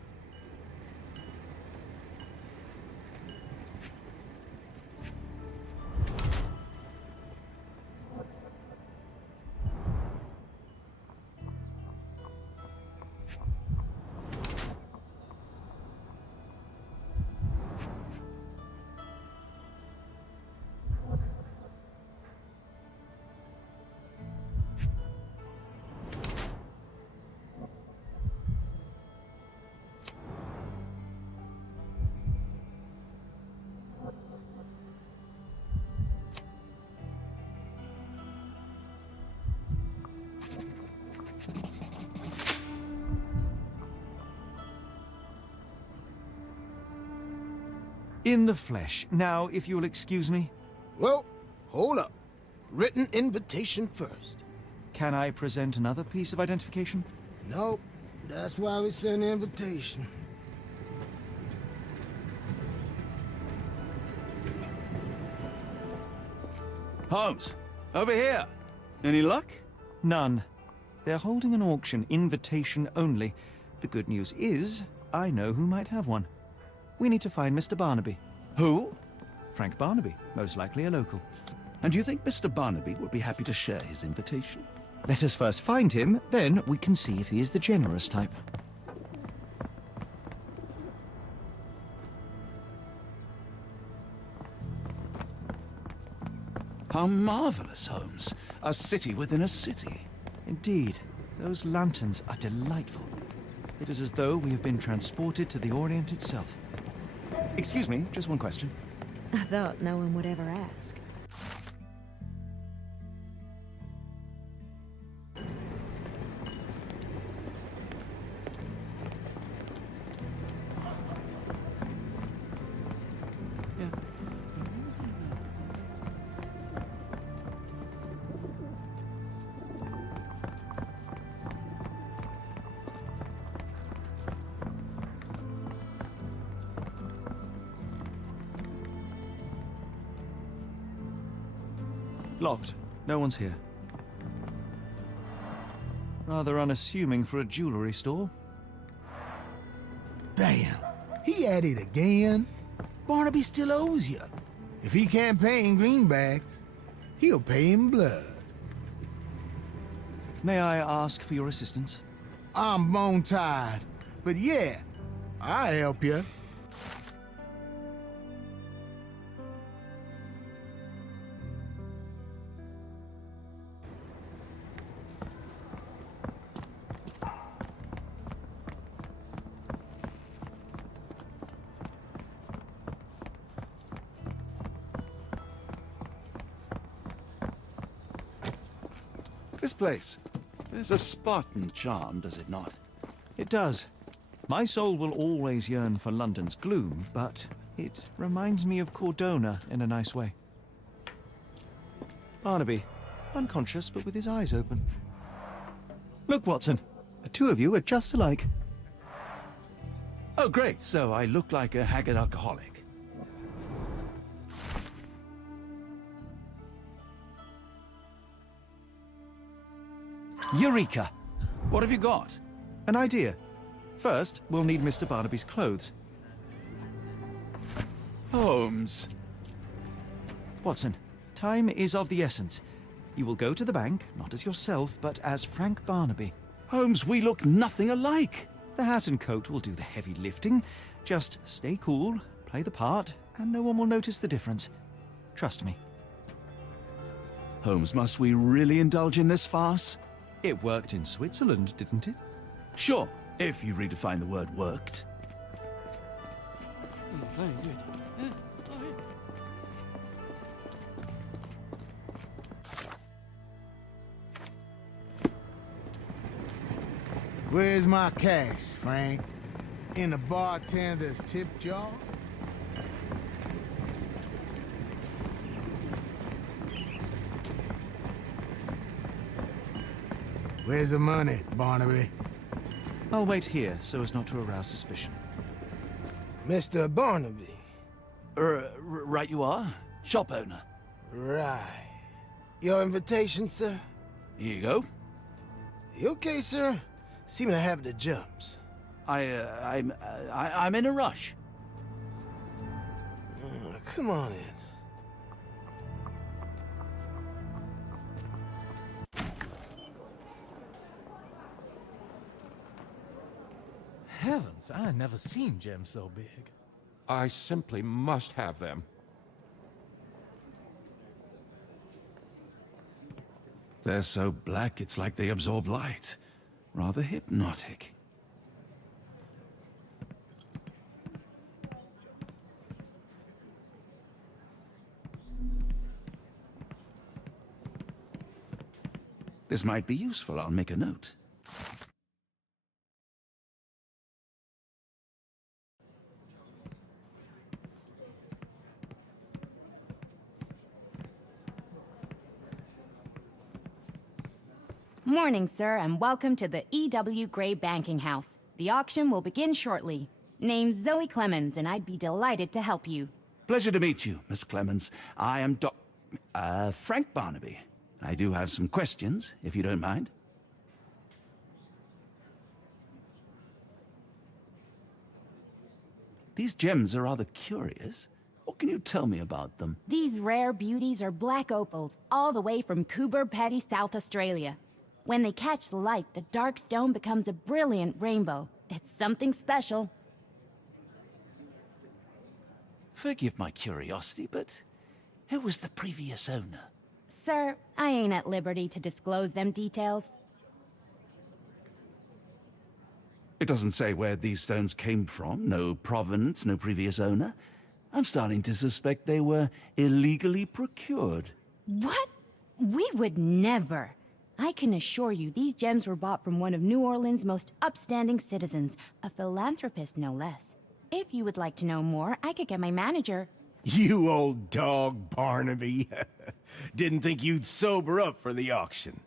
In the flesh. Now, if you'll excuse me. Well, hold up. Written invitation first. Can I present another piece of identification? Nope. That's why we send the invitation. Holmes, over here. Any luck? None. They're holding an auction, invitation only. The good news is, I know who might have one. We need to find Mr. Barnaby. Who? Frank Barnaby, most likely a local. And do you think Mr. Barnaby would be happy to share his invitation? Let us first find him, then we can see if he is the generous type. How marvelous, Holmes. A city within a city. Indeed. Those lanterns are delightful. It is as though we have been transported to the Orient itself. Excuse me, just one question. I thought no one would ever ask. Locked. No one's here. Rather unassuming for a jewelry store. Damn. He at it again. Barnaby still owes you. If he can't pay in greenbacks, he'll pay in blood. May I ask for your assistance? I'm bone tired, but yeah, I'll help you. This place. There's a Spartan charm, does it not? It does. My soul will always yearn for London's gloom, but it reminds me of Cordona in a nice way. Barnaby, unconscious but with his eyes open. Look, Watson, the two of you are just alike. Oh, great. So I look like a haggard alcoholic. Eureka! What have you got? An idea. First, we'll need Mr. Barnaby's clothes. Holmes. Watson, time is of the essence. You will go to the bank, not as yourself, but as Frank Barnaby. Holmes, we look nothing alike. The hat and coat will do the heavy lifting. Just stay cool, play the part, and no one will notice the difference. Trust me. Holmes, must we really indulge in this farce? It worked in Switzerland, didn't it? Sure, if you redefine the word worked. Very good. Where's my cash, Frank? In the bartender's tip jar? Where's the money, Barnaby? I'll wait here so as not to arouse suspicion. Mr. Barnaby. Right you are. Shop owner. Right. Your invitation, sir? Here you go. You okay, sir? Seem to have the jumps. I'm in a rush. Come on in. Heavens, I never seen gems so big. I simply must have them. They're so black, it's like they absorb light. Rather hypnotic. This might be useful. I'll make a note. Morning, sir, and welcome to the E.W. Gray Banking House. The auction will begin shortly. Name's Zoe Clemens, and I'd be delighted to help you. Pleasure to meet you, Miss Clemens. I am Frank Barnaby. I do have some questions, if you don't mind. These gems are rather curious. What can you tell me about them? These rare beauties are black opals, all the way from Coober Pedy, South Australia. When they catch the light, the dark stone becomes a brilliant rainbow. It's something special. Forgive my curiosity, but who was the previous owner? Sir, I ain't at liberty to disclose them details. It doesn't say where these stones came from. No provenance, no previous owner. I'm starting to suspect they were illegally procured. What? We would never. I can assure you these gems were bought from one of New Orleans' most upstanding citizens, a philanthropist no less. If you would like to know more, I could get my manager. You old dog, Barnaby. Didn't think you'd sober up for the auction.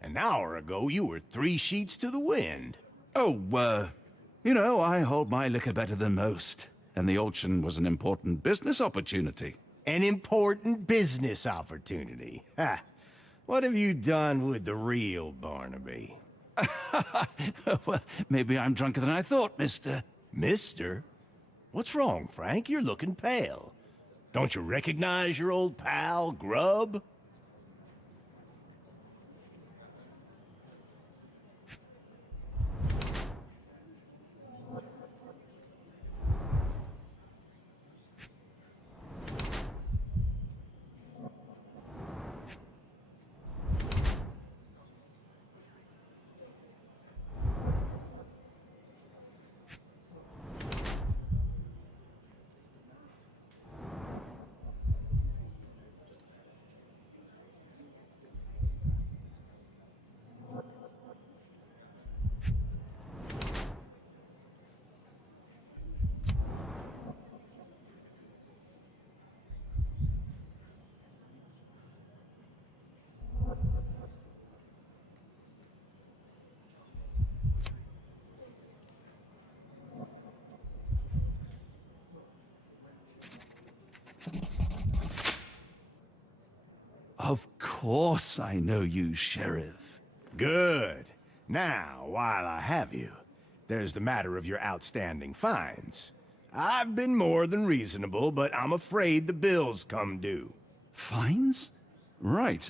An hour ago, you were 3 sheets to the wind. Oh, you know, I hold my liquor better than most. And the auction was an important business opportunity. An important business opportunity? Ha! What have you done with the real Barnaby? Well, maybe I'm drunker than I thought, mister. Mister? What's wrong, Frank? You're looking pale. Don't you recognize your old pal, Grub? Of course I know you, Sheriff. Good. Now, while I have you, there's the matter of your outstanding fines. I've been more than reasonable, but I'm afraid the bills come due. Fines? Right,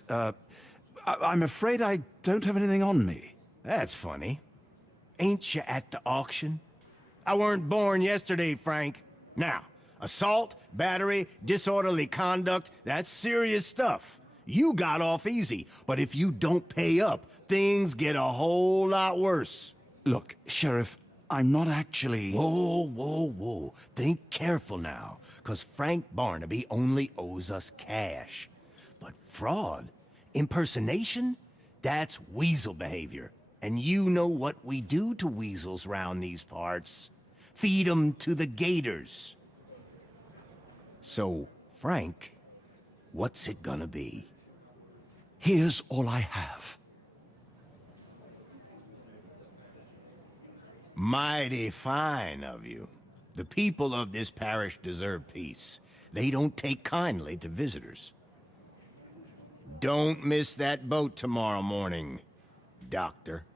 I'm afraid I don't have anything on me. That's funny. Ain't you at the auction? I weren't born yesterday, Frank. Now, assault, battery, disorderly conduct, that's serious stuff. You got off easy, but if you don't pay up, things get a whole lot worse. Look, Sheriff, I'm not actually... Whoa, whoa, whoa. Think careful now, because Frank Barnaby only owes us cash. But fraud, impersonation, that's weasel behavior. And you know what we do to weasels round these parts. Feed 'em to the gators. So, Frank, what's it gonna be? Here's all I have. Mighty fine of you. The people of this parish deserve peace. They don't take kindly to visitors. Don't miss that boat tomorrow morning, Doctor.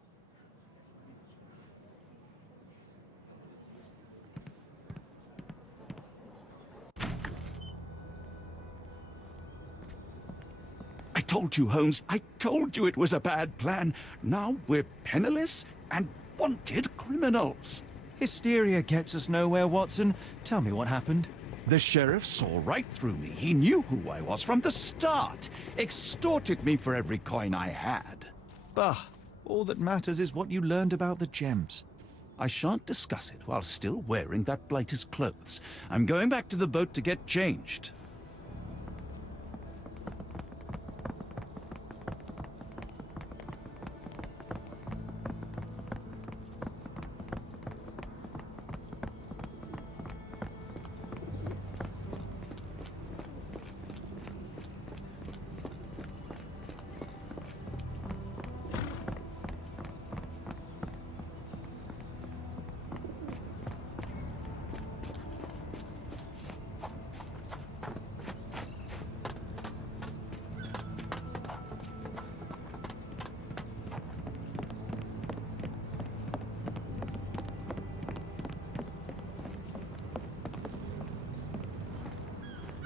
I told you, Holmes. I told you it was a bad plan. Now we're penniless and wanted criminals. Hysteria gets us nowhere, Watson. Tell me what happened. The sheriff saw right through me. He knew who I was from the start. Extorted me for every coin I had. Bah, all that matters is what you learned about the gems. I shan't discuss it while still wearing that blighter's clothes. I'm going back to the boat to get changed.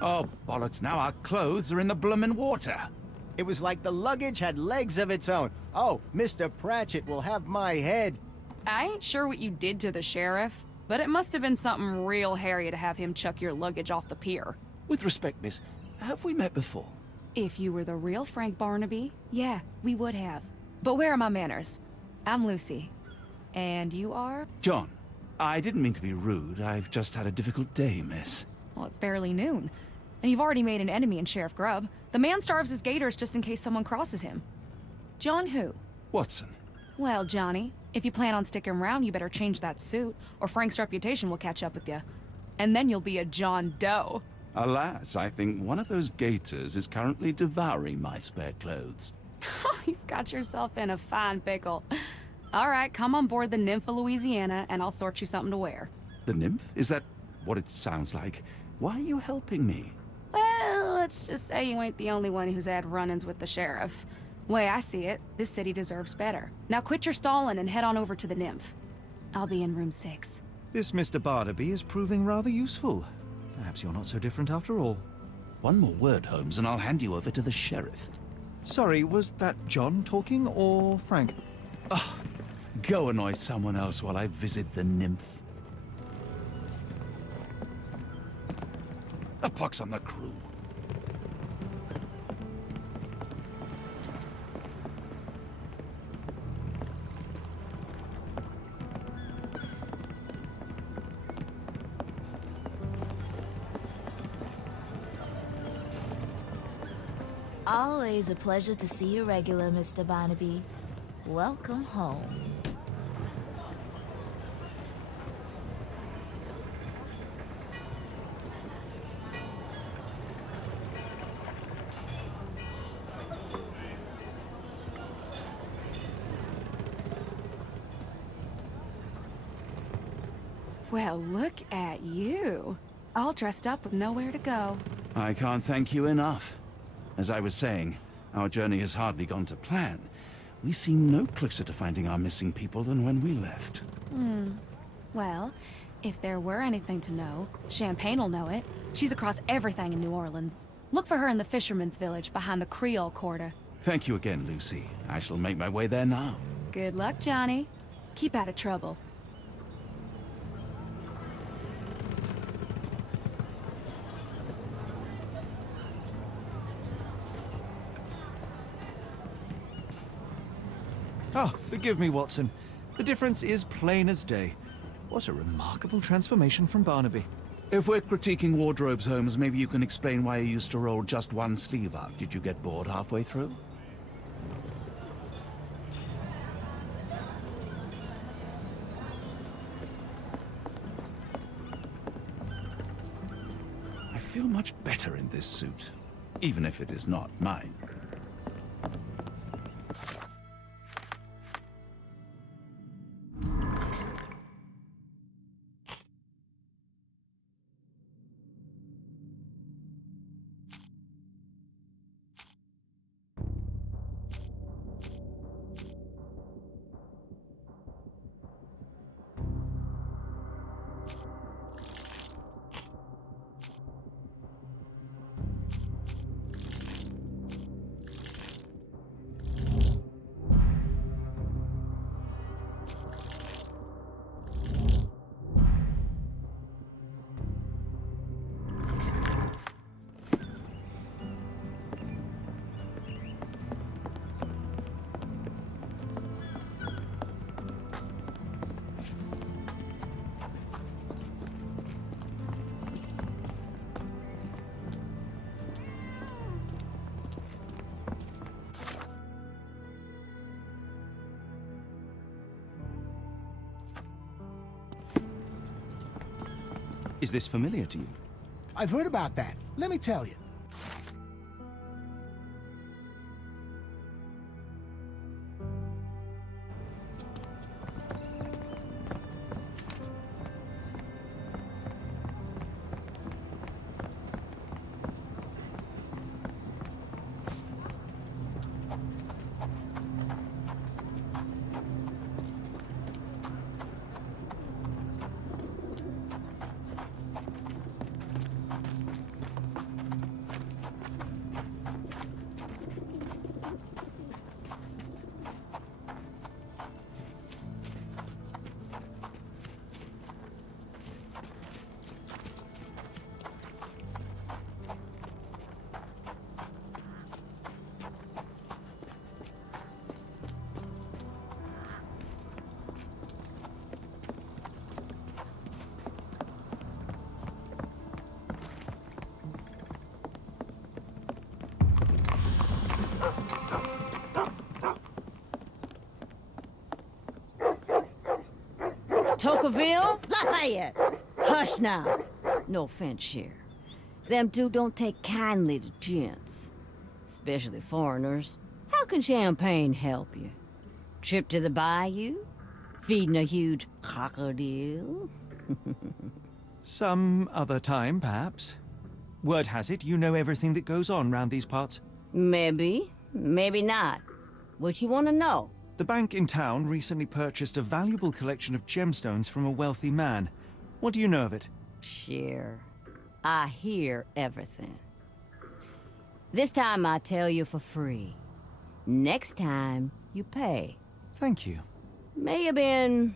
Oh, bollocks, now our clothes are in the bloomin' water. It was like the luggage had legs of its own. Oh, Mr. Pratchett will have my head. I ain't sure what you did to the sheriff, but it must have been something real hairy to have him chuck your luggage off the pier. With respect, miss, have we met before? If you were the real Frank Barnaby, yeah, we would have. But where are my manners? I'm Lucy. And you are? John, I didn't mean to be rude. I've just had a difficult day, miss. Well, it's barely noon. And you've already made an enemy in Sheriff Grubb. The man starves his gators just in case someone crosses him. John who? Watson. Well, Johnny, if you plan on sticking around, you better change that suit, or Frank's reputation will catch up with you. And then you'll be a John Doe. Alas, I think one of those gators is currently devouring my spare clothes. You've got yourself in a fine pickle. All right, come on board the Nymph of Louisiana, and I'll sort you something to wear. The nymph? Is that what it sounds like? Why are you helping me? Well, let's just say you ain't the only one who's had run-ins with the sheriff. Way I see it, this city deserves better. Now quit your stalling and head on over to the Nymph. I'll be in room 6. This Mr. Barnaby is proving rather useful. Perhaps you're not so different after all. One more word, Holmes, and I'll hand you over to the sheriff. Sorry, was that John talking or Frank? Oh, go annoy someone else while I visit the Nymph. A pox on the crew. Always a pleasure to see you regular, Mr. Barnaby. Welcome home. Well, look at you. All dressed up with nowhere to go. I can't thank you enough. As I was saying, our journey has hardly gone to plan. We seem no closer to finding our missing people than when we left. Well, if there were anything to know, Champagne'll know it. She's across everything in New Orleans. Look for her in the fisherman's village behind the Creole Quarter. Thank you again, Lucy. I shall make my way there now. Good luck, Johnny. Keep out of trouble. Oh, forgive me, Watson. The difference is plain as day. What a remarkable transformation from Barnaby. If we're critiquing wardrobes, Holmes, maybe you can explain why you used to roll just one sleeve up. Did you get bored halfway through? I feel much better in this suit, even if it is not mine. Is this familiar to you? I've heard about that. Let me tell you. Tocqueville? Lafayette! Hush now. No offense, Cher. Them two don't take kindly to gents. Especially foreigners. How can champagne help you? Trip to the bayou? Feeding a huge crocodile? Some other time, perhaps. Word has it, you know everything that goes on round these parts. Maybe. Maybe not. What you want to know? The bank in town recently purchased a valuable collection of gemstones from a wealthy man. What do you know of it? Cher, I hear everything. This time I tell you for free. Next time, you pay. Thank you. May have been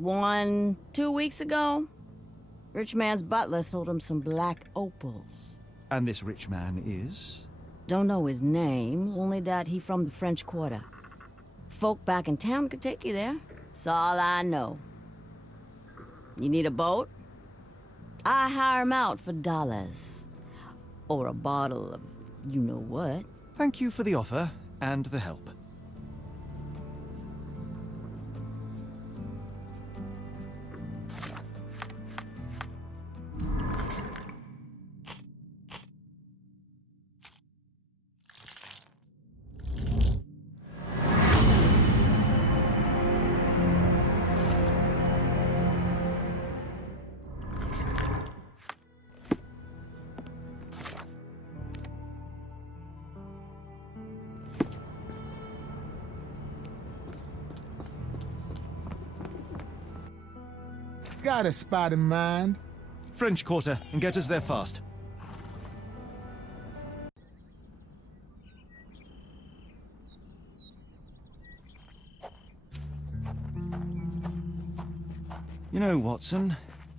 2 weeks ago. Rich man's butler sold him some black opals. And this rich man is? Don't know his name, only that he from the French Quarter. Folk back in town could take you there. That's all I know. You need a boat? I hire 'em out for dollars. Or a bottle of you-know-what. Thank you for the offer and the help. Got a spot in mind. French Quarter, and get us there fast. You know, Watson,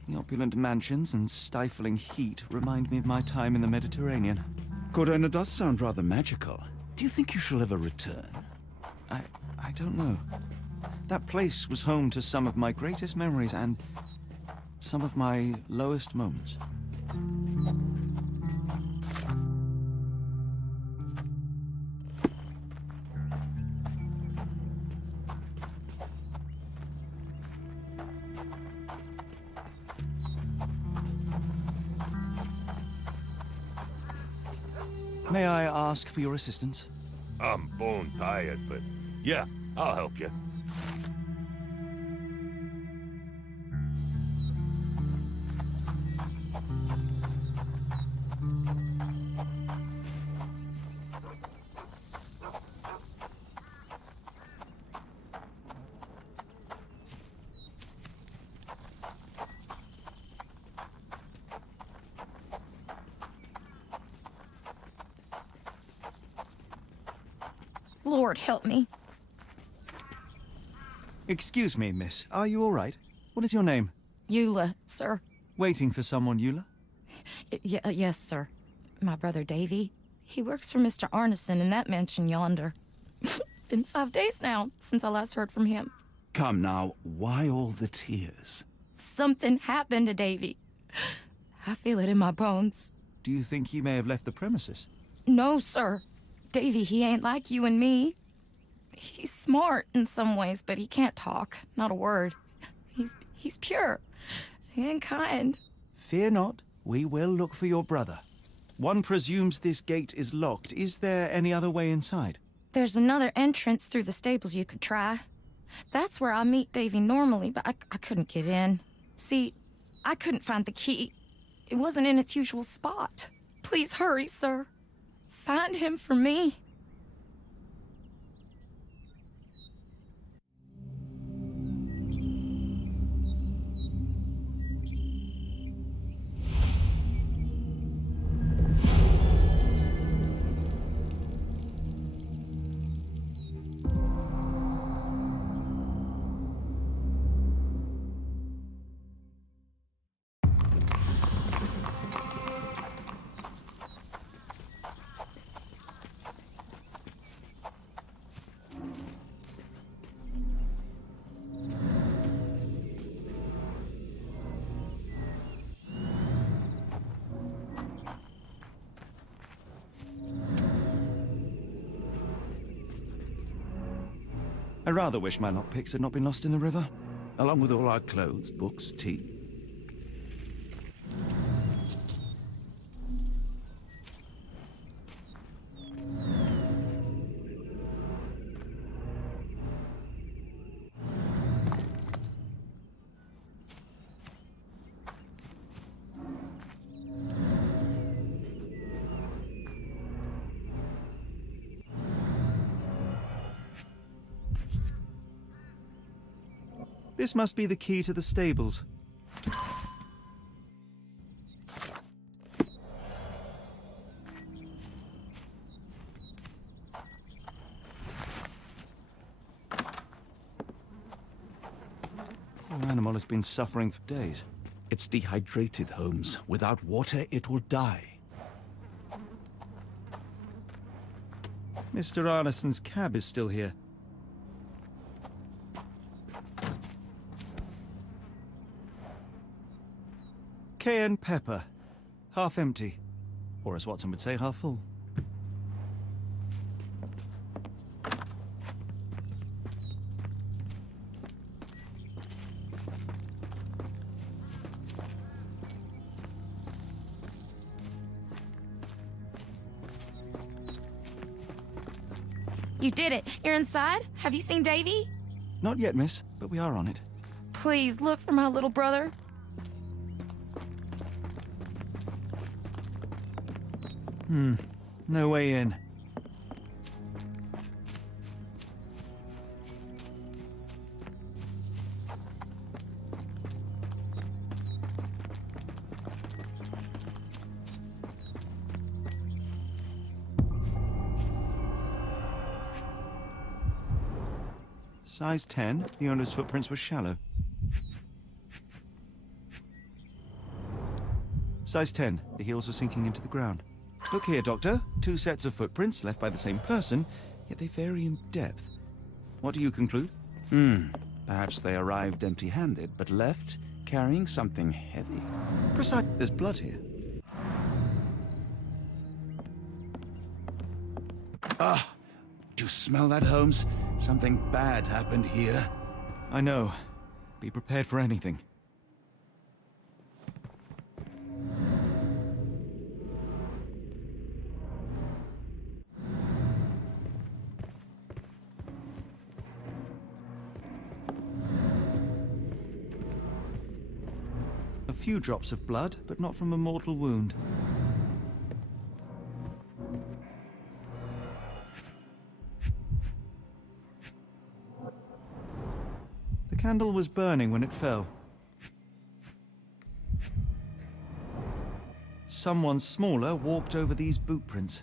the opulent mansions and stifling heat remind me of my time in the Mediterranean. Corona does sound rather magical. Do you think you shall ever return? I don't know. That place was home to some of my greatest memories and some of my lowest moments. May I ask for your assistance? I'm bone tired, but yeah, I'll help you. Lord, help me. Excuse me, miss. Are you all right? What is your name? Eula, sir. Waiting for someone, Eula? Yes, sir. My brother Davy. He works for Mr. Arneson in that mansion yonder. Been 5 days now since I last heard from him. Come now, why all the tears? Something happened to Davy. I feel it in my bones. Do you think he may have left the premises? No, sir. Davy, he ain't like you and me. He's smart in some ways, but he can't talk. Not a word. He's pure and kind. Fear not, we will look for your brother. One presumes this gate is locked. Is there any other way inside? There's another entrance through the stables you could try. That's where I meet Davy normally, but I couldn't get in. See, I couldn't find the key. It wasn't in its usual spot. Please hurry, sir. Find him for me. I rather wish my lockpicks had not been lost in the river. Along with all our clothes, books, tea. This must be the key to the stables. The animal has been suffering for days. It's dehydrated, Holmes. Without water, it will die. Mr. Arneson's cab is still here. Cayenne pepper. Half empty. Or as Watson would say, half full. You did it. You're inside? Have you seen Davy? Not yet, miss, but we are on it. Please, look for my little brother. No way in. Size 10, the owner's footprints were shallow. Size 10, the heels were sinking into the ground. Look here, Doctor. 2 sets of footprints left by the same person, yet they vary in depth. What do you conclude? Perhaps they arrived empty-handed, but left carrying something heavy. Precise. There's blood here. Ah! Do you smell that, Holmes? Something bad happened here. I know. Be prepared for anything. A few drops of blood, but not from a mortal wound. The candle was burning when it fell. Someone smaller walked over these boot prints.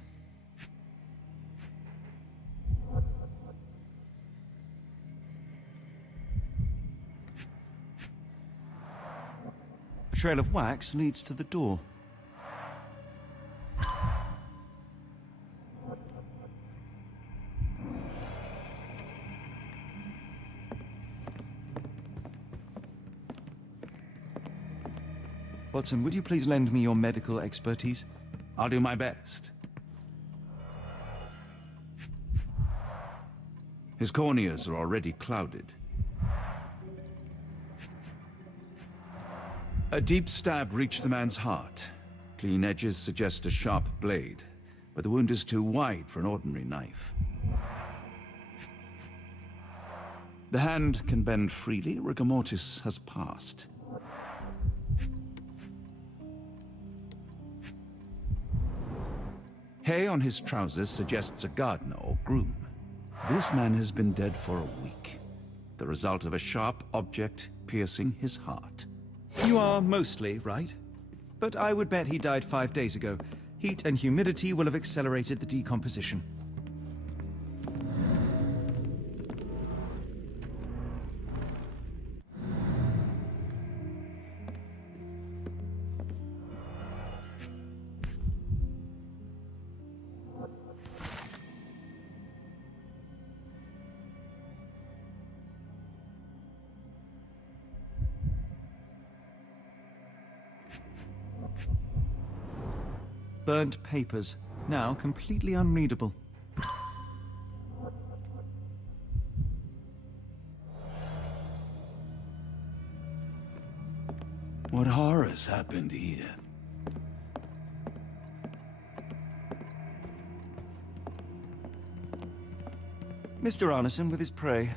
A trail of wax leads to the door. Watson, would you please lend me your medical expertise? I'll do my best. His corneas are already clouded. A deep stab reached the man's heart. Clean edges suggest a sharp blade, but the wound is too wide for an ordinary knife. The hand can bend freely. Rigor mortis has passed. Hay on his trousers suggests a gardener or groom. This man has been dead for a week. The result of a sharp object piercing his heart. You are mostly right. But I would bet he died 5 days ago. Heat and humidity will have accelerated the decomposition. Burnt papers, now completely unreadable. What horrors happened here? Mr. Arneson with his prey.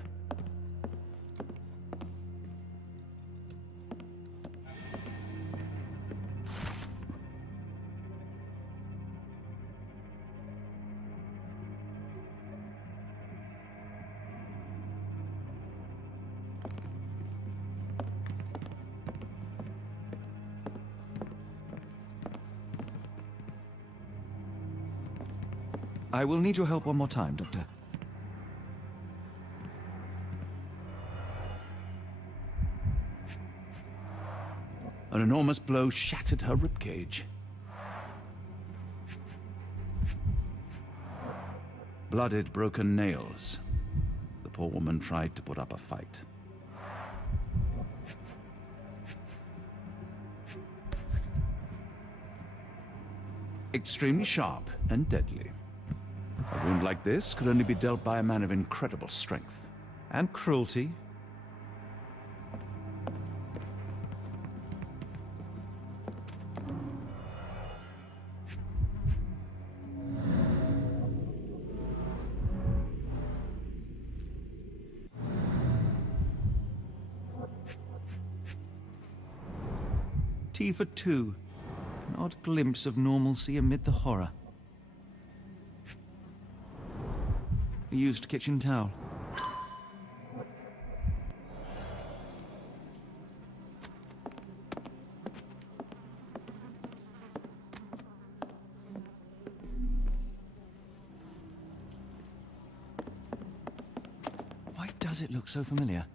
I will need your help one more time, Doctor. An enormous blow shattered her ribcage. Blooded, broken nails. The poor woman tried to put up a fight. Extremely sharp and deadly. A wound like this could only be dealt by a man of incredible strength. And cruelty. Tea for two. An odd glimpse of normalcy amid the horror. A used kitchen towel. Why does it look so familiar?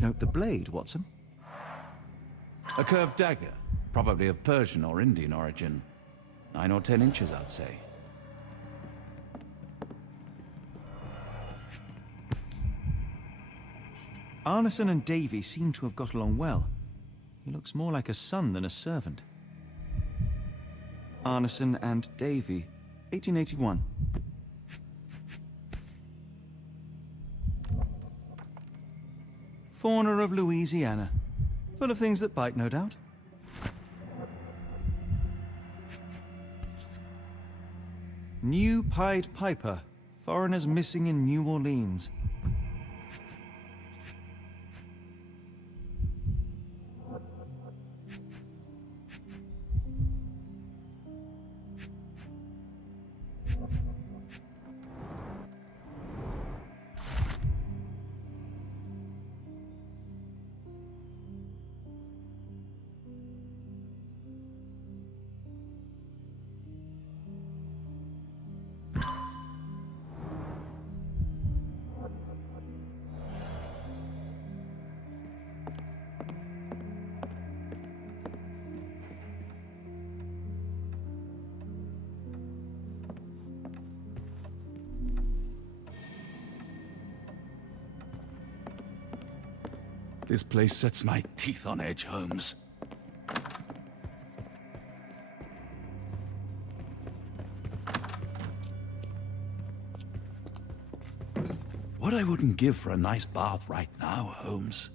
Note the blade, Watson. A curved dagger, probably of Persian or Indian origin. 9 or 10 inches, I'd say. Arneson and Davy seem to have got along well. He looks more like a son than a servant. Arneson and Davy, 1881. Fauna of Louisiana. Full of things that bite, no doubt. New Pied Piper. Foreigners missing in New Orleans. This place sets my teeth on edge, Holmes. What I wouldn't give for a nice bath right now, Holmes.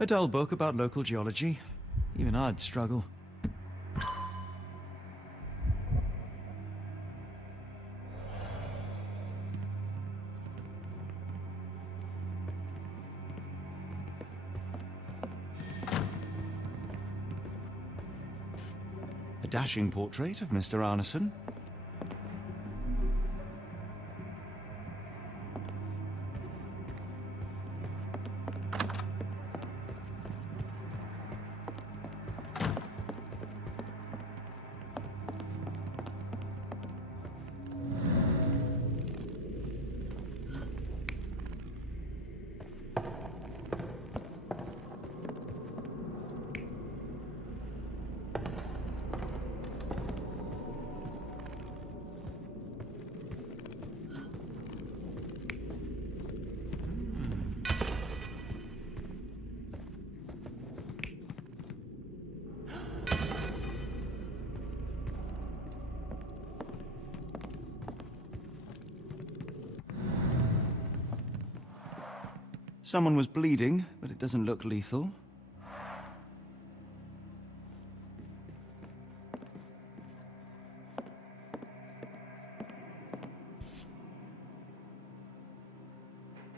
A dull book about local geology. Even I'd struggle. A dashing portrait of Mr. Arneson. Someone was bleeding, but it doesn't look lethal.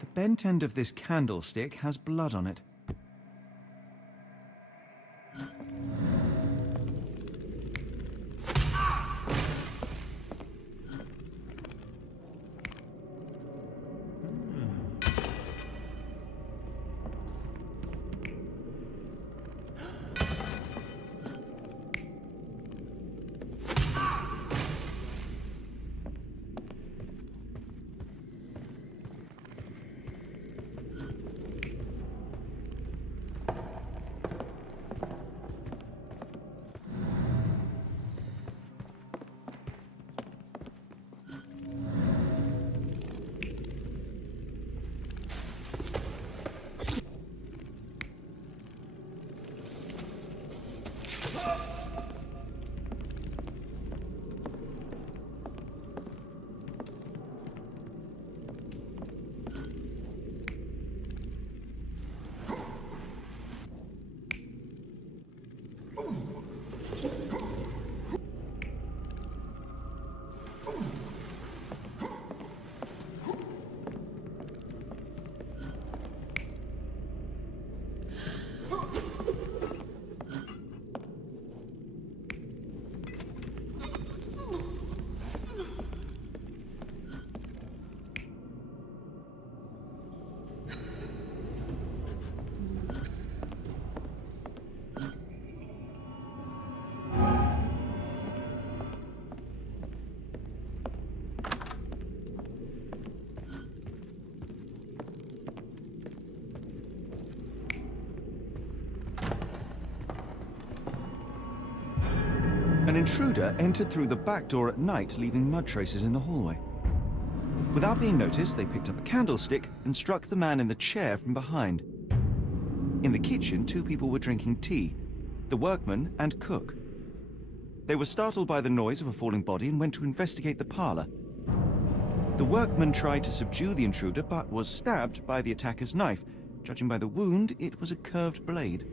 The bent end of this candlestick has blood on it. An intruder entered through the back door at night, leaving mud traces in the hallway. Without being noticed, they picked up a candlestick and struck the man in the chair from behind. In the kitchen, two people were drinking tea, the workman and cook. They were startled by the noise of a falling body and went to investigate the parlor. The workman tried to subdue the intruder, but was stabbed by the attacker's knife. Judging by the wound, it was a curved blade.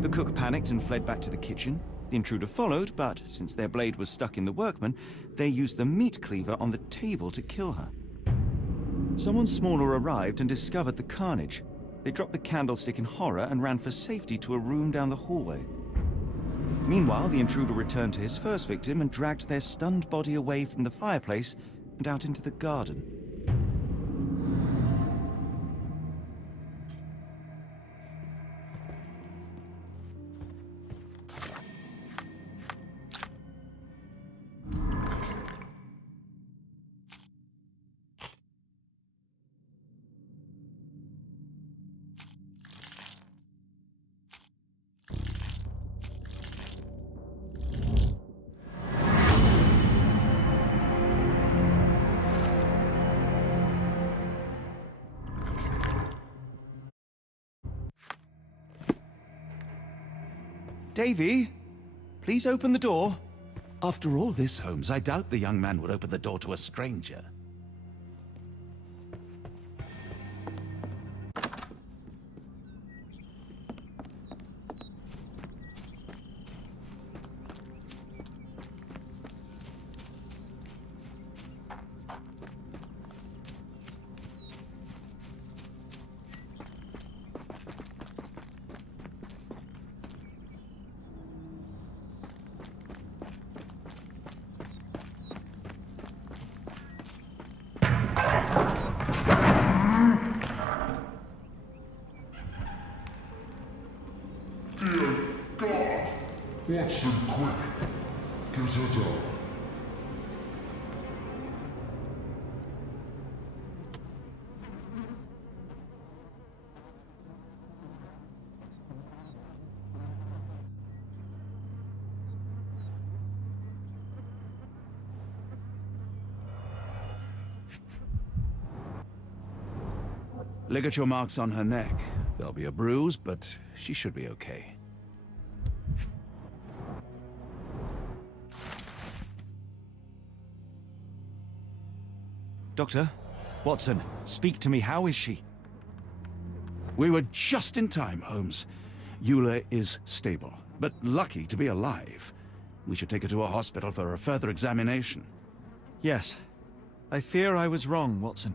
The cook panicked and fled back to the kitchen. The intruder followed, but since their blade was stuck in the workman, they used the meat cleaver on the table to kill her. Someone smaller arrived and discovered the carnage. They dropped the candlestick in horror and ran for safety to a room down the hallway. Meanwhile, the intruder returned to his first victim and dragged their stunned body away from the fireplace and out into the garden. Davy, please open the door. After all this, Holmes, I doubt the young man would open the door to a stranger. Watson, quick! Get her down. Ligature marks on her neck. There'll be a bruise, but she should be okay. Doctor, Watson, speak to me. How is she? We were just in time, Holmes. Eula is stable, but lucky to be alive. We should take her to a hospital for a further examination. Yes. I fear I was wrong, Watson.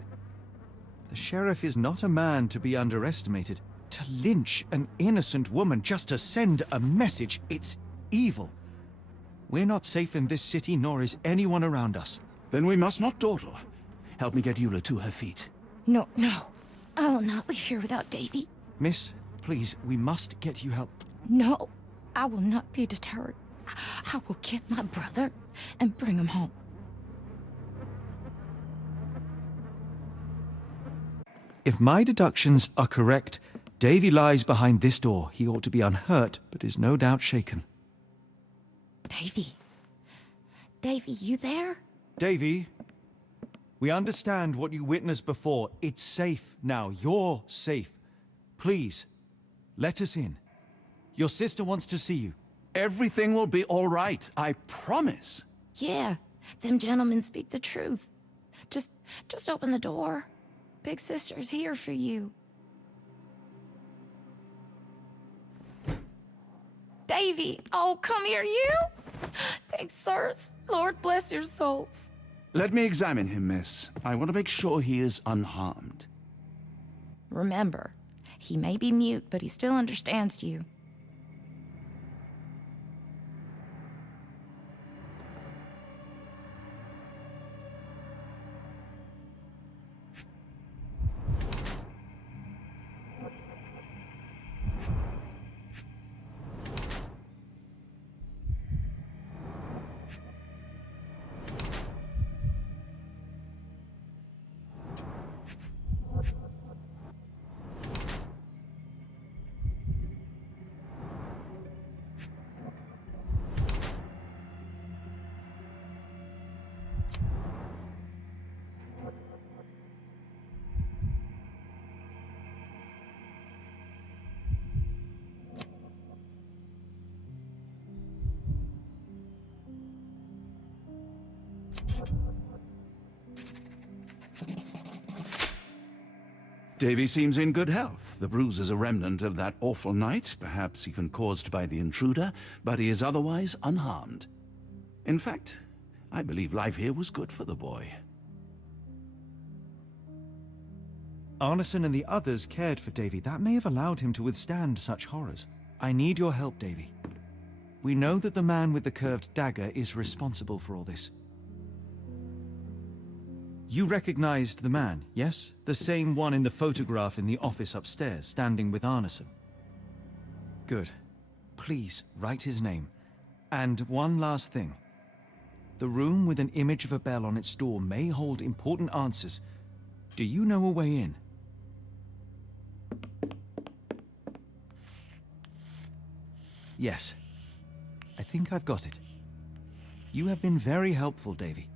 The sheriff is not a man to be underestimated. To lynch an innocent woman just to send a message, it's evil. We're not safe in this city, nor is anyone around us. Then we must not dawdle. Help me get Eula to her feet. No, no. I will not leave here without Davy. Miss, please, we must get you help. No, I will not be deterred. I will get my brother and bring him home. If my deductions are correct, Davy lies behind this door. He ought to be unhurt, but is no doubt shaken. Davy. Davy, you there? Davy, we understand what you witnessed before. It's safe now. You're safe. Please, let us in. Your sister wants to see you. Everything will be all right, I promise. Yeah, them gentlemen speak the truth. Just open the door. Big sister's here for you. Davy, oh, come here, you. Thanks, sirs. Lord bless your souls. Let me examine him, miss. I want to make sure he is unharmed. Remember, he may be mute, but he still understands you. Davy seems in good health. The bruise is a remnant of that awful night, perhaps even caused by the intruder, but he is otherwise unharmed. In fact, I believe life here was good for the boy. Arneson and the others cared for Davy. That may have allowed him to withstand such horrors. I need your help, Davy. We know that the man with the curved dagger is responsible for all this. You recognized the man, yes? The same one in the photograph in the office upstairs, standing with Arneson. Good. Please, write his name. And one last thing. The room with an image of a bell on its door may hold important answers. Do you know a way in? Yes. I think I've got it. You have been very helpful, Davy.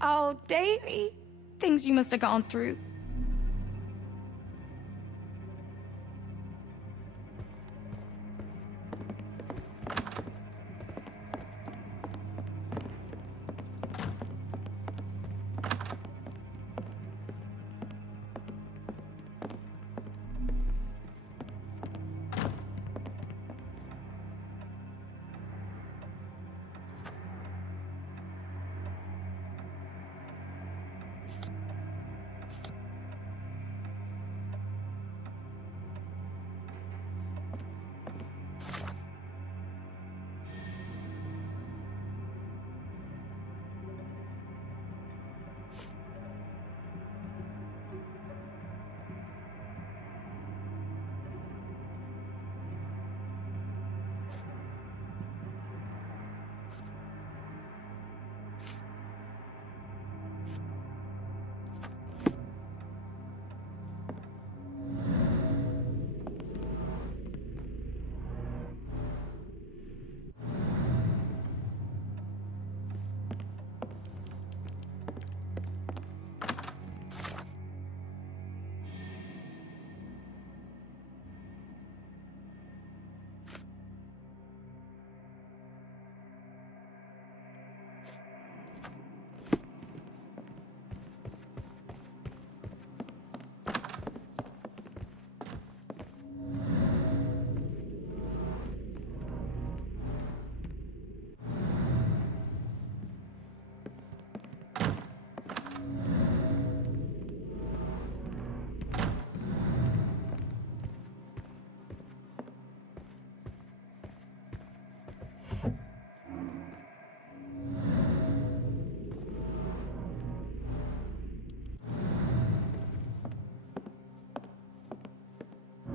Oh, Davy. Things you must have gone through.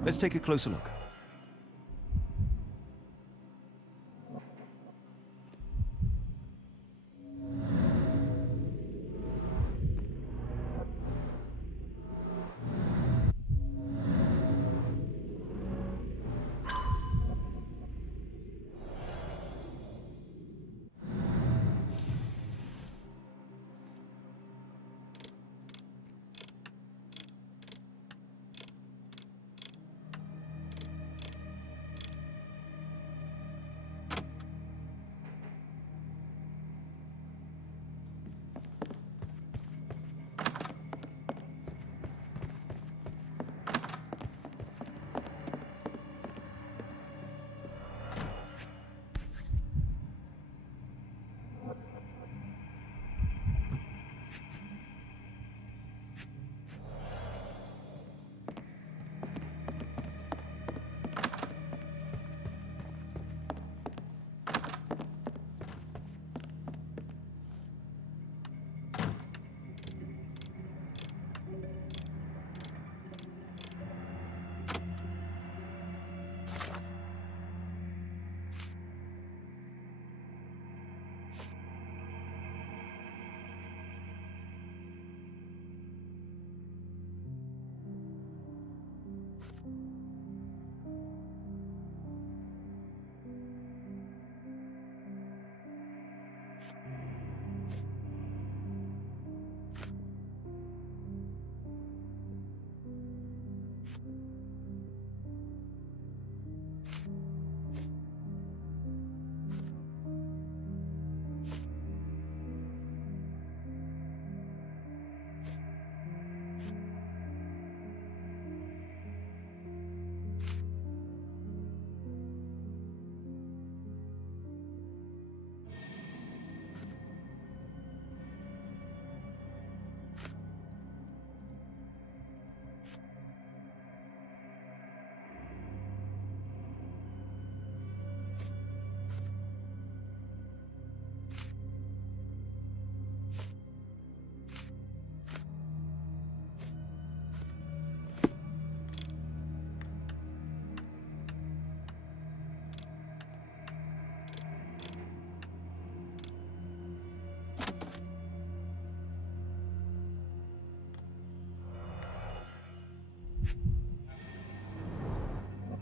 Let's take a closer look.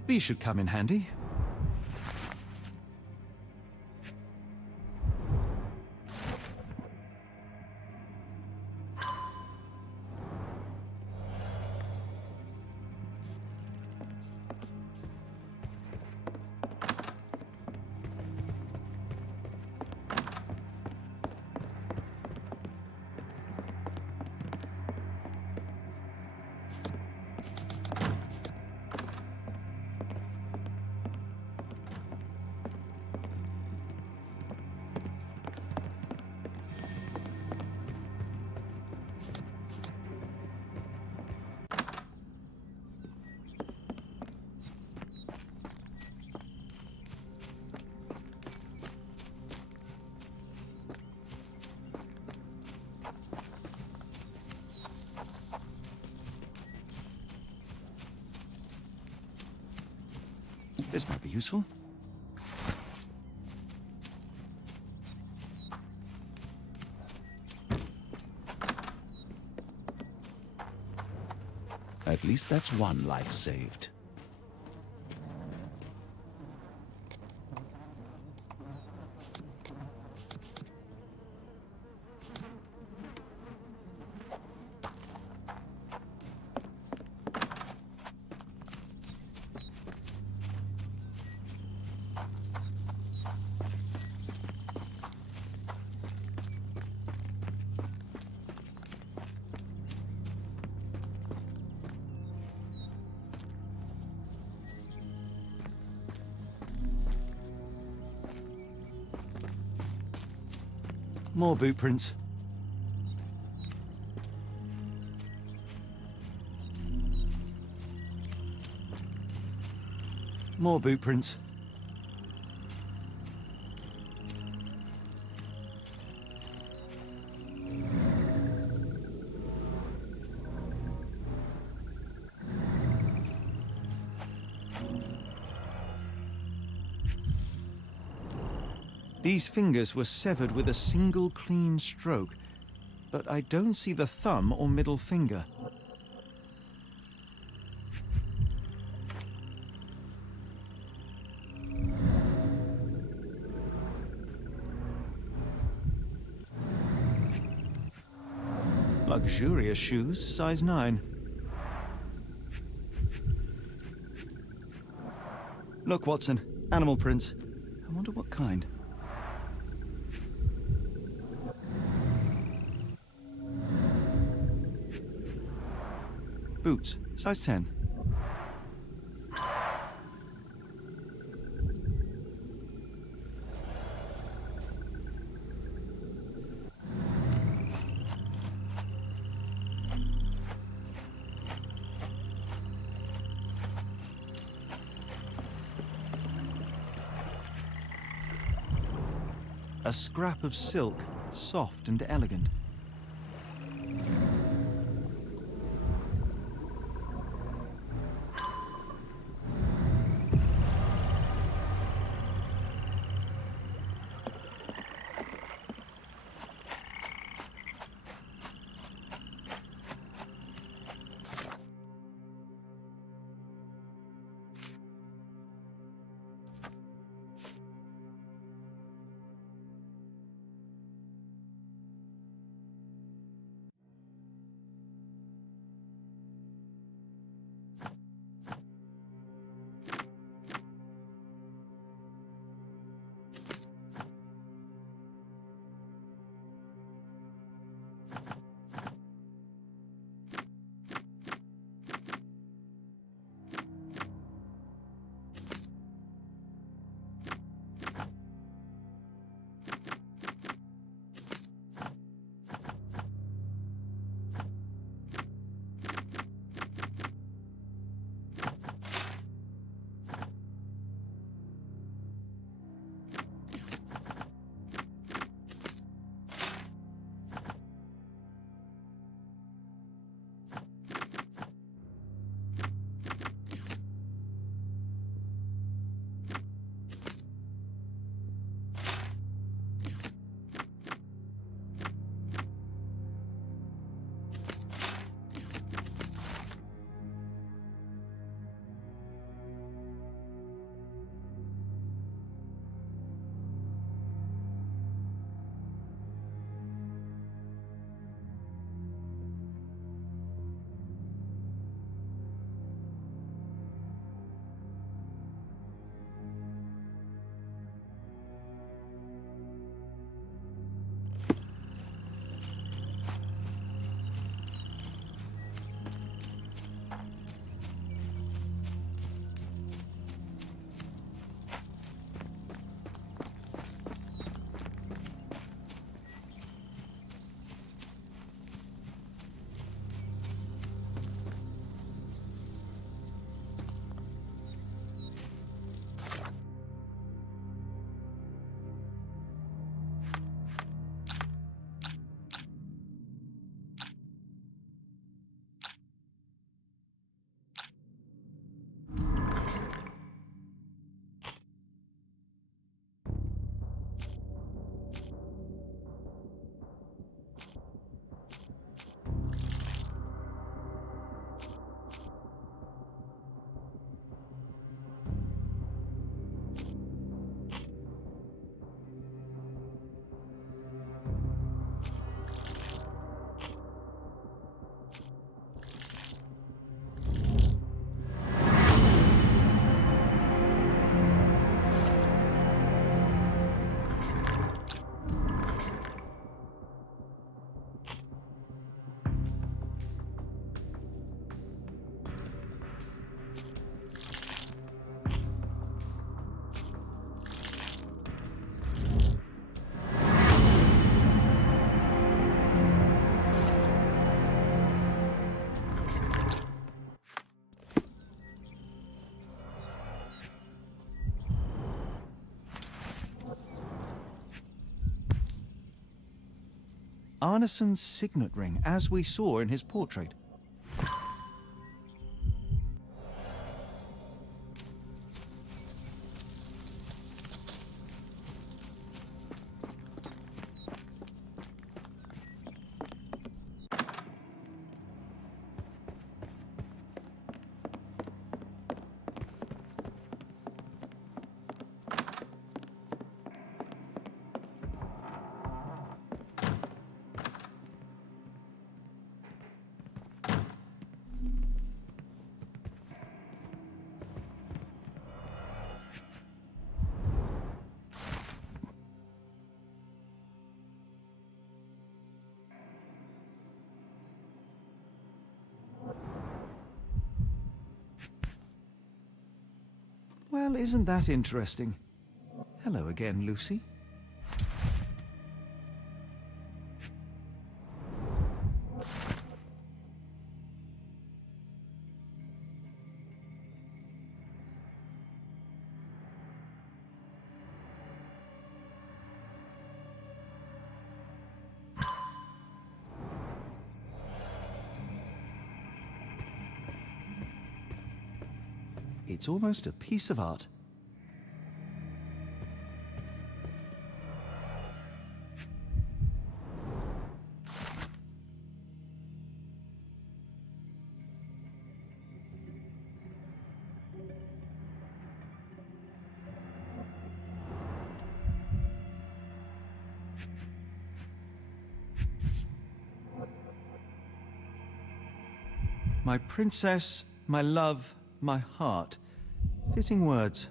These should come in handy. This might be useful. At least that's one life saved. More boot prints. More boot prints. These fingers were severed with a single clean stroke, but I don't see the thumb or middle finger. Luxurious shoes, size 9. Look, Watson, animal prints. I wonder what kind. Boots, size 10. A scrap of silk, soft and elegant. Arneson's signet ring, as we saw in his portrait. Well, isn't that interesting? Hello again, Lucy. It's almost a piece of art. My princess, my love, my heart. Fitting words.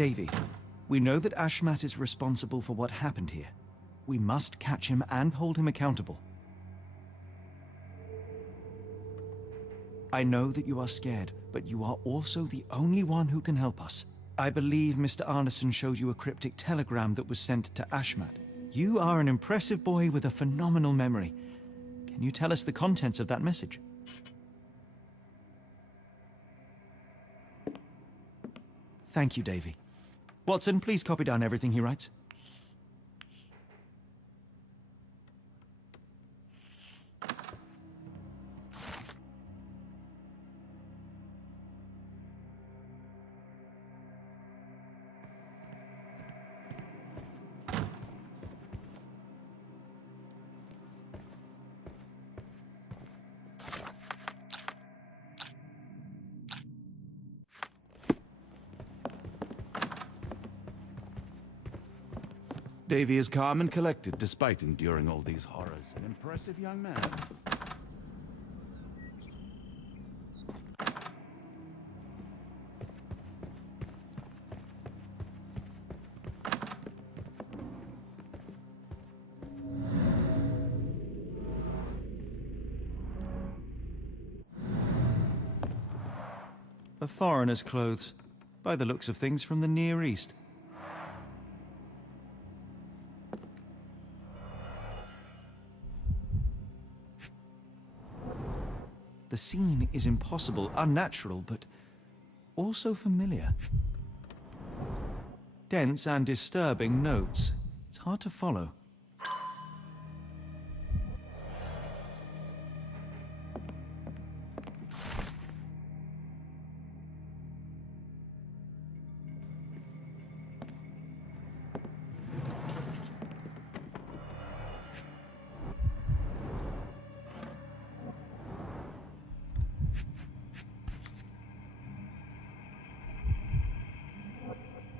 Davy, we know that Ashmat is responsible for what happened here. We must catch him and hold him accountable. I know that you are scared, but you are also the only one who can help us. I believe Mr. Arneson showed you a cryptic telegram that was sent to Ashmat. You are an impressive boy with a phenomenal memory. Can you tell us the contents of that message? Thank you, Davy. Watson, please copy down everything he writes. Davy is calm and collected despite enduring all these horrors. An impressive young man. A foreigner's clothes, by the looks of things from the Near East. The scene is impossible, unnatural, but also familiar. Dense and disturbing notes. It's hard to follow.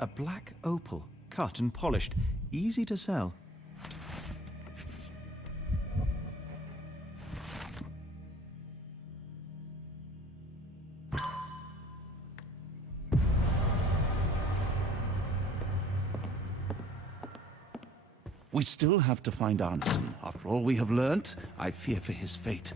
A black opal, cut and polished, easy to sell. We still have to find Arneson. After all we have learnt, I fear for his fate.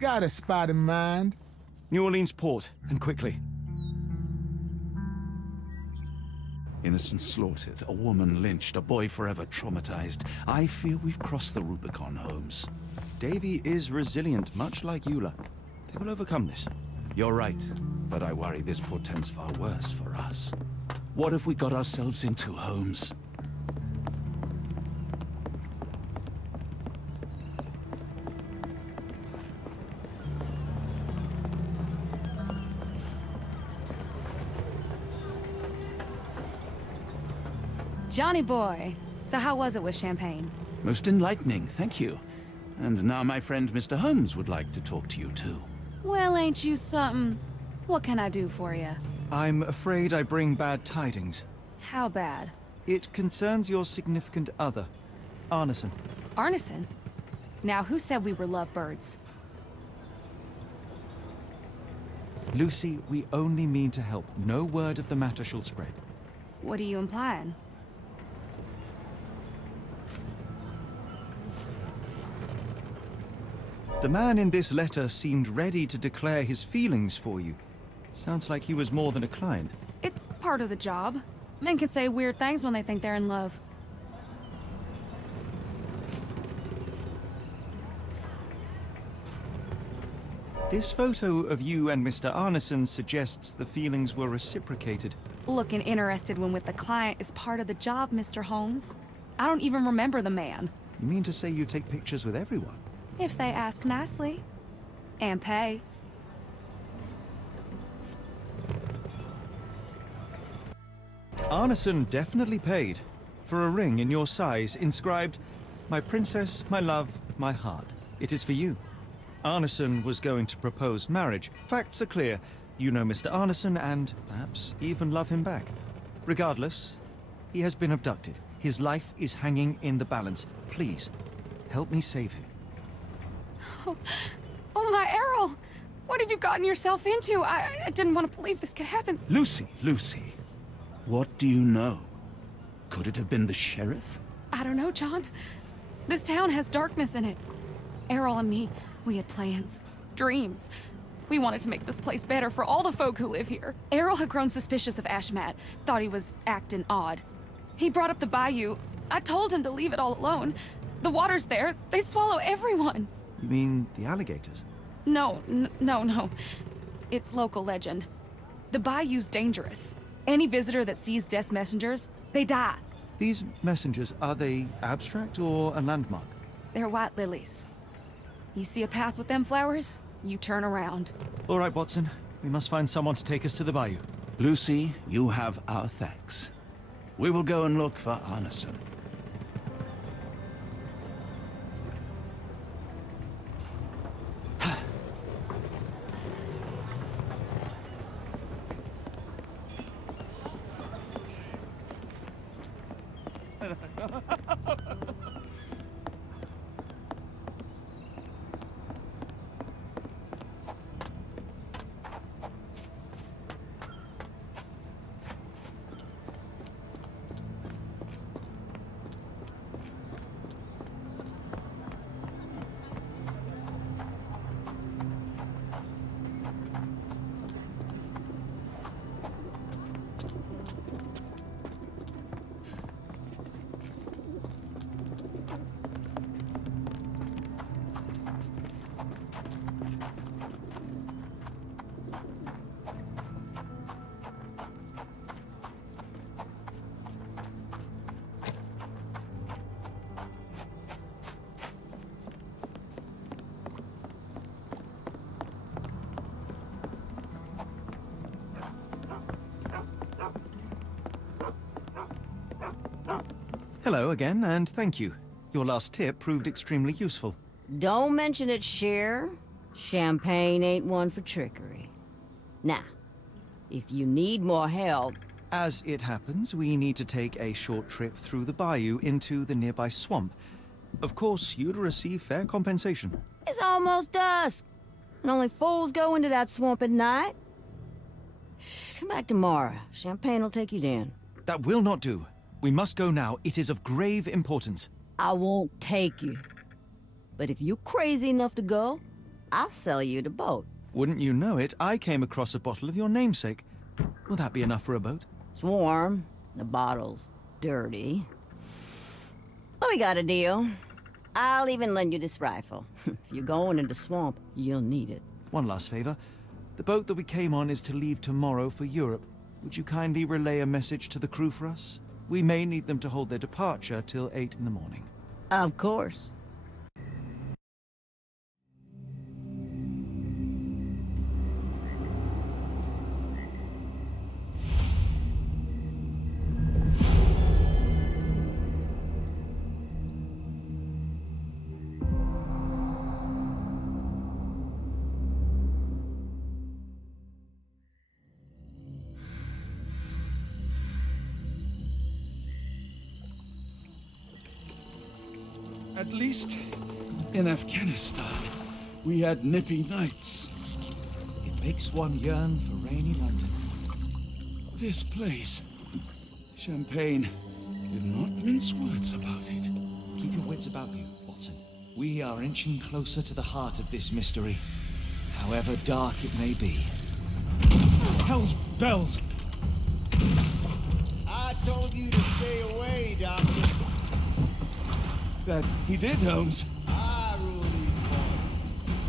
Got a spot in mind? New Orleans port, and quickly. Innocents slaughtered, a woman lynched, a boy forever traumatized. I fear we've crossed the Rubicon, Holmes. Davy is resilient, much like Eula. They will overcome this. You're right, but I worry this portends far worse for us. What have we got ourselves into, Holmes? Johnny boy, so how was it with Champagne? Most enlightening, thank you. And now my friend Mr. Holmes would like to talk to you too. Well, ain't you something? What can I do for you? I'm afraid I bring bad tidings. How bad? It concerns your significant other, Arneson. Arneson? Now, who said we were lovebirds? Lucy, we only mean to help. No word of the matter shall spread. What are you implying? The man in this letter seemed ready to declare his feelings for you. Sounds like he was more than a client. It's part of the job. Men can say weird things when they think they're in love. This photo of you and Mr. Arneson suggests the feelings were reciprocated. Looking interested when with the client is part of the job, Mr. Holmes. I don't even remember the man. You mean to say you take pictures with everyone? If they ask nicely. And pay. Arneson definitely paid for a ring in your size inscribed, "My princess, my love, my heart. It is for you." Arneson was going to propose marriage. Facts are clear. You know Mr. Arneson and perhaps even love him back. Regardless, he has been abducted. His life is hanging in the balance. Please, help me save him. Oh my Errol! What have you gotten yourself into? I didn't want to believe this could happen. Lucy, Lucy, what do you know? Could it have been the sheriff? I don't know, John. This town has darkness in it. Errol and me, we had plans, dreams. We wanted to make this place better for all the folk who live here. Errol had grown suspicious of Ashmat, thought he was acting odd. He brought up the bayou. I told him to leave it all alone. The water's there. They swallow everyone. You mean the alligators? No. It's local legend. The bayou's dangerous. Any visitor that sees death's messengers, they die. These messengers, are they abstract or a landmark? They're white lilies. You see a path with them flowers, you turn around. All right, Watson. We must find someone to take us to the bayou. Lucy, you have our thanks. We will go and look for Arneson. Hello again, and thank you. Your last tip proved extremely useful. Don't mention it, Cher. Champagne ain't one for trickery. Now, if you need more help... As it happens, we need to take a short trip through the bayou into the nearby swamp. Of course, you'd receive fair compensation. It's almost dusk, and only fools go into that swamp at night. Come back tomorrow. Champagne will take you then. That will not do. We must go now. It is of grave importance. I won't take you. But if you're crazy enough to go, I'll sell you the boat. Wouldn't you know it, I came across a bottle of your namesake. Will that be enough for a boat? It's warm. The bottle's dirty. But we got a deal. I'll even lend you this rifle. If you're going into the swamp, you'll need it. One last favor. The boat that we came on is to leave tomorrow for Europe. Would you kindly relay a message to the crew for us? We may need them to hold their departure till 8 in the morning. Of course. At least in Afghanistan, we had nippy nights. It makes one yearn for rainy London. This place, Champagne, did not mince words about it. Keep your wits about you, Watson. We are inching closer to the heart of this mystery, however dark it may be. Hell's bells! I told you to stay away, Doctor. That he did, Holmes. I rule these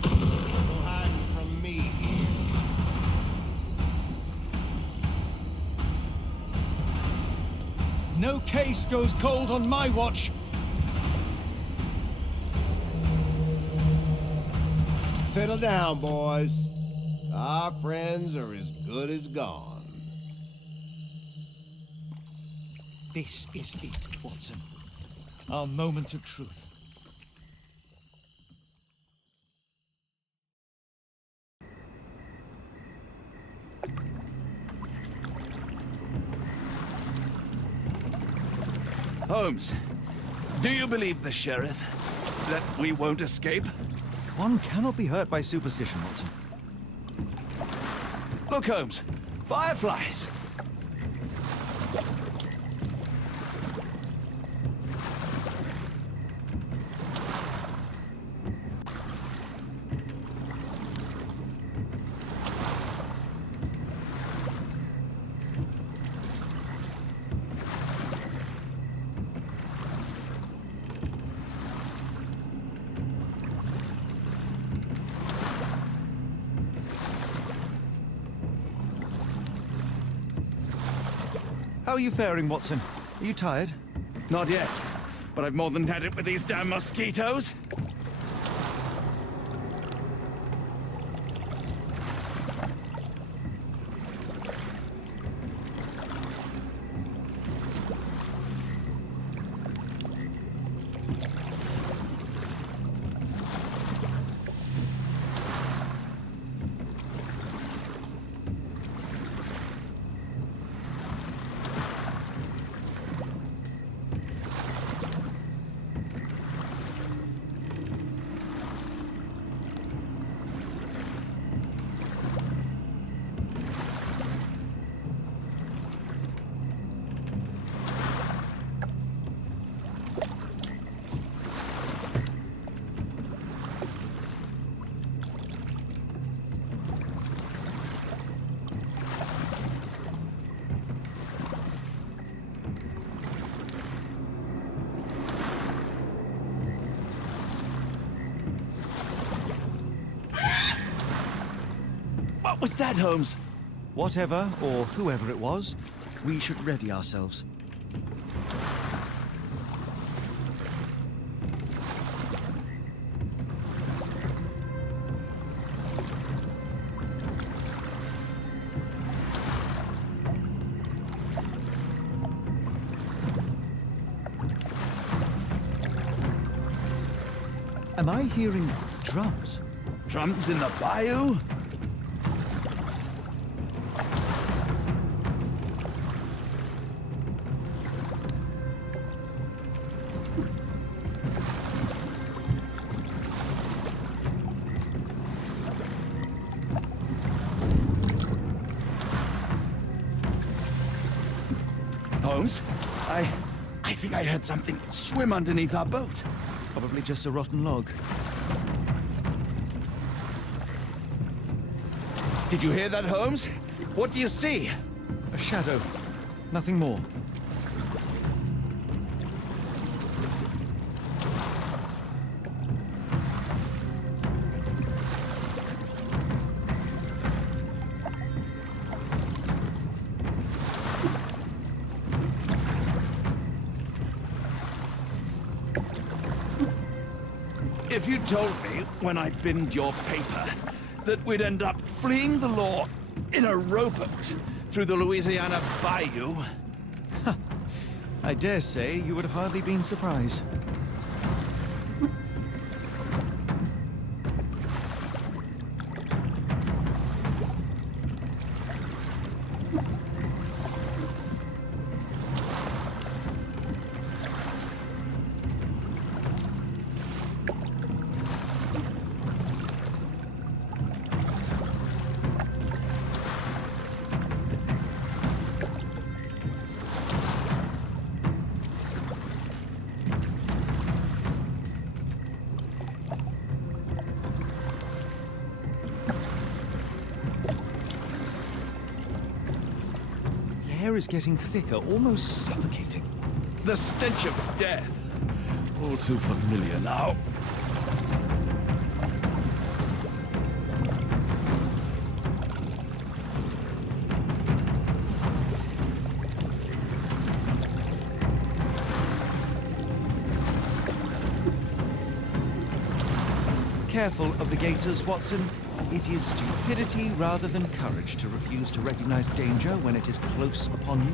parts. No hiding from me here. No case goes cold on my watch. Settle down, boys. Our friends are as good as gone. This is it, Watson. Our moment of truth. Holmes, do you believe the sheriff? That we won't escape? One cannot be hurt by superstition, Watson. Look, Holmes. Fireflies! How are you faring, Watson? Are you tired? Not yet, but I've more than had it with these damn mosquitoes. What was that, Holmes? Whatever, or whoever it was, we should ready ourselves. Am I hearing drums? Drums in the bayou? Holmes, I think I heard something swim underneath our boat. Probably just a rotten log. Did you hear that, Holmes? What do you see? A shadow. Nothing more. If you told me when I binned your paper that we'd end up fleeing the law in a rowboat through the Louisiana Bayou... I dare say you would have hardly been surprised. The air is getting thicker, almost suffocating. The stench of death. All too familiar now. Careful of the gators, Watson. It is stupidity rather than courage to refuse to recognize danger when it is close upon you.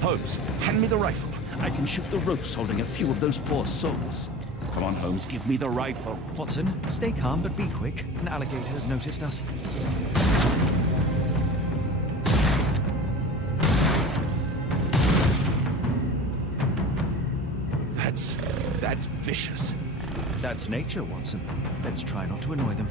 Holmes, hand me the rifle. I can shoot the ropes holding a few of those poor souls. Come on, Holmes, give me the rifle. Watson, stay calm but be quick. An alligator has noticed us. That's vicious. That's nature, Watson. Let's try not to annoy them.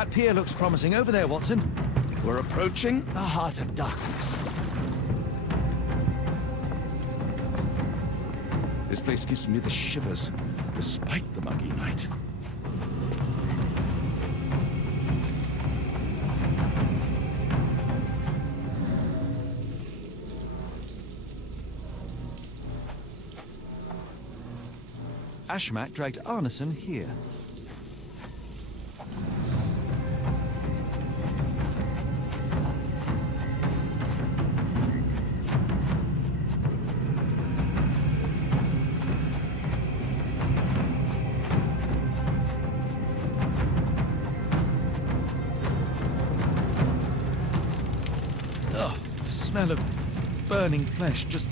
That pier looks promising over there, Watson. We're approaching the heart of darkness. This place gives me the shivers, despite the muggy night. Ashmat dragged Arneson here. Ugh, the smell of burning flesh, just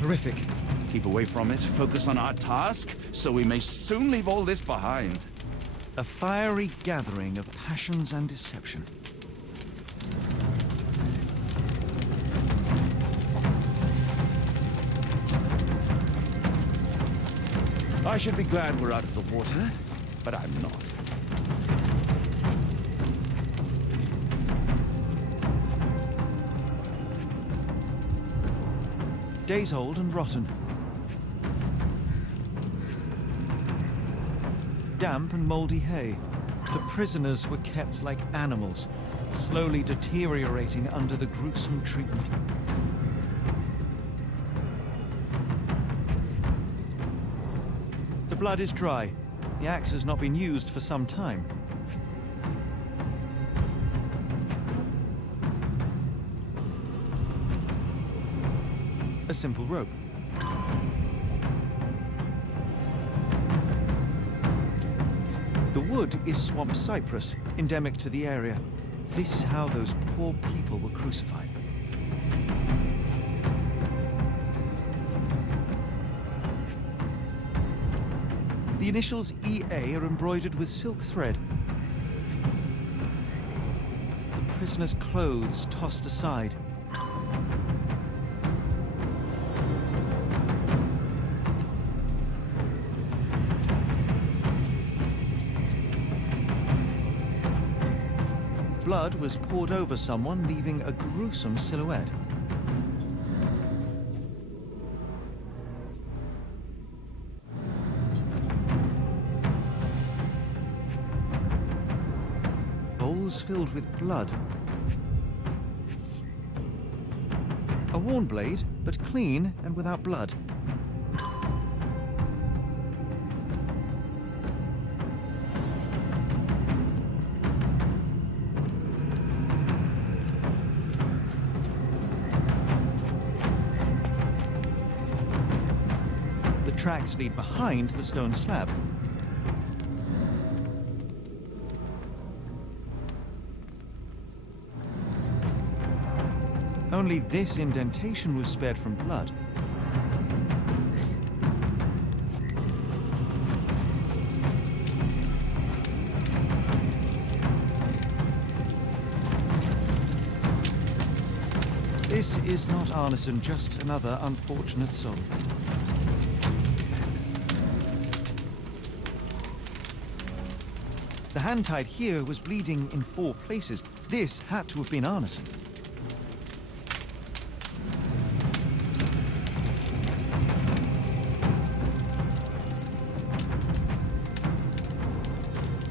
horrific. Keep away from it, focus on our task, so we may soon leave all this behind. A fiery gathering of passions and deception. I should be glad we're out of the water, but I'm not. Days old and rotten. Damp and mouldy hay. The prisoners were kept like animals, slowly deteriorating under the gruesome treatment. The blood is dry. The axe has not been used for some time. A simple rope. The wood is swamp cypress, endemic to the area. This is how those poor people were crucified. The initials EA are embroidered with silk thread. The prisoner's clothes tossed aside. Blood was poured over someone, leaving a gruesome silhouette. Bowls filled with blood. A worn blade, but clean and without blood. Tracks lead behind the stone slab. Only this indentation was spared from blood. This is not Arneson, just another unfortunate soul. The hand tied here was bleeding in 4 places. This had to have been Arneson.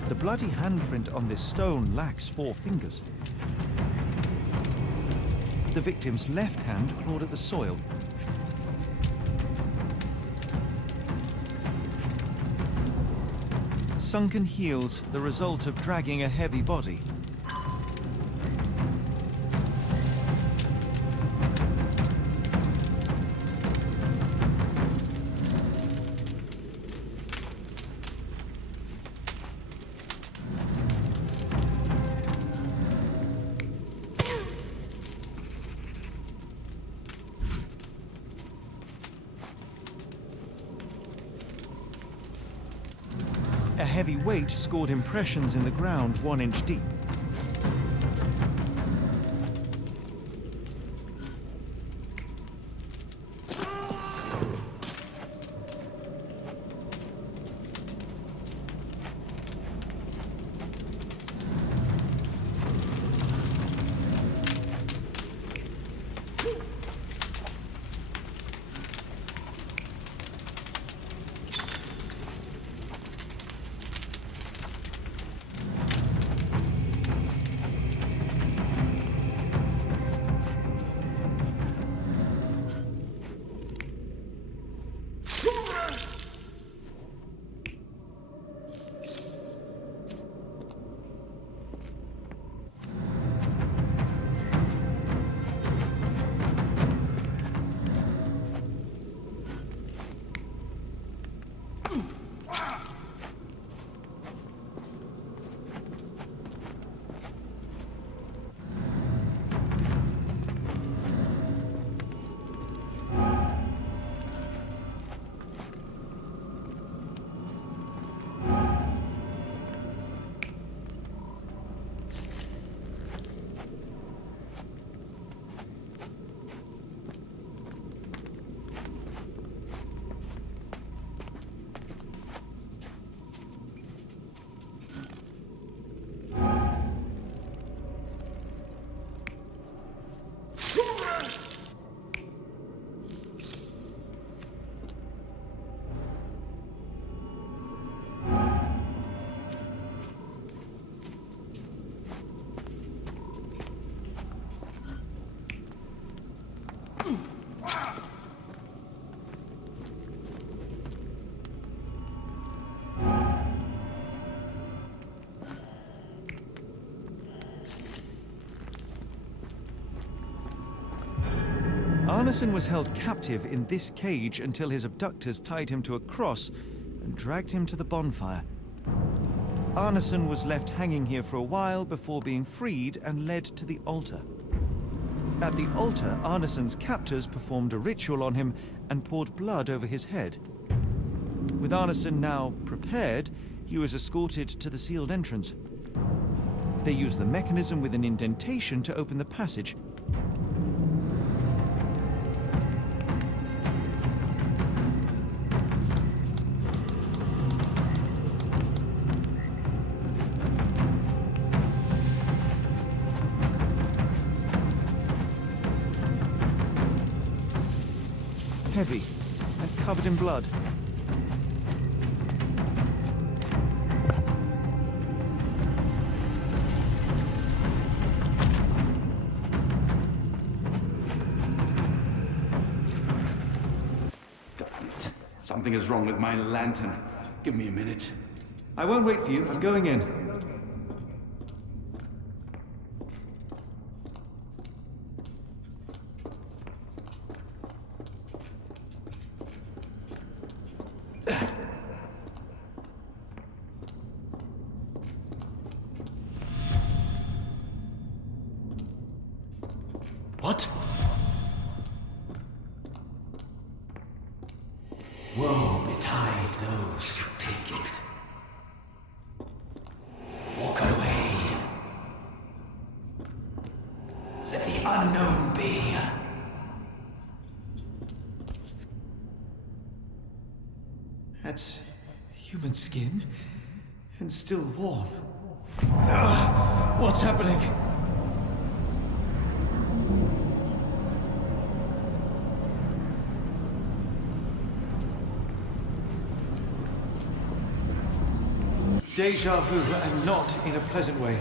The bloody handprint on this stone lacks 4 fingers. The victim's left hand clawed at the soil. Sunken heels, the result of dragging a heavy body. A heavy weight scored impressions in the ground 1 inch deep. Arneson was held captive in this cage until his abductors tied him to a cross and dragged him to the bonfire. Arneson was left hanging here for a while before being freed and led to the altar. At the altar, Arneson's captors performed a ritual on him and poured blood over his head. With Arneson now prepared, he was escorted to the sealed entrance. They used the mechanism with an indentation to open the passage. Heavy and covered in blood. Something is wrong with my lantern. Give me a minute. I won't wait for you. I'm going in. What? Woe betide those who take it. Walk away. Let the unknown be. That's human skin and still warm. What's happening? Deja vu, and not in a pleasant way.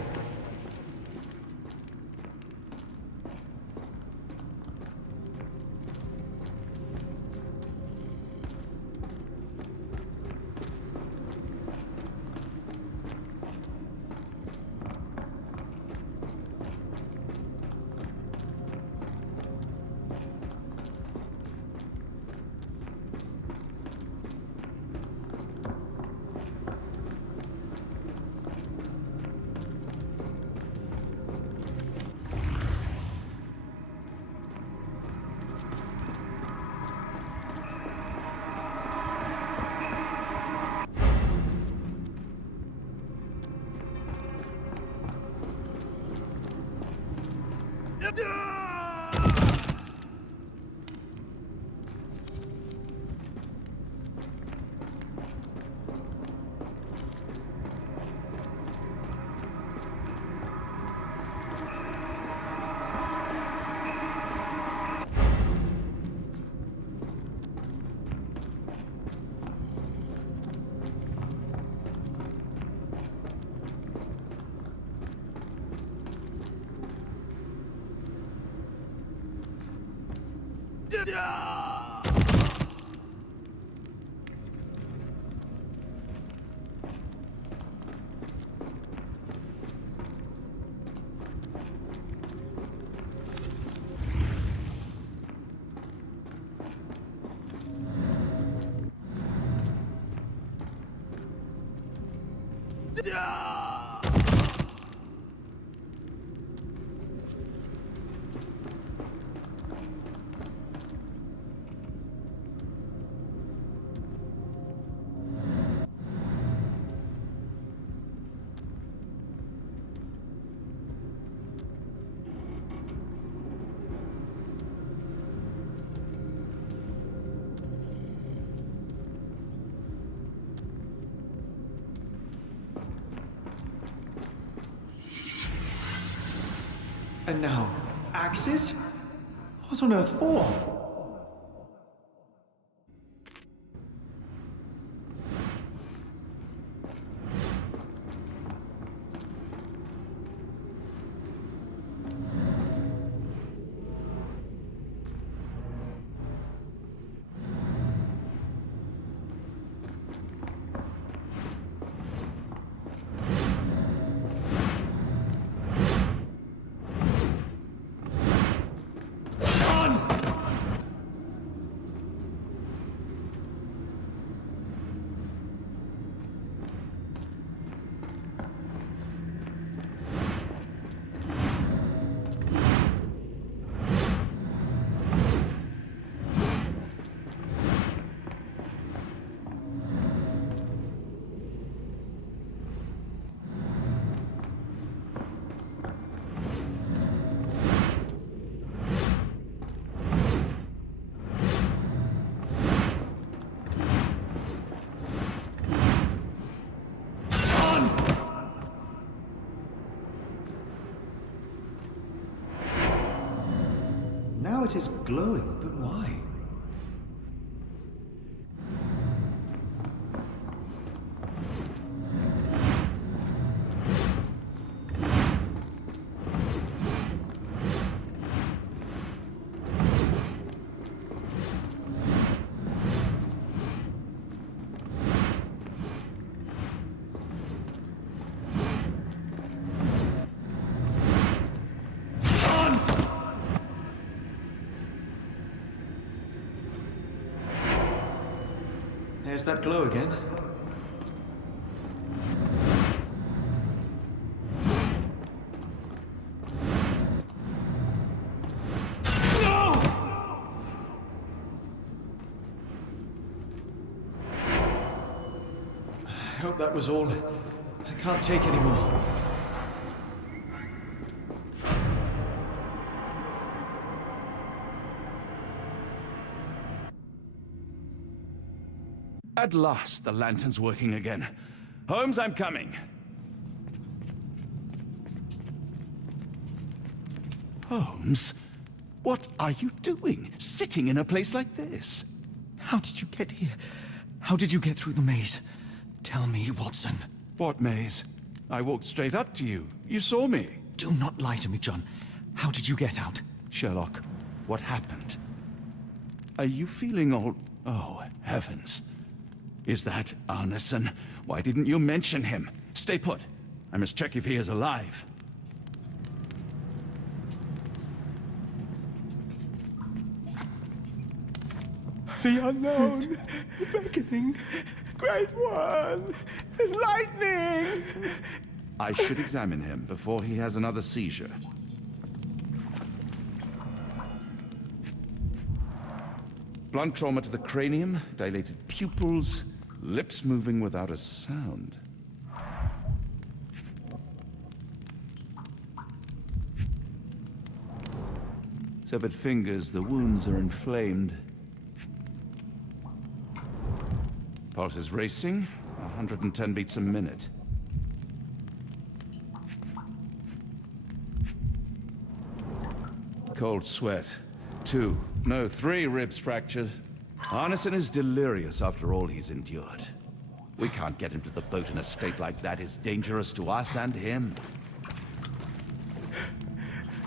And now, axes? What on earth for? heart is glowing, but why? There's that glow again. No! I hope that was all. I can't take any more. At last, the lantern's working again. Holmes, I'm coming. Holmes, what are you doing? Sitting in a place like this? How did you get here? How did you get through the maze? Tell me, Watson. What maze? I walked straight up to you. You saw me. Do not lie to me, John. How did you get out? Sherlock, what happened? Are you feeling all... Oh, heavens. Is that Arneson? Why didn't you mention him? Stay put. I must check if he is alive. The unknown, beckoning, great one, lightning! I should examine him before he has another seizure. Blunt trauma to the cranium, dilated pupils, lips moving without a sound. Severed fingers, the wounds are inflamed. Pulse is racing, 110 beats a minute. Cold sweat. 2, no, 3 ribs fractured. Arneson is delirious after all he's endured. We can't get him to the boat in a state like that. It's dangerous to us and him.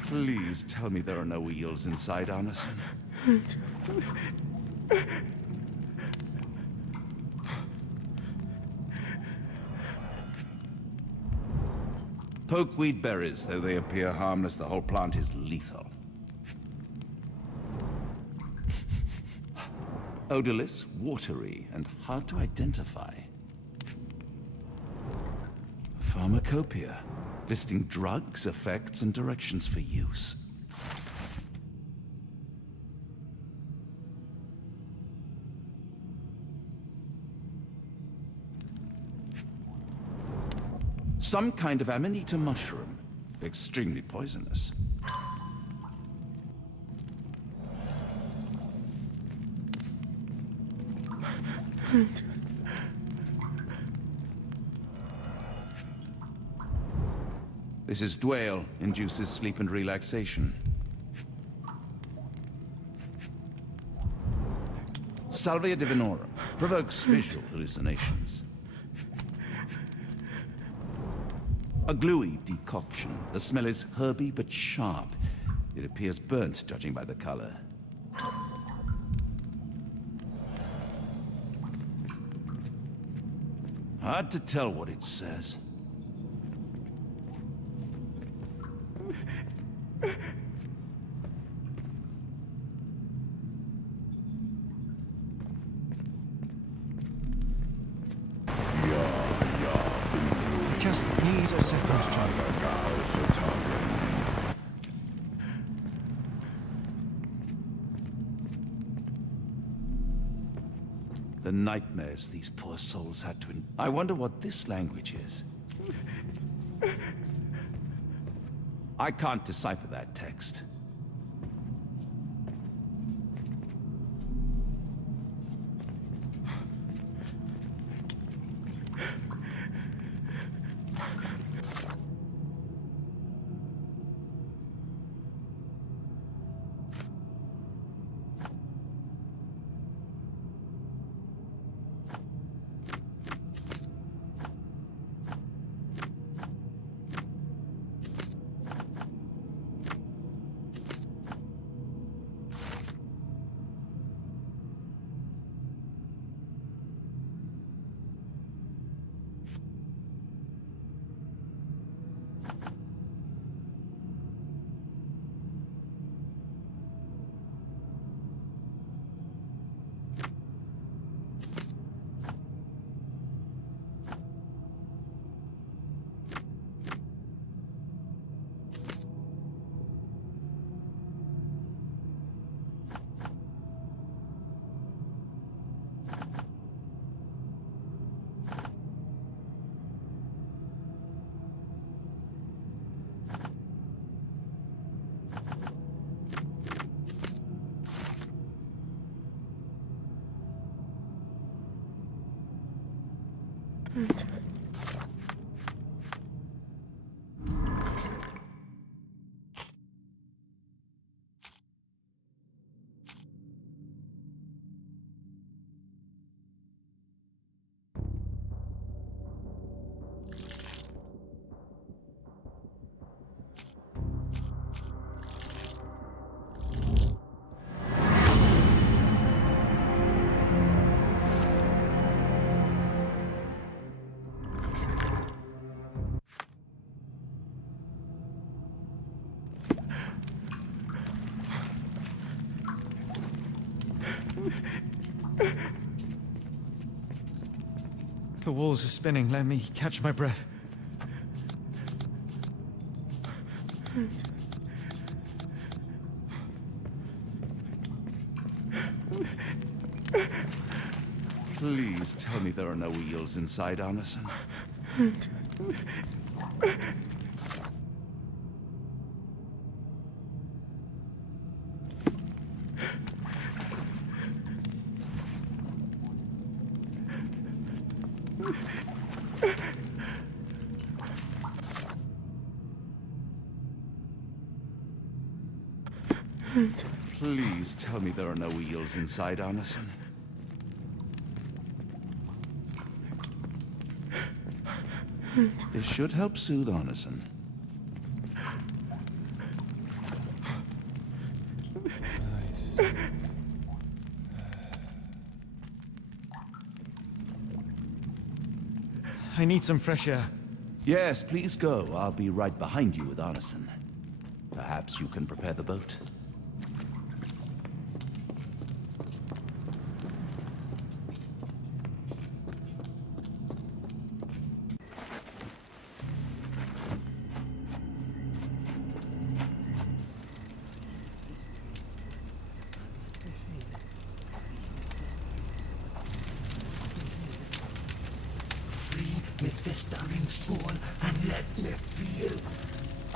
Please tell me there are no eels inside, Arneson. Pokeweed berries, though they appear harmless, the whole plant is lethal. Odorless, watery, and hard to identify. Pharmacopoeia, listing drugs, effects, and directions for use. Some kind of amanita mushroom, extremely poisonous. This is Dwale, induces sleep and relaxation. Salvia divinorum, provokes visual hallucinations. A gluey decoction. The smell is herby but sharp. It appears burnt, judging by the color. Hard to tell what it says. I just need a second, John. The nightmares these poor souls had to I wonder what this language is. I can't decipher that text. The walls are spinning. Let me catch my breath. Please tell me there are no eels inside, Arneson. Please tell me there are no eels inside, Arneson. This should help soothe Arneson. I need some fresh air. Yes, please go. I'll be right behind you with Arneson. Perhaps you can prepare the boat. Me festering soul and let me feel.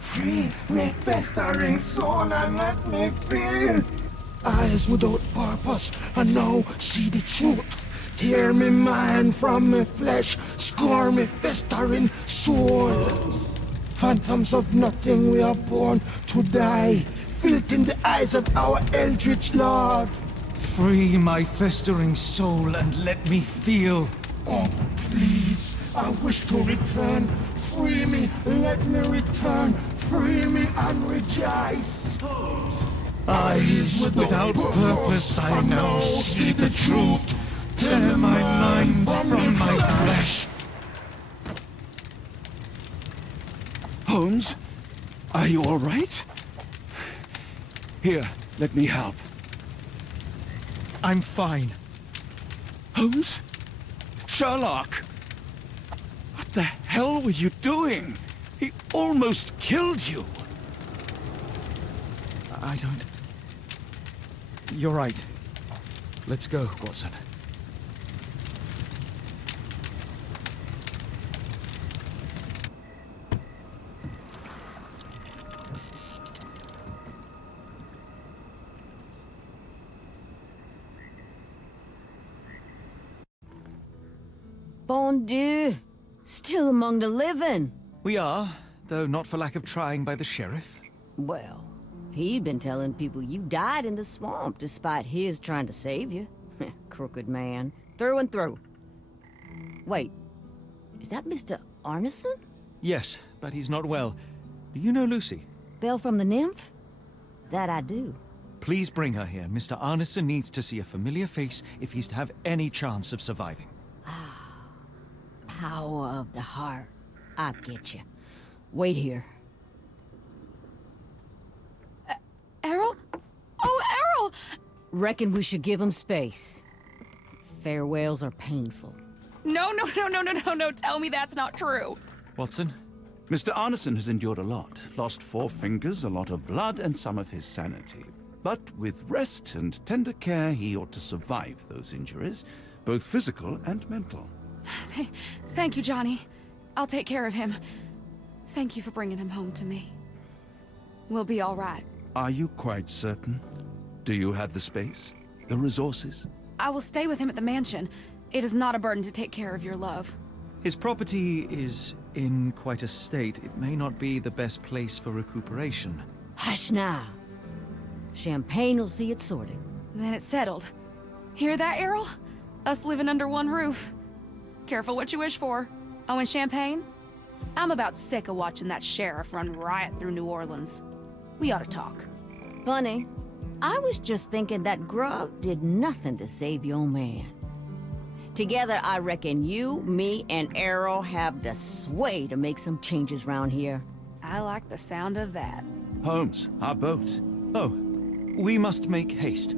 Free me festering soul and let me feel. Eyes without purpose and now see the truth. Tear me mind from me flesh, score me festering soul. Phantoms of nothing, we are born to die. Filth in the eyes of our eldritch lord. Free my festering soul and let me feel. Oh, please. I wish to return. Free me, let me return. Free me and rejoice. Eyes without purpose, I now see the truth. Tear my mind from my flesh. Holmes? Are you all right? Here, let me help. I'm fine. Holmes? Sherlock! What the hell were you doing? He almost killed you. I don't... You're right. Let's go, Watson. Bon Dieu! Still among the living. We are, though not for lack of trying by the sheriff. Well, he'd been telling people you died in the swamp despite his trying to save you. Crooked man. Through and through. Wait, is that Mr. Arneson? Yes, but he's not well. Do you know Lucy? Belle from the Nymph? That I do. Please bring her here. Mr. Arneson needs to see a familiar face if he's to have any chance of surviving. Power of the heart. I get you. Wait here. Errol? Oh, Errol! Reckon we should give him space. Farewells are painful. No. Tell me that's not true. Watson? Mr. Arneson has endured a lot. Lost 4 fingers, a lot of blood, and some of his sanity. But with rest and tender care, he ought to survive those injuries, both physical and mental. Thank you, Johnny. I'll take care of him. Thank you for bringing him home to me. We'll be all right. Are you quite certain? Do you have the space? The resources? I will stay with him at the mansion. It is not a burden to take care of your love. His property is in quite a state. It may not be the best place for recuperation. Hush now. Champagne will see it sorted. Then it's settled. Hear that, Errol? Us living under one roof. Careful what you wish for. Oh, and champagne? I'm about sick of watching that sheriff run riot through New Orleans. We ought to talk. Funny. I was just thinking that grub did nothing to save your man. Together, I reckon you, me, and Errol have the sway to make some changes round here. I like the sound of that. Holmes, our boat. Oh, we must make haste.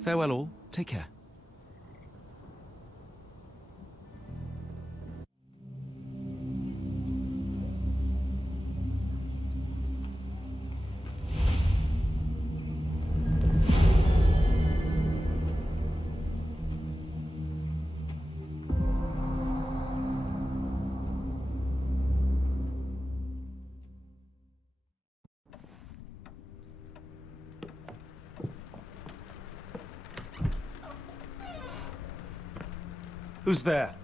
Farewell all. Take care. Who's there?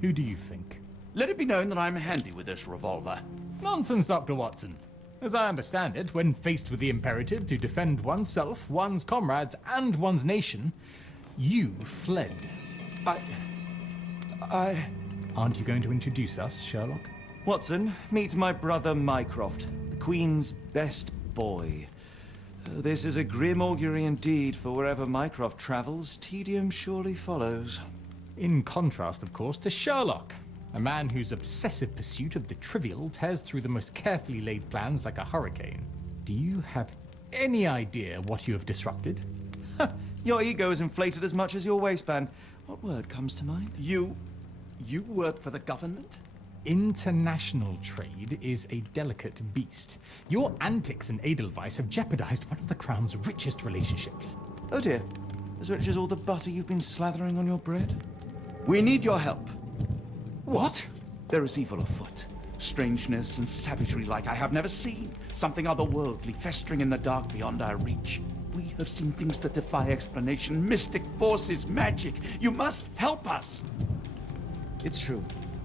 Who do you think? Let it be known that I'm handy with this revolver. Nonsense, Dr. Watson. As I understand it, when faced with the imperative to defend oneself, one's comrades, and one's nation, you fled. Aren't you going to introduce us, Sherlock? Watson, meet my brother Mycroft, the Queen's best boy. This is a grim augury indeed, for wherever Mycroft travels, tedium surely follows. In contrast, of course, to Sherlock, a man whose obsessive pursuit of the trivial tears through the most carefully laid plans like a hurricane. Do you have any idea what you have disrupted? Your ego is inflated as much as your waistband. What word comes to mind? You work for the government? International trade is a delicate beast. Your antics and Edelweiss have jeopardized one of the Crown's richest relationships. Oh dear. As rich as all the butter you've been slathering on your bread? We need your help. What? There is evil afoot. Strangeness and savagery like I have never seen. Something otherworldly festering in the dark beyond our reach. We have seen things that defy explanation. Mystic forces, magic. You must help us. It's true.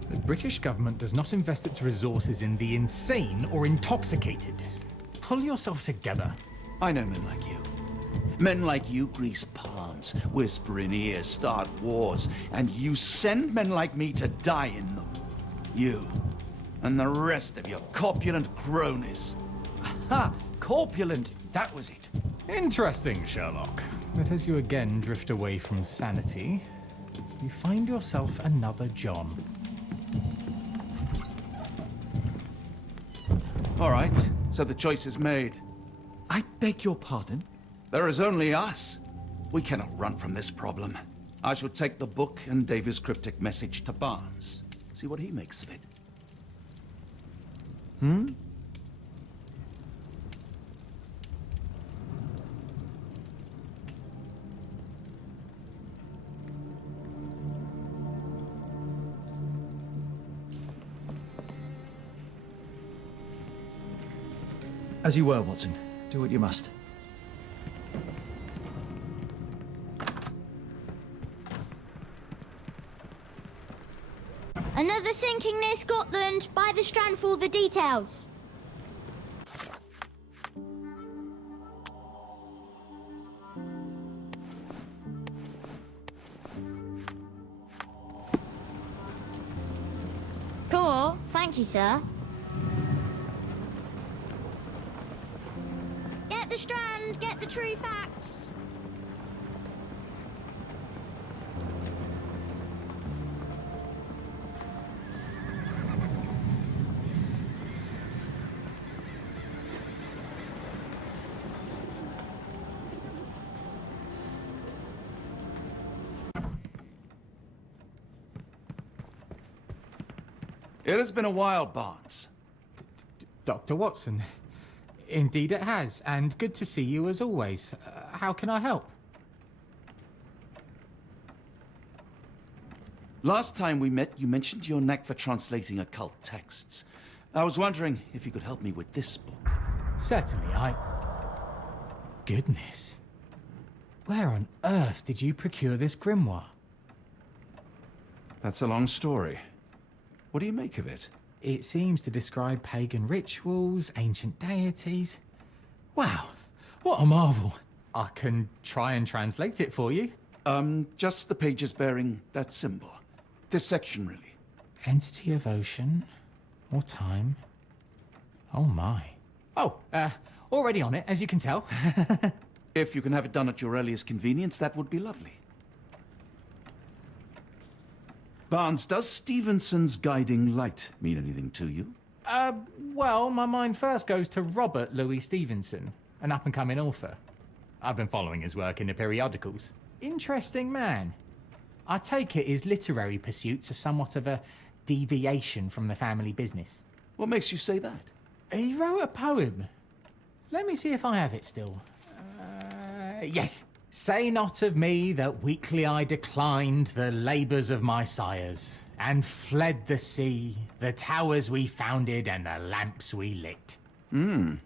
The British government does not invest its resources in the insane or intoxicated. Pull yourself together. I know men like you. Men like you grease palms, whisper in ears, start wars, and you send men like me to die in them. You and the rest of your corpulent cronies. Ha! Corpulent! That was it. Interesting, Sherlock. But as you again drift away from sanity, you find yourself another John. All right, so the choice is made. I beg your pardon? There is only us. We cannot run from this problem. I shall take the book and Davy's cryptic message to Barnes. See what he makes of it. As you were, Watson. Do what you must. Another sinking near Scotland. By the Strand for all the details. Cool. Thank you, sir. Get the Strand. Get the true facts. It has been a while, Barnes. Dr. Watson. Indeed it has, and good to see you as always. How can I help? Last time we met, you mentioned your knack for translating occult texts. I was wondering if you could help me with this book. Certainly, Goodness. Where on earth did you procure this grimoire? That's a long story. What do you make of it? It seems to describe pagan rituals, ancient deities. Wow, what a marvel. I can try and translate it for you. Just the pages bearing that symbol. This section, really. Entity of ocean or time. Oh my. Oh, already on it, as you can tell. If you can have it done at your earliest convenience, that would be lovely. Barnes, does Stevenson's guiding light mean anything to you? Well, my mind first goes to Robert Louis Stevenson, an up-and-coming author. I've been following his work in the periodicals. Interesting man. I take it his literary pursuits are somewhat of a deviation from the family business. What makes you say that? He wrote a poem. Let me see if I have it still. Yes. Say not of me that weakly I declined the labours of my sires, and fled the sea, the towers we founded, and the lamps we lit. The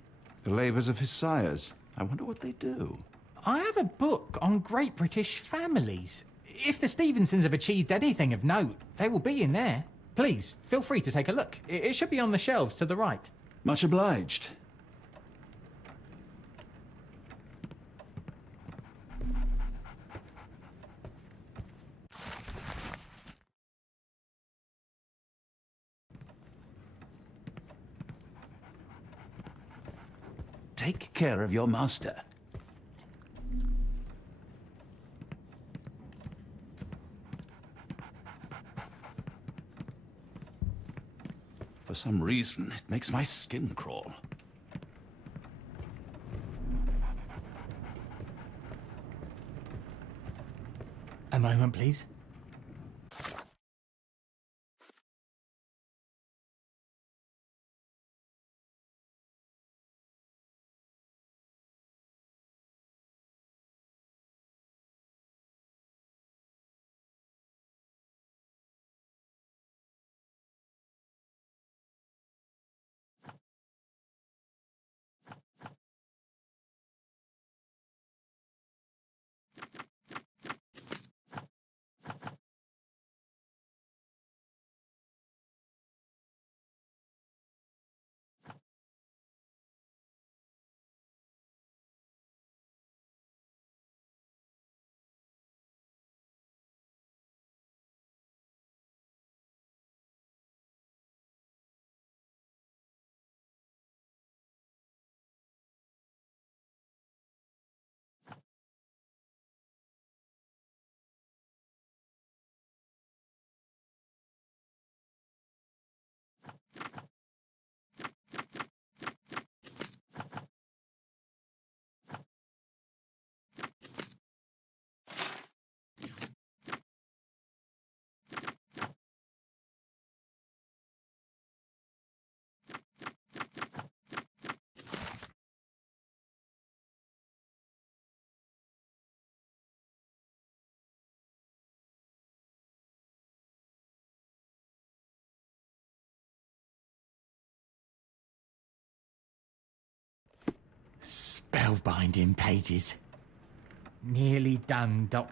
labours of his sires. I wonder what they do. I have a book on great British families. If the Stevensons have achieved anything of note, they will be in there. Please, feel free to take a look. It should be on the shelves to the right. Much obliged. Take care of your master. For some reason, it makes my skin crawl. A moment, please. Spellbinding pages. Nearly done, Doc.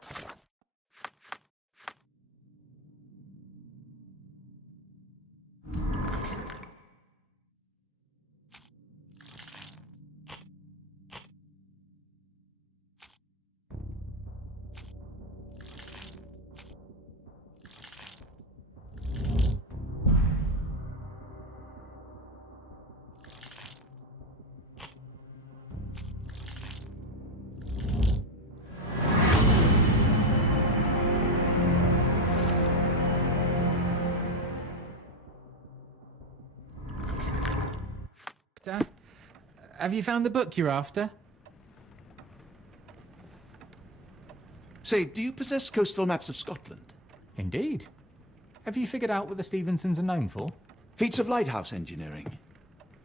Have you found the book you're after? Say, do you possess coastal maps of Scotland? Indeed. Have you figured out what the Stevensons are known for? Feats of lighthouse engineering.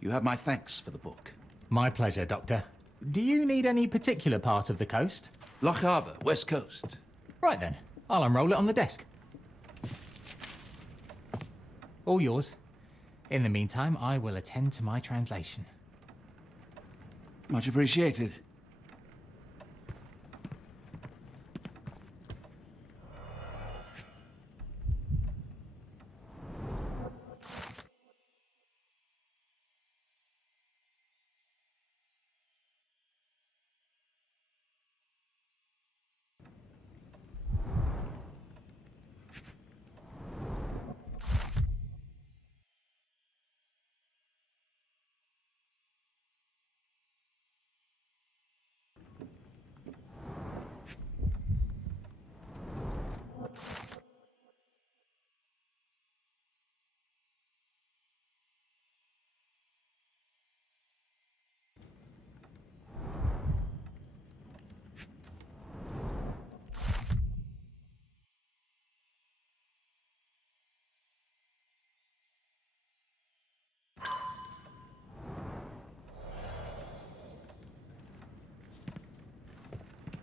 You have my thanks for the book. My pleasure, Doctor. Do you need any particular part of the coast? Loch Harbour, West Coast. Right then. I'll unroll it on the desk. All yours. In the meantime, I will attend to my translation. Much appreciated.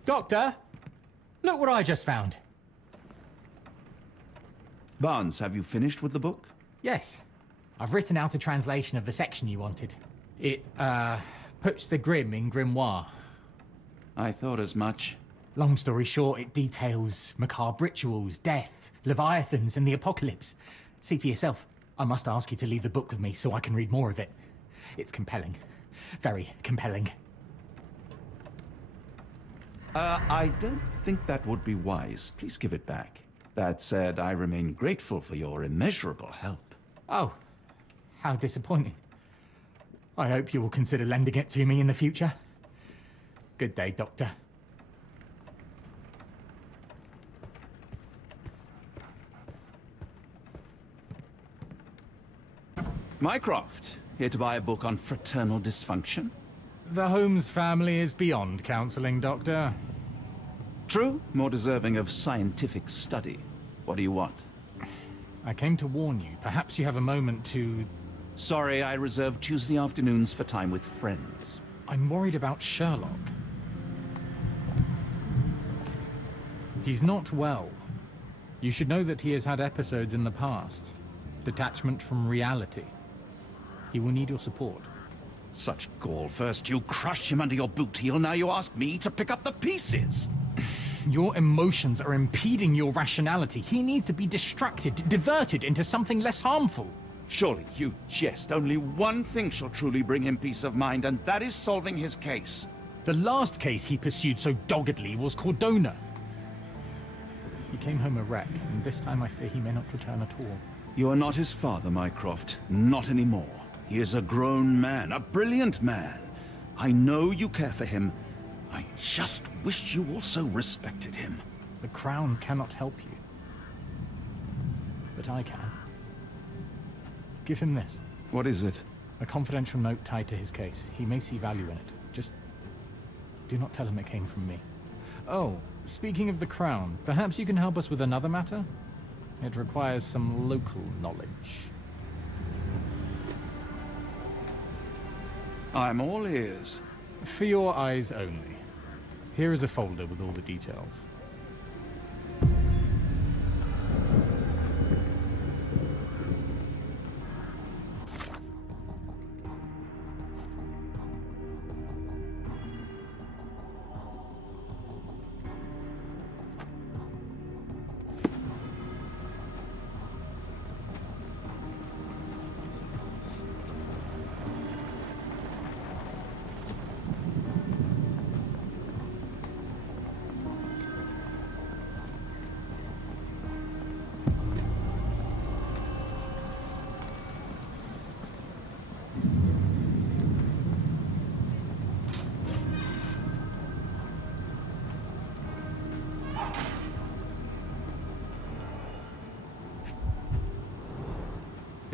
Doctor! Look what I just found. Barnes, have you finished with the book? Yes. I've written out a translation of the section you wanted. It, puts the grim in grimoire. I thought as much. Long story short, it details macabre rituals, death, leviathans, and the apocalypse. See for yourself. I must ask you to leave the book with me so I can read more of it. It's compelling. Very compelling. I don't think that would be wise. Please give it back. That said, I remain grateful for your immeasurable help. Oh, how disappointing. I hope you will consider lending it to me in the future. Good day, Doctor. Mycroft, here to buy a book on fraternal dysfunction? The Holmes family is beyond counseling, Doctor. True, more deserving of scientific study. What do you want? I came to warn you. Perhaps you have a moment to... Sorry, I reserve Tuesday afternoons for time with friends. I'm worried about Sherlock. He's not well. You should know that he has had episodes in the past. Detachment from reality. He will need your support. Such gall. First you crush him under your boot heel, now you ask me to pick up the pieces. Your emotions are impeding your rationality. He needs to be distracted, diverted into something less harmful. Surely you jest. Only one thing shall truly bring him peace of mind, and that is solving his case. The last case he pursued so doggedly was Cordona. He came home a wreck, and this time I fear he may not return at all. You are not his father, Mycroft. Not anymore. He is a grown man, a brilliant man. I know you care for him. I just wish you also respected him. The Crown cannot help you. But I can. Give him this. What is it? A confidential note tied to his case. He may see value in it. Just do not tell him it came from me. Oh, speaking of the Crown, perhaps you can help us with another matter? It requires some local knowledge. I'm all ears. For your eyes only. Here is a folder with all the details.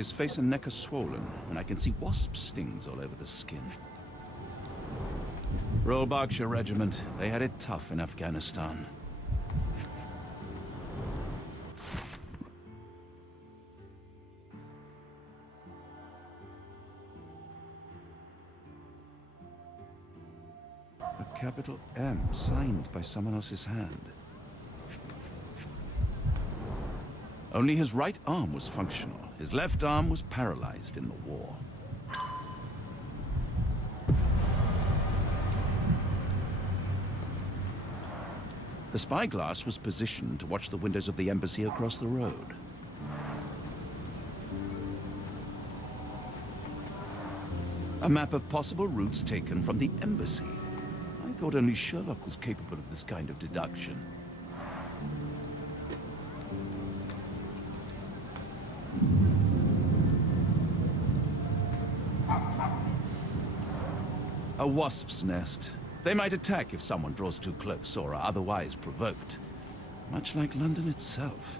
His face and neck are swollen, and I can see wasp stings all over the skin. Royal Berkshire Regiment. They had it tough in Afghanistan. A capital M signed by someone else's hand. Only his right arm was functional. His left arm was paralyzed in the war. The spyglass was positioned to watch the windows of the embassy across the road. A map of possible routes taken from the embassy. I thought only Sherlock was capable of this kind of deduction. A wasp's nest. They might attack if someone draws too close or are otherwise provoked. Much like London itself.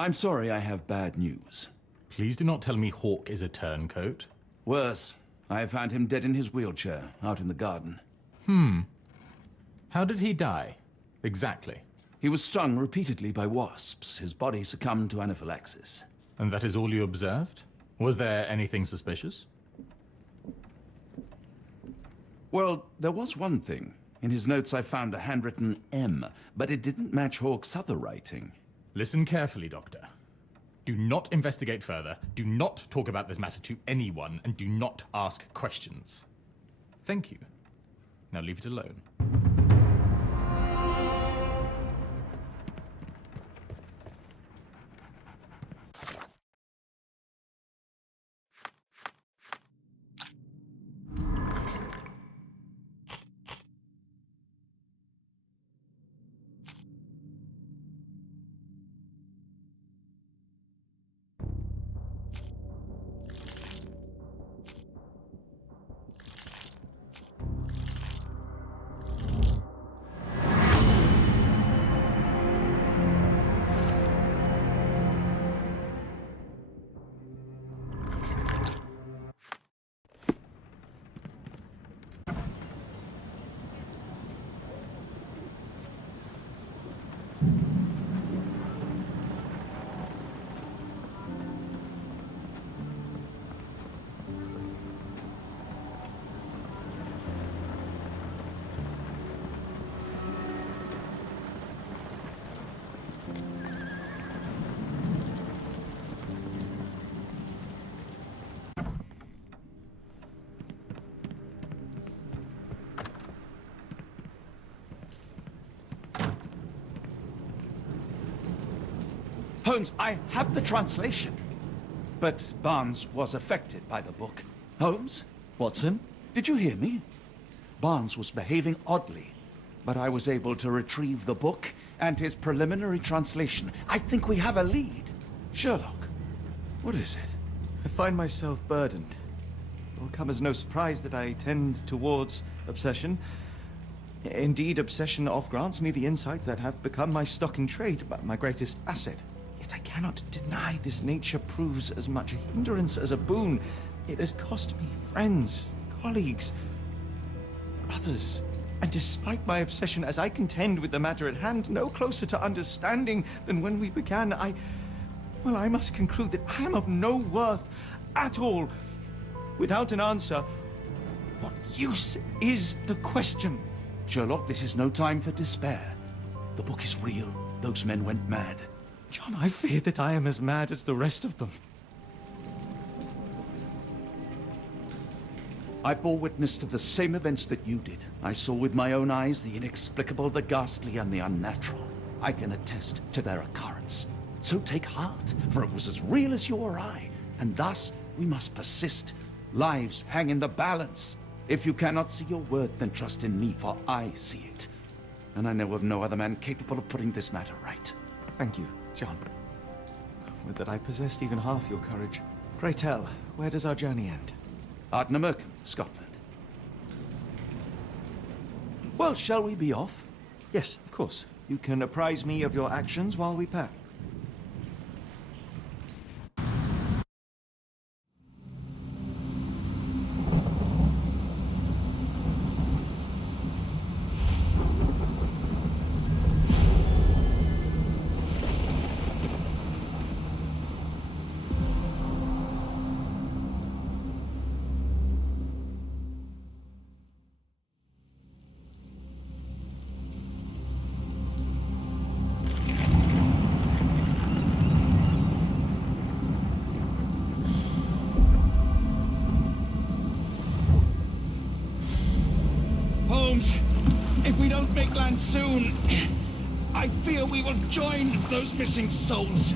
I'm sorry I have bad news. Please do not tell me Hawk is a turncoat. Worse, I have found him dead in his wheelchair, out in the garden. How did he die? Exactly. He was stung repeatedly by wasps. His body succumbed to anaphylaxis. And that is all you observed? Was there anything suspicious? Well, there was one thing. In his notes I found a handwritten M, but it didn't match Hawk's other writing. Listen carefully, Doctor. Do not investigate further, do not talk about this matter to anyone, and do not ask questions. Thank you. Now leave it alone. Holmes, I have the translation. But Barnes was affected by the book. Holmes? Watson? Did you hear me? Barnes was behaving oddly, but I was able to retrieve the book and his preliminary translation. I think we have a lead. Sherlock, what is it? I find myself burdened. It will come as no surprise that I tend towards obsession. Indeed, obsession oft grants me the insights that have become my stock in trade, my greatest asset. Yet I cannot deny this nature proves as much a hindrance as a boon. It has cost me friends, colleagues, brothers. And despite my obsession, as I contend with the matter at hand, no closer to understanding than when we began, I must conclude that I am of no worth at all. Without an answer, what use is the question? Sherlock, this is no time for despair. The book is real. Those men went mad. John, I fear that I am as mad as the rest of them. I bore witness to the same events that you did. I saw with my own eyes the inexplicable, the ghastly, and the unnatural. I can attest to their occurrence. So take heart, for it was as real as you or I, and thus we must persist. Lives hang in the balance. If you cannot see your worth, then trust in me, for I see it. And I know of no other man capable of putting this matter right. Thank you, John. Would that I possessed even half your courage. Pray tell, where does our journey end? Ardnamurchan, Scotland. Well, shall we be off? Yes, of course. You can apprise me of your actions while we pack. Holmes, if we don't make land soon, I fear we will join those missing souls.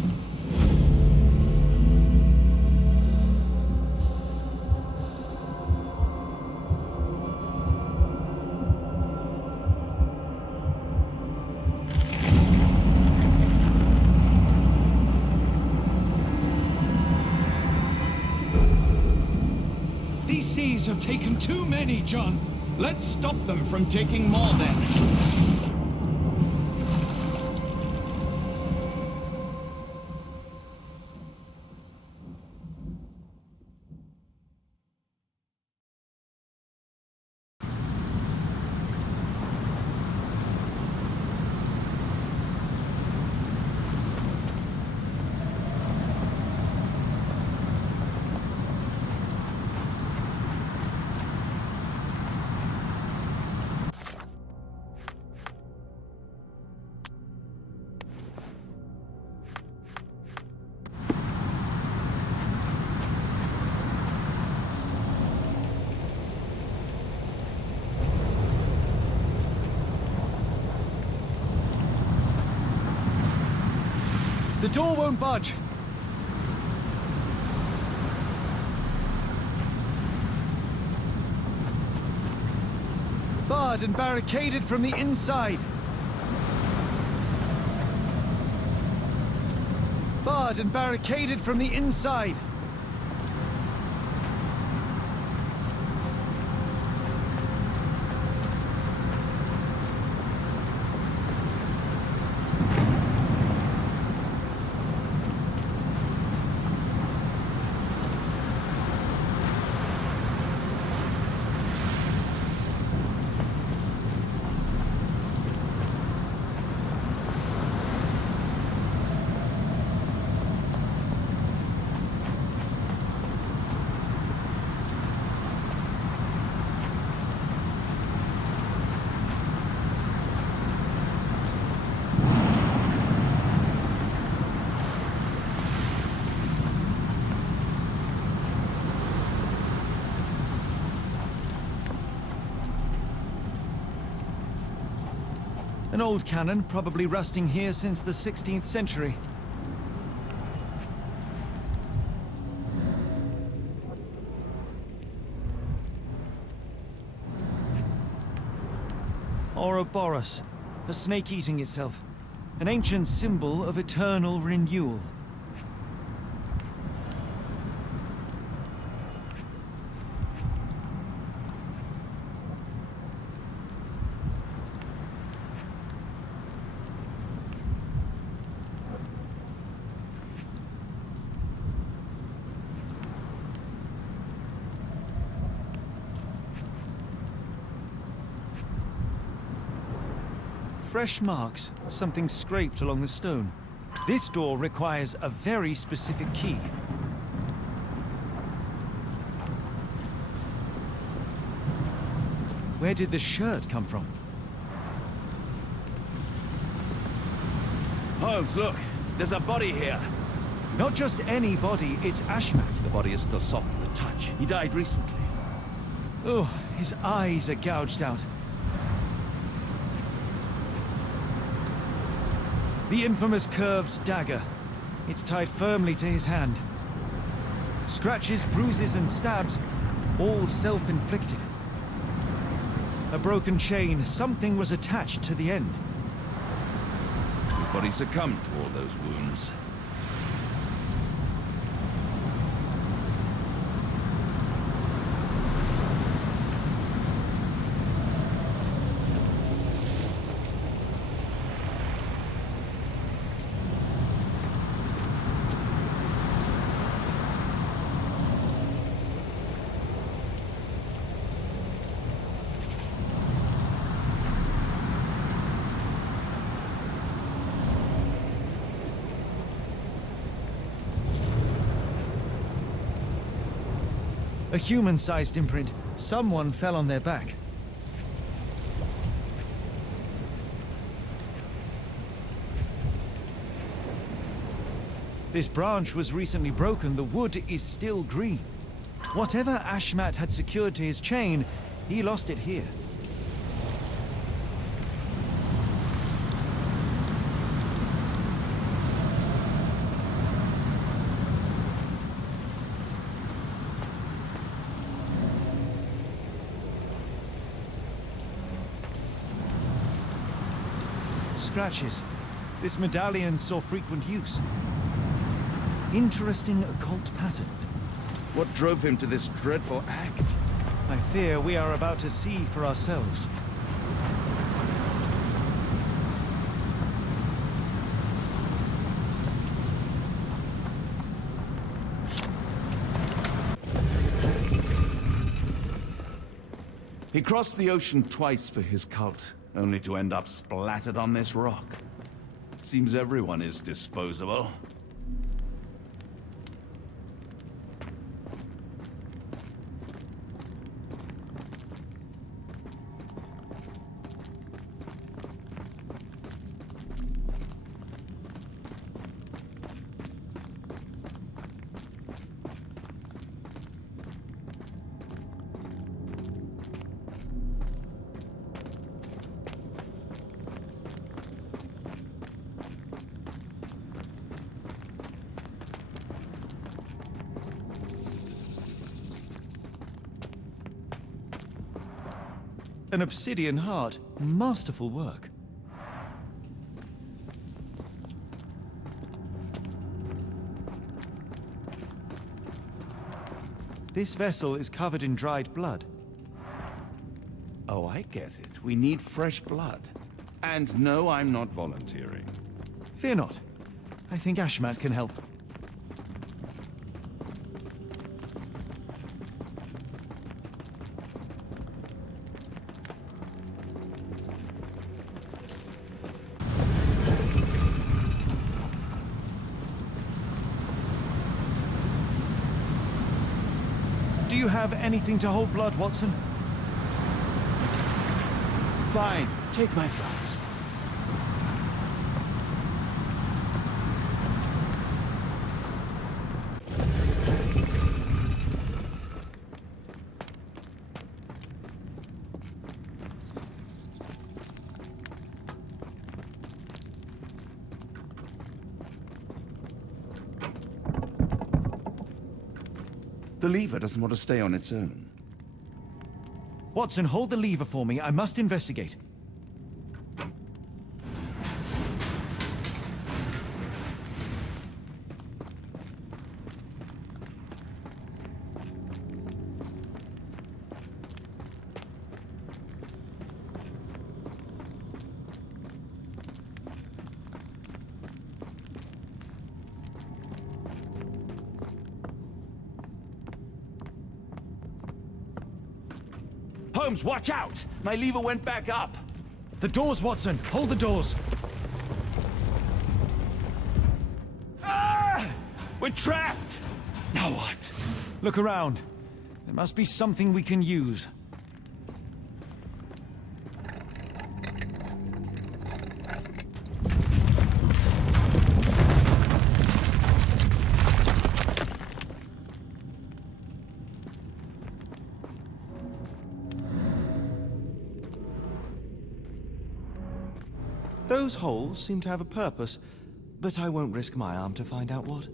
These seas have taken too many, John. Let's stop them from taking more, then. The door won't budge. Barred and barricaded from the inside. Barred and barricaded from the inside. An old cannon, probably rusting here since the 16th century. Ouroboros, a snake eating itself. An ancient symbol of eternal renewal. Fresh marks, something scraped along the stone. This door requires a very specific key. Where did the shirt come from? Holmes, look! There's a body here! Not just any body, it's Ashmat. The body is still soft to the touch. He died recently. Oh, his eyes are gouged out. The infamous curved dagger. It's tied firmly to his hand. Scratches, bruises, and stabs, all self-inflicted. A broken chain, something was attached to the end. His body succumbed to all those wounds. A human-sized imprint. Someone fell on their back. This branch was recently broken. The wood is still green. Whatever Ashmat had secured to his chain, he lost it here. Scratches. This medallion saw frequent use. Interesting occult pattern. What drove him to this dreadful act? I fear we are about to see for ourselves. He crossed the ocean twice for his cult, only to end up splattered on this rock. Seems everyone is disposable. An obsidian heart. Masterful work. This vessel is covered in dried blood. Oh, I get it. We need fresh blood. And no, I'm not volunteering. Fear not. I think Ashmat can help. Do you have anything to hold blood, Watson? Fine. Take my flask. The lever doesn't want to stay on its own. Watson, hold the lever for me. I must investigate. Holmes, watch out! My lever went back up. The doors, Watson! Hold the doors! Ah! We're trapped! Now what? Look around. There must be something we can use. Those holes seem to have a purpose, but I won't risk my arm to find out what.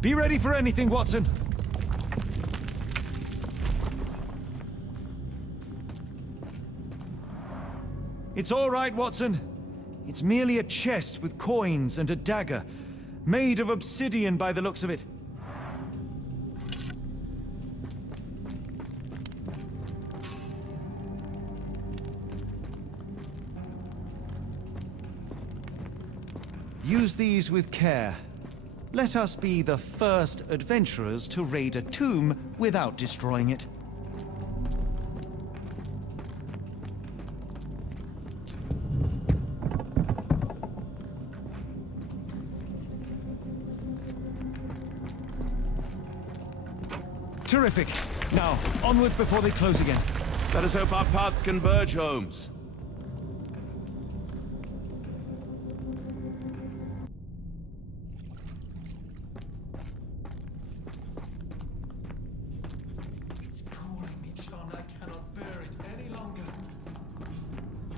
Be ready for anything, Watson. It's all right, Watson. It's merely a chest with coins and a dagger, made of obsidian by the looks of it. Use these with care. Let us be the first adventurers to raid a tomb without destroying it. Terrific. Now, onward before they close again. Let us hope our paths converge, Holmes.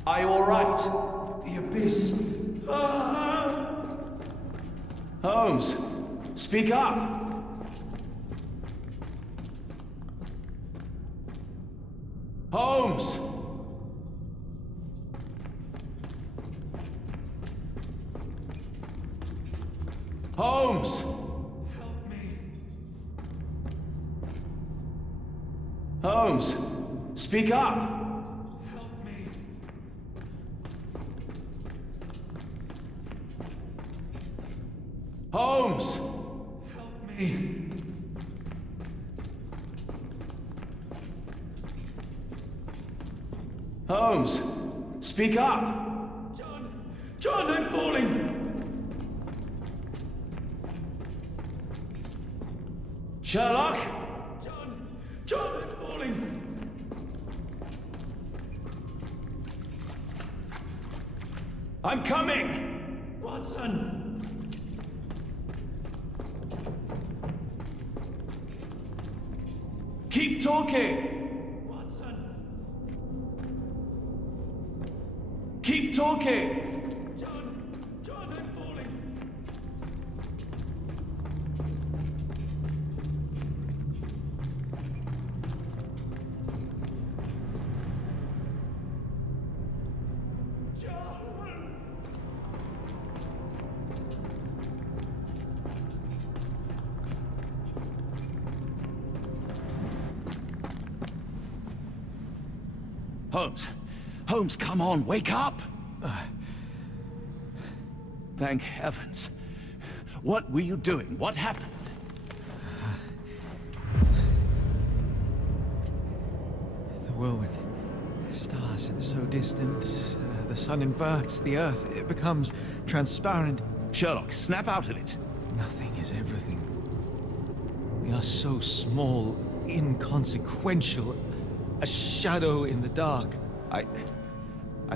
Are you all right? The abyss. Holmes, speak up. Holmes! Holmes! Help me. Holmes, speak up. Holmes! Help me. Holmes! Speak up! John, I'm falling! Sherlock? John, I'm falling! I'm coming! Watson! Keep talking! Watson! Keep talking! John, I'm falling! Holmes! Holmes, come on, wake up! Thank heavens. What were you doing? What happened? The whirlwind. Stars are so distant. The sun inverts the earth. It becomes transparent. Sherlock, snap out of it. Nothing is everything. We are so small, inconsequential. A shadow in the dark. I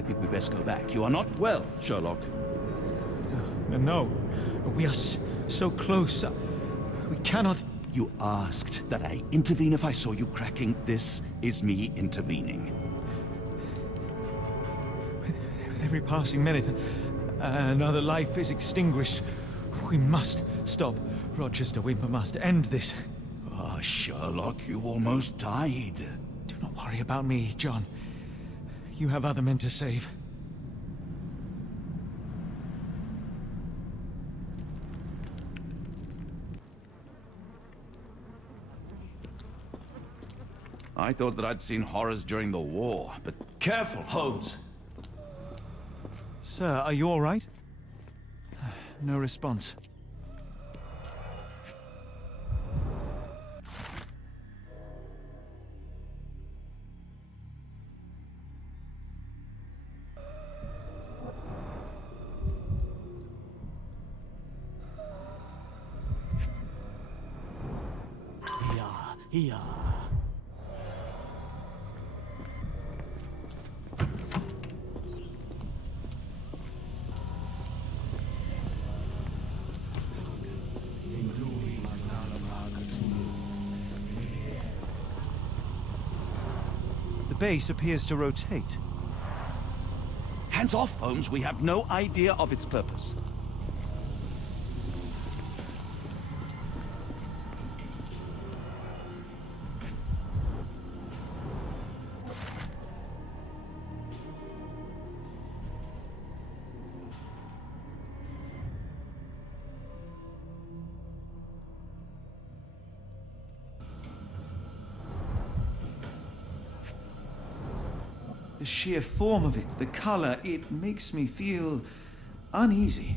think we best go back. You are not well, Sherlock. No. We are so close. We cannot... You asked that I intervene if I saw you cracking. This is me intervening. With every passing minute, another life is extinguished. We must stop. Rochester, we must end this. Ah, Sherlock, you almost died. Do not worry about me, John. You have other men to save. I thought that I'd seen horrors during the war, but careful, Holmes. Sir, are you all right? No response. Yeah. The base appears to rotate. Hands off, Holmes. We have no idea of its purpose. The sheer form of it, the color, it makes me feel uneasy.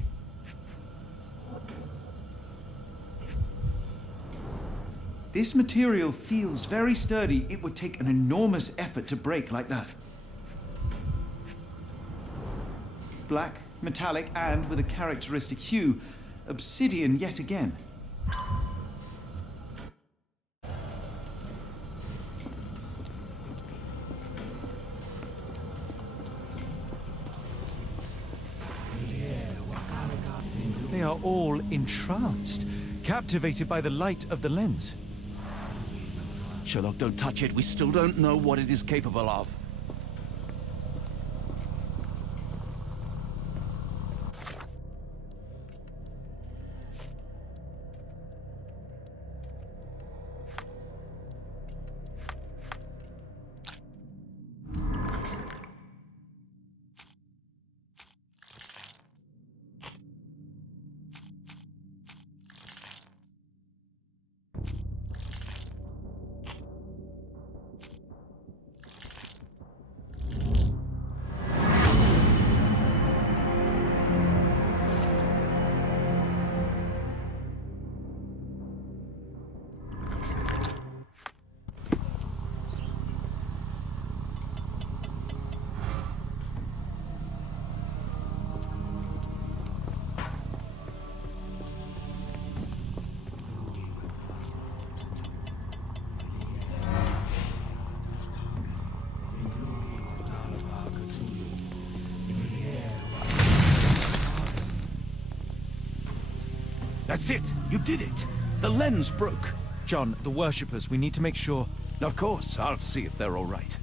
This material feels very sturdy. It would take an enormous effort to break like that. Black, metallic, and with a characteristic hue. Obsidian yet again. They are all entranced, captivated by the light of the lens. Sherlock, don't touch it. We still don't know what it is capable of. That's it! You did it! The lens broke. John, the worshippers, we need to make sure... Of course, I'll see if they're all right.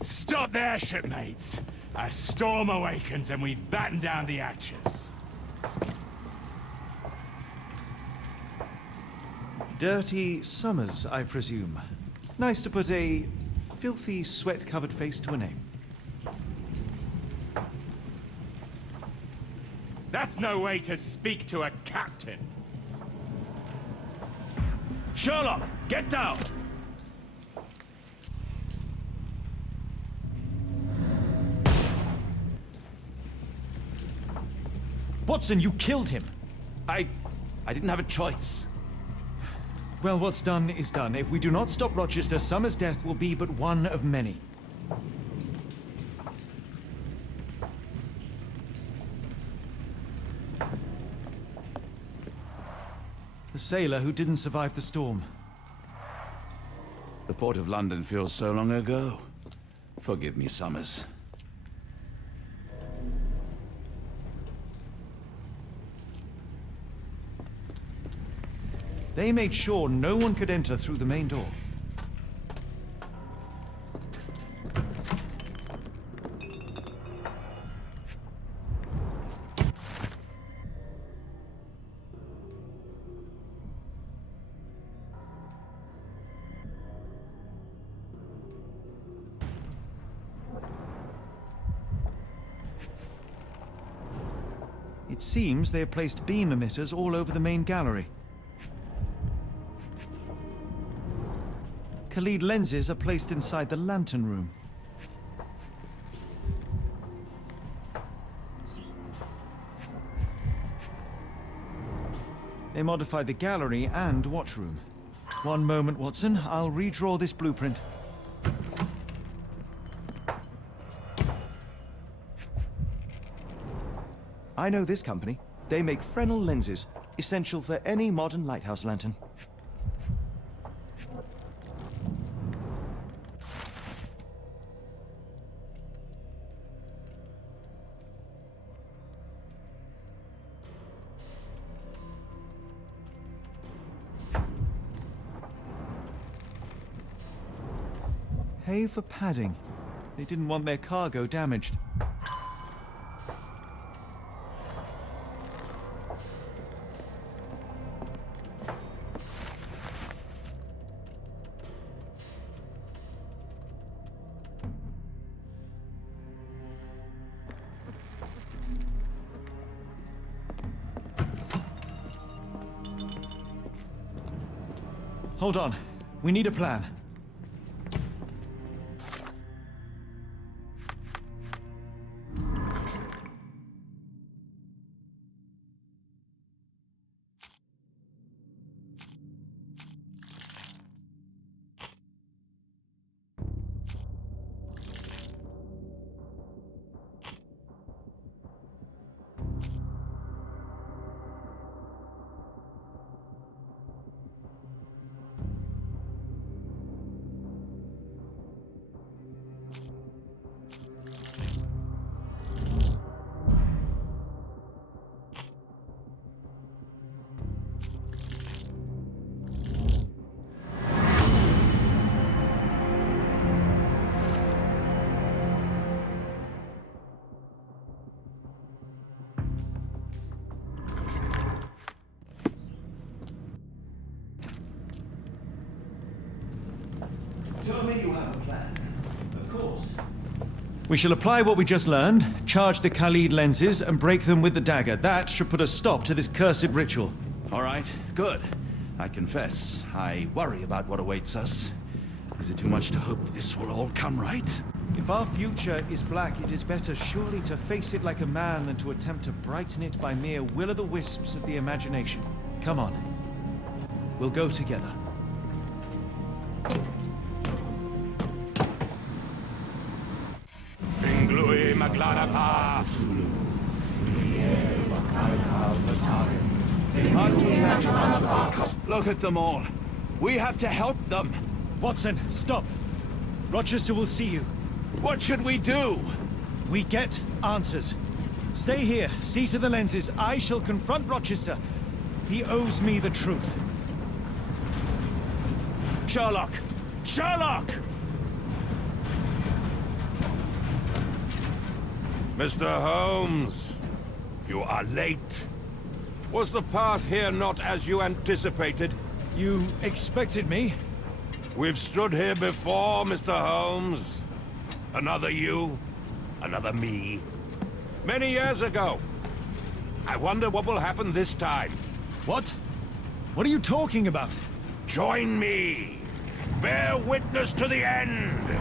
Stop there, shipmates! A storm awakens and we've battened down the hatches. Dirty Summers, I presume. Nice to put a filthy, sweat-covered face to a name. That's no way to speak to a captain. Sherlock, get down! Watson, you killed him! I didn't have a choice. Well, what's done is done. If we do not stop Rochester, Summer's death will be but one of many. The sailor who didn't survive the storm. The port of London feels so long ago. Forgive me, Summers. They made sure no one could enter through the main door. It seems they have placed beam emitters all over the main gallery. Khalid lenses are placed inside the lantern room. They modified the gallery and watchroom. One moment, Watson. I'll redraw this blueprint. I know this company. They make Fresnel lenses, essential for any modern lighthouse lantern. Hay for padding. They didn't want their cargo damaged. Hold on. We need a plan. Tell me you have a plan. Of course. We shall apply what we just learned, charge the Khalid lenses, and break them with the dagger. That should put a stop to this cursed ritual. All right, good. I confess, I worry about what awaits us. Is it too much to hope this will all come right? If our future is black, it is better surely to face it like a man than to attempt to brighten it by mere will-o'-the-wisps of the imagination. Come on. We'll go together. Look at them all. We have to help them. Watson, stop. Rochester will see you. What should we do? We get answers. Stay here, see to the lenses. I shall confront Rochester. He owes me the truth. Sherlock! Sherlock! Mr. Holmes, you are late. Was the path here not as you anticipated? You expected me? We've stood here before, Mr. Holmes. Another you, another me. Many years ago. I wonder what will happen this time. What? What are you talking about? Join me. Bear witness to the end.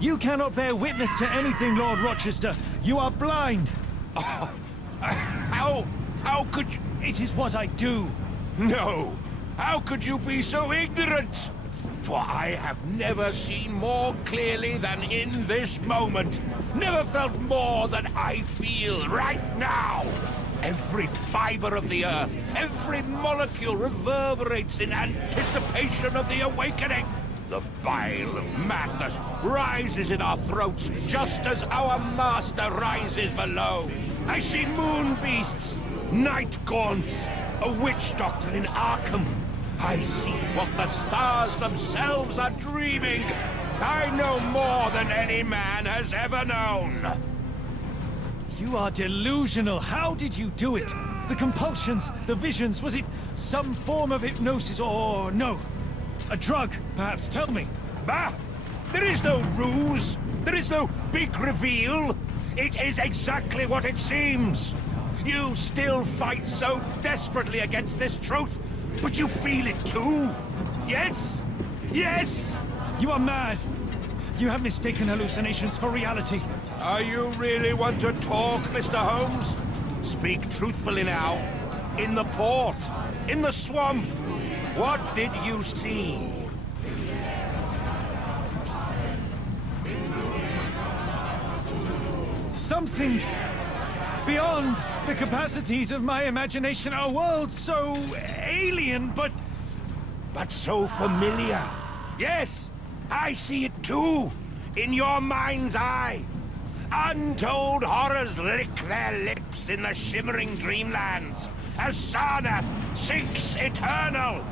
You cannot bear witness to anything, Lord Rochester. You are blind. How could you... It is what I do. No. How could you be so ignorant? For I have never seen more clearly than in this moment. Never felt more than I feel right now. Every fiber of the earth, every molecule reverberates in anticipation of the awakening. The bile of madness rises in our throats just as our master rises below. I see moon beasts, night gaunts, a witch doctor in Arkham. I see what the stars themselves are dreaming. I know more than any man has ever known. You are delusional. How did you do it? The compulsions, the visions, was it some form of hypnosis or no? A drug, perhaps, tell me. Bah! There is no ruse. There is no big reveal. It is exactly what it seems. You still fight so desperately against this truth, but you feel it too. Yes? Yes? You are mad. You have mistaken hallucinations for reality. Are you really want to talk, Mr. Holmes? Speak truthfully now. In the port, in the swamp, what did you see? Something beyond the capacities of my imagination. A world so alien, but so familiar. Yes, I see it too, in your mind's eye. Untold horrors lick their lips in the shimmering dreamlands as Sarnath sinks eternal.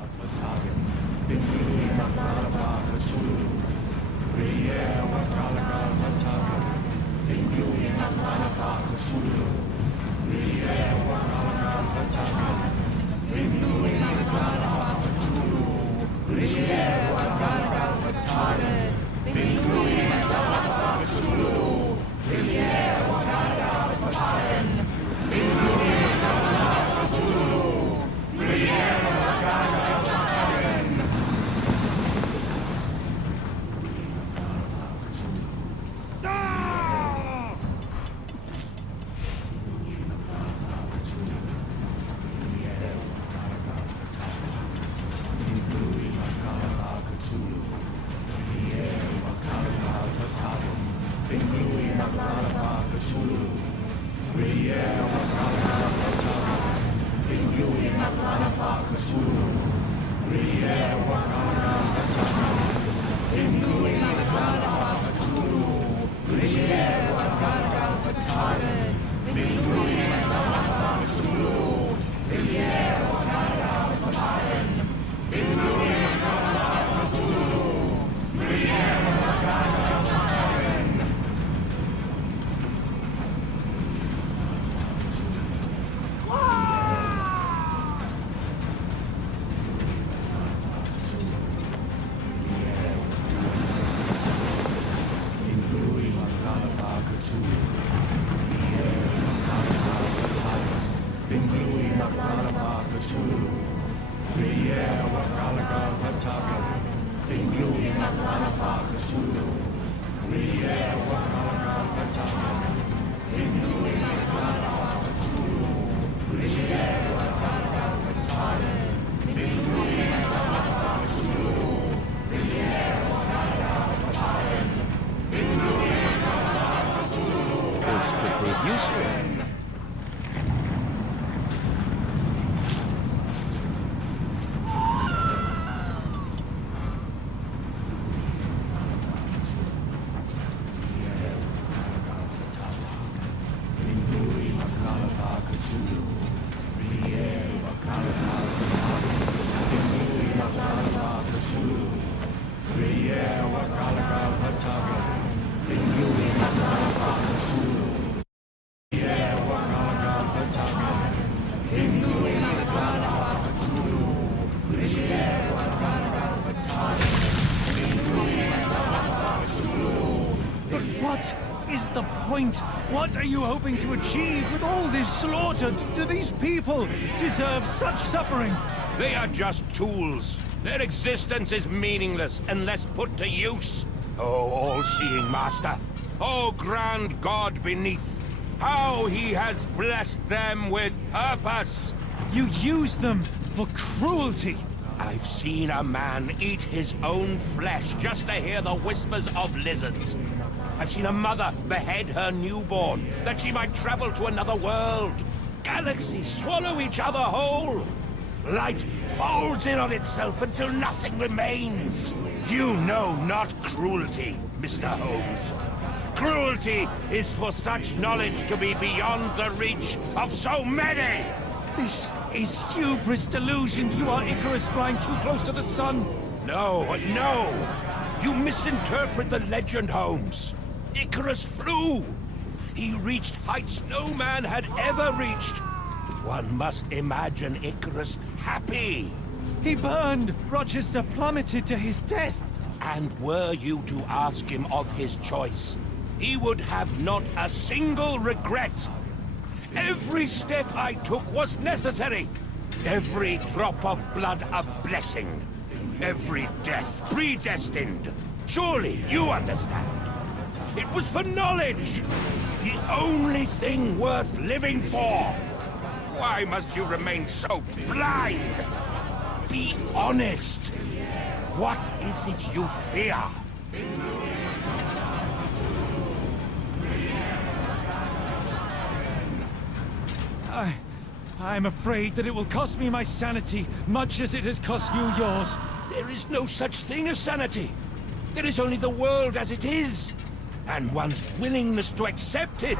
This could prove useful. But what is the point? What are you hoping to achieve with all this slaughter? Do these people deserve such suffering? They are just tools. Their existence is meaningless unless put to use. Oh, all-seeing master. Oh, grand God beneath. How he has blessed them with purpose. You use them for cruelty. I've seen a man eat his own flesh just to hear the whispers of lizards. I've seen a mother behead her newborn that she might travel to another world. Galaxies swallow each other whole. Light folds in on itself until nothing remains. You know not cruelty, Mr. Holmes. Cruelty is for such knowledge to be beyond the reach of so many. This is hubris delusion. You are Icarus flying too close to the sun. No, no. You misinterpret the legend, Holmes. Icarus flew. He reached heights no man had ever reached. One must imagine Icarus happy. He burned. Rochester plummeted to his death. And were you to ask him of his choice, he would have not a single regret. Every step I took was necessary. Every drop of blood a blessing. Every death predestined. Surely you understand. It was for knowledge. The only thing worth living for. Why must you remain so blind? Be honest. What is it you fear? I'm afraid that it will cost me my sanity, much as it has cost you yours. There is no such thing as sanity. There is only the world as it is, and one's willingness to accept it.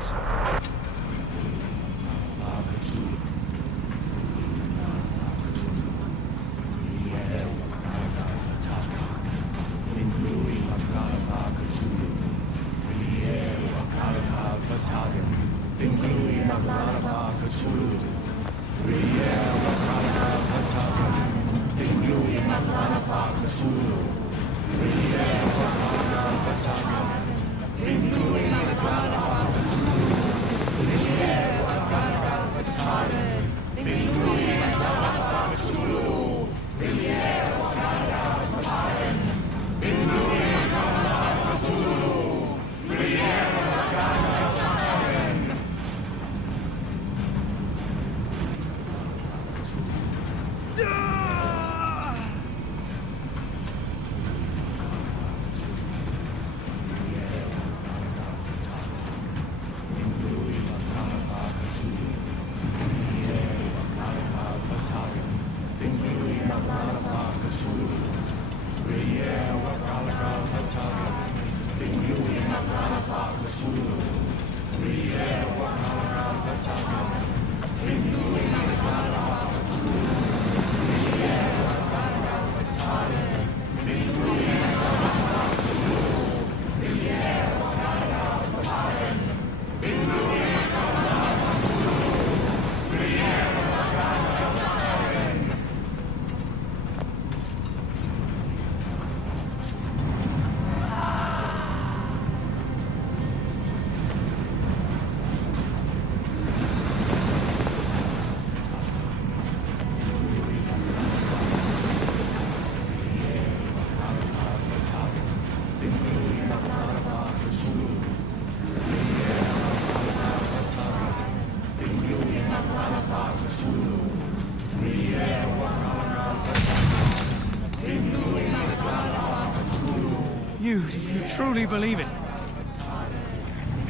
truly believe it?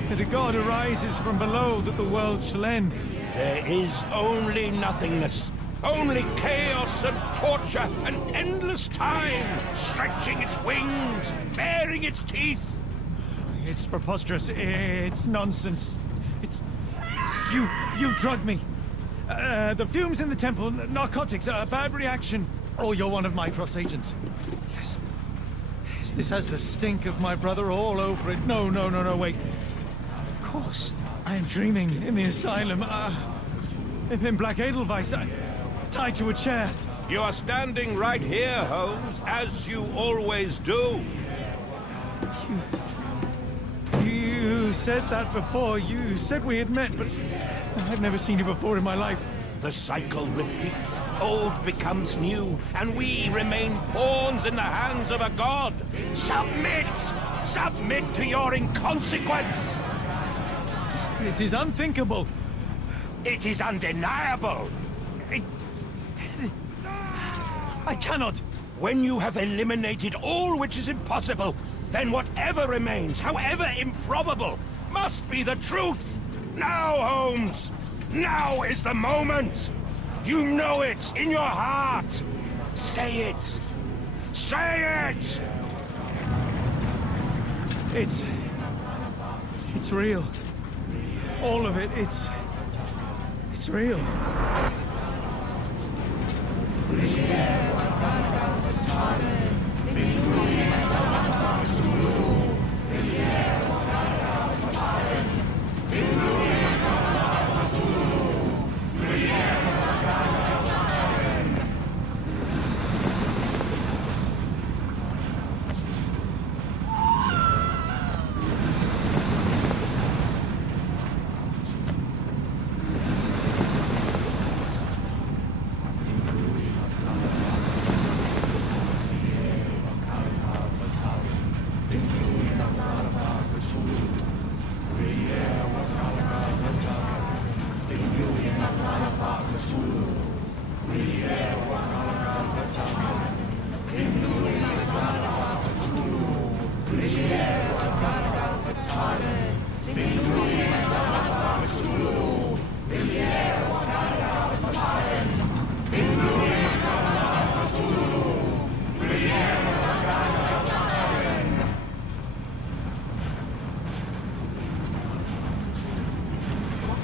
That a god arises from below, that the world shall end? There is only nothingness. Only chaos and torture and endless time, stretching its wings, baring its teeth. It's preposterous. It's nonsense. It's... You've drugged me. The fumes in the temple, narcotics, a bad reaction. Oh, you're one of my cross agents. This has the stink of my brother all over it. No, wait. Of course, I am dreaming in the asylum. In Black Edelweiss, tied to a chair. You are standing right here, Holmes, as you always do. You said that before. You said we had met, but I've never seen you before in my life. The cycle repeats. Old becomes new, and we remain pawns in the hands of a god. Submit! Submit to your inconsequence! It is unthinkable. It is undeniable. I cannot. When you have eliminated all which is impossible, then whatever remains, however improbable, must be the truth. Now, Holmes! Now is the moment! You know it in your heart! Say it! Say it! It's real. All of it, it's real.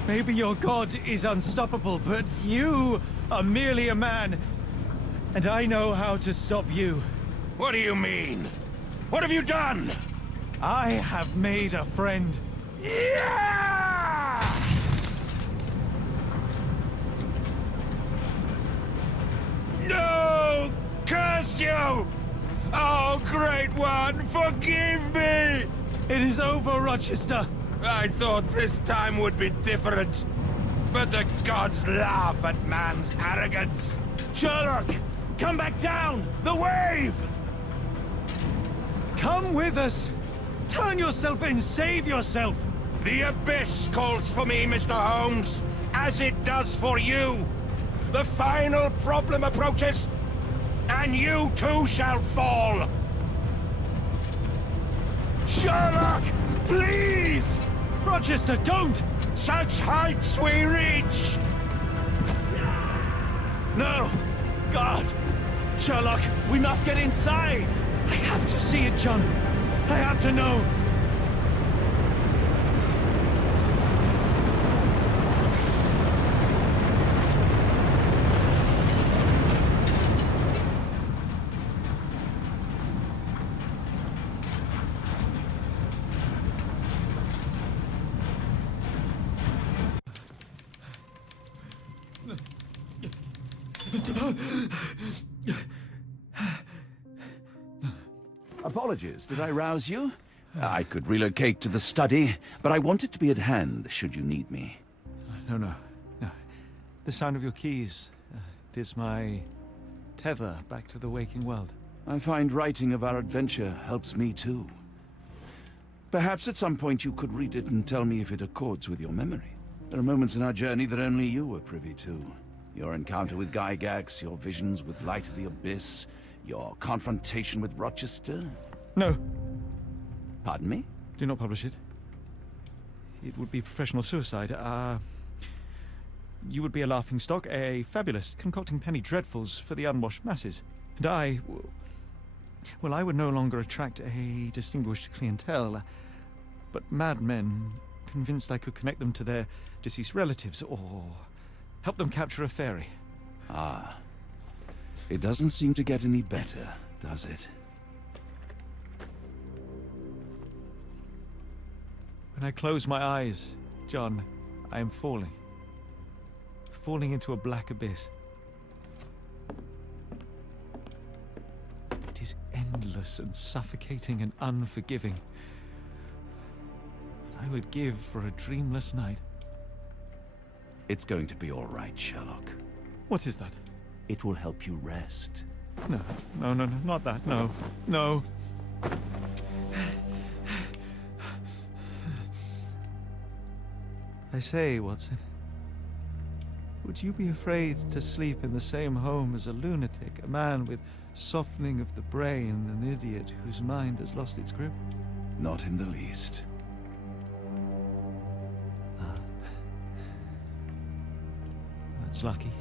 Maybe your god is unstoppable, but you are merely a man. And I know how to stop you. What do you mean? What have you done? I have made a friend. Yeah! No! Curse you! Oh, Great One, forgive me! It is over, Rochester. I thought this time would be different. But the gods laugh at man's arrogance. Sherlock, come back down! The wave! Come with us! Turn yourself in, save yourself! The abyss calls for me, Mr. Holmes, as it does for you. The final problem approaches, and you too shall fall. Sherlock, please! Rochester, don't! Such heights we reach! No! God! Sherlock, we must get inside! I have to see it, John. I have to know. Apologies, did I rouse you? I could relocate to the study, but I wanted to be at hand should you need me. No. The sound of your keys. It is my tether back to the waking world. I find writing of our adventure helps me too. Perhaps at some point you could read it and tell me if it accords with your memory. There are moments in our journey that only you were privy to. Your encounter with Gygax, your visions with Light of the Abyss, your confrontation with Rochester. No. Pardon me? Do not publish it. It would be professional suicide. You would be a laughingstock, a fabulist, concocting penny dreadfuls for the unwashed masses. And I would no longer attract a distinguished clientele, but madmen convinced I could connect them to their deceased relatives or help them capture a fairy. Ah. It doesn't seem to get any better, does it? When I close my eyes, John, I am falling. Falling into a black abyss. It is endless and suffocating and unforgiving. But I would give for a dreamless night. It's going to be all right, Sherlock. What is that? It will help you rest. No, not that. No. I say, Watson, would you be afraid to sleep in the same home as a lunatic, a man with softening of the brain, an idiot whose mind has lost its grip? Not in the least. That's lucky.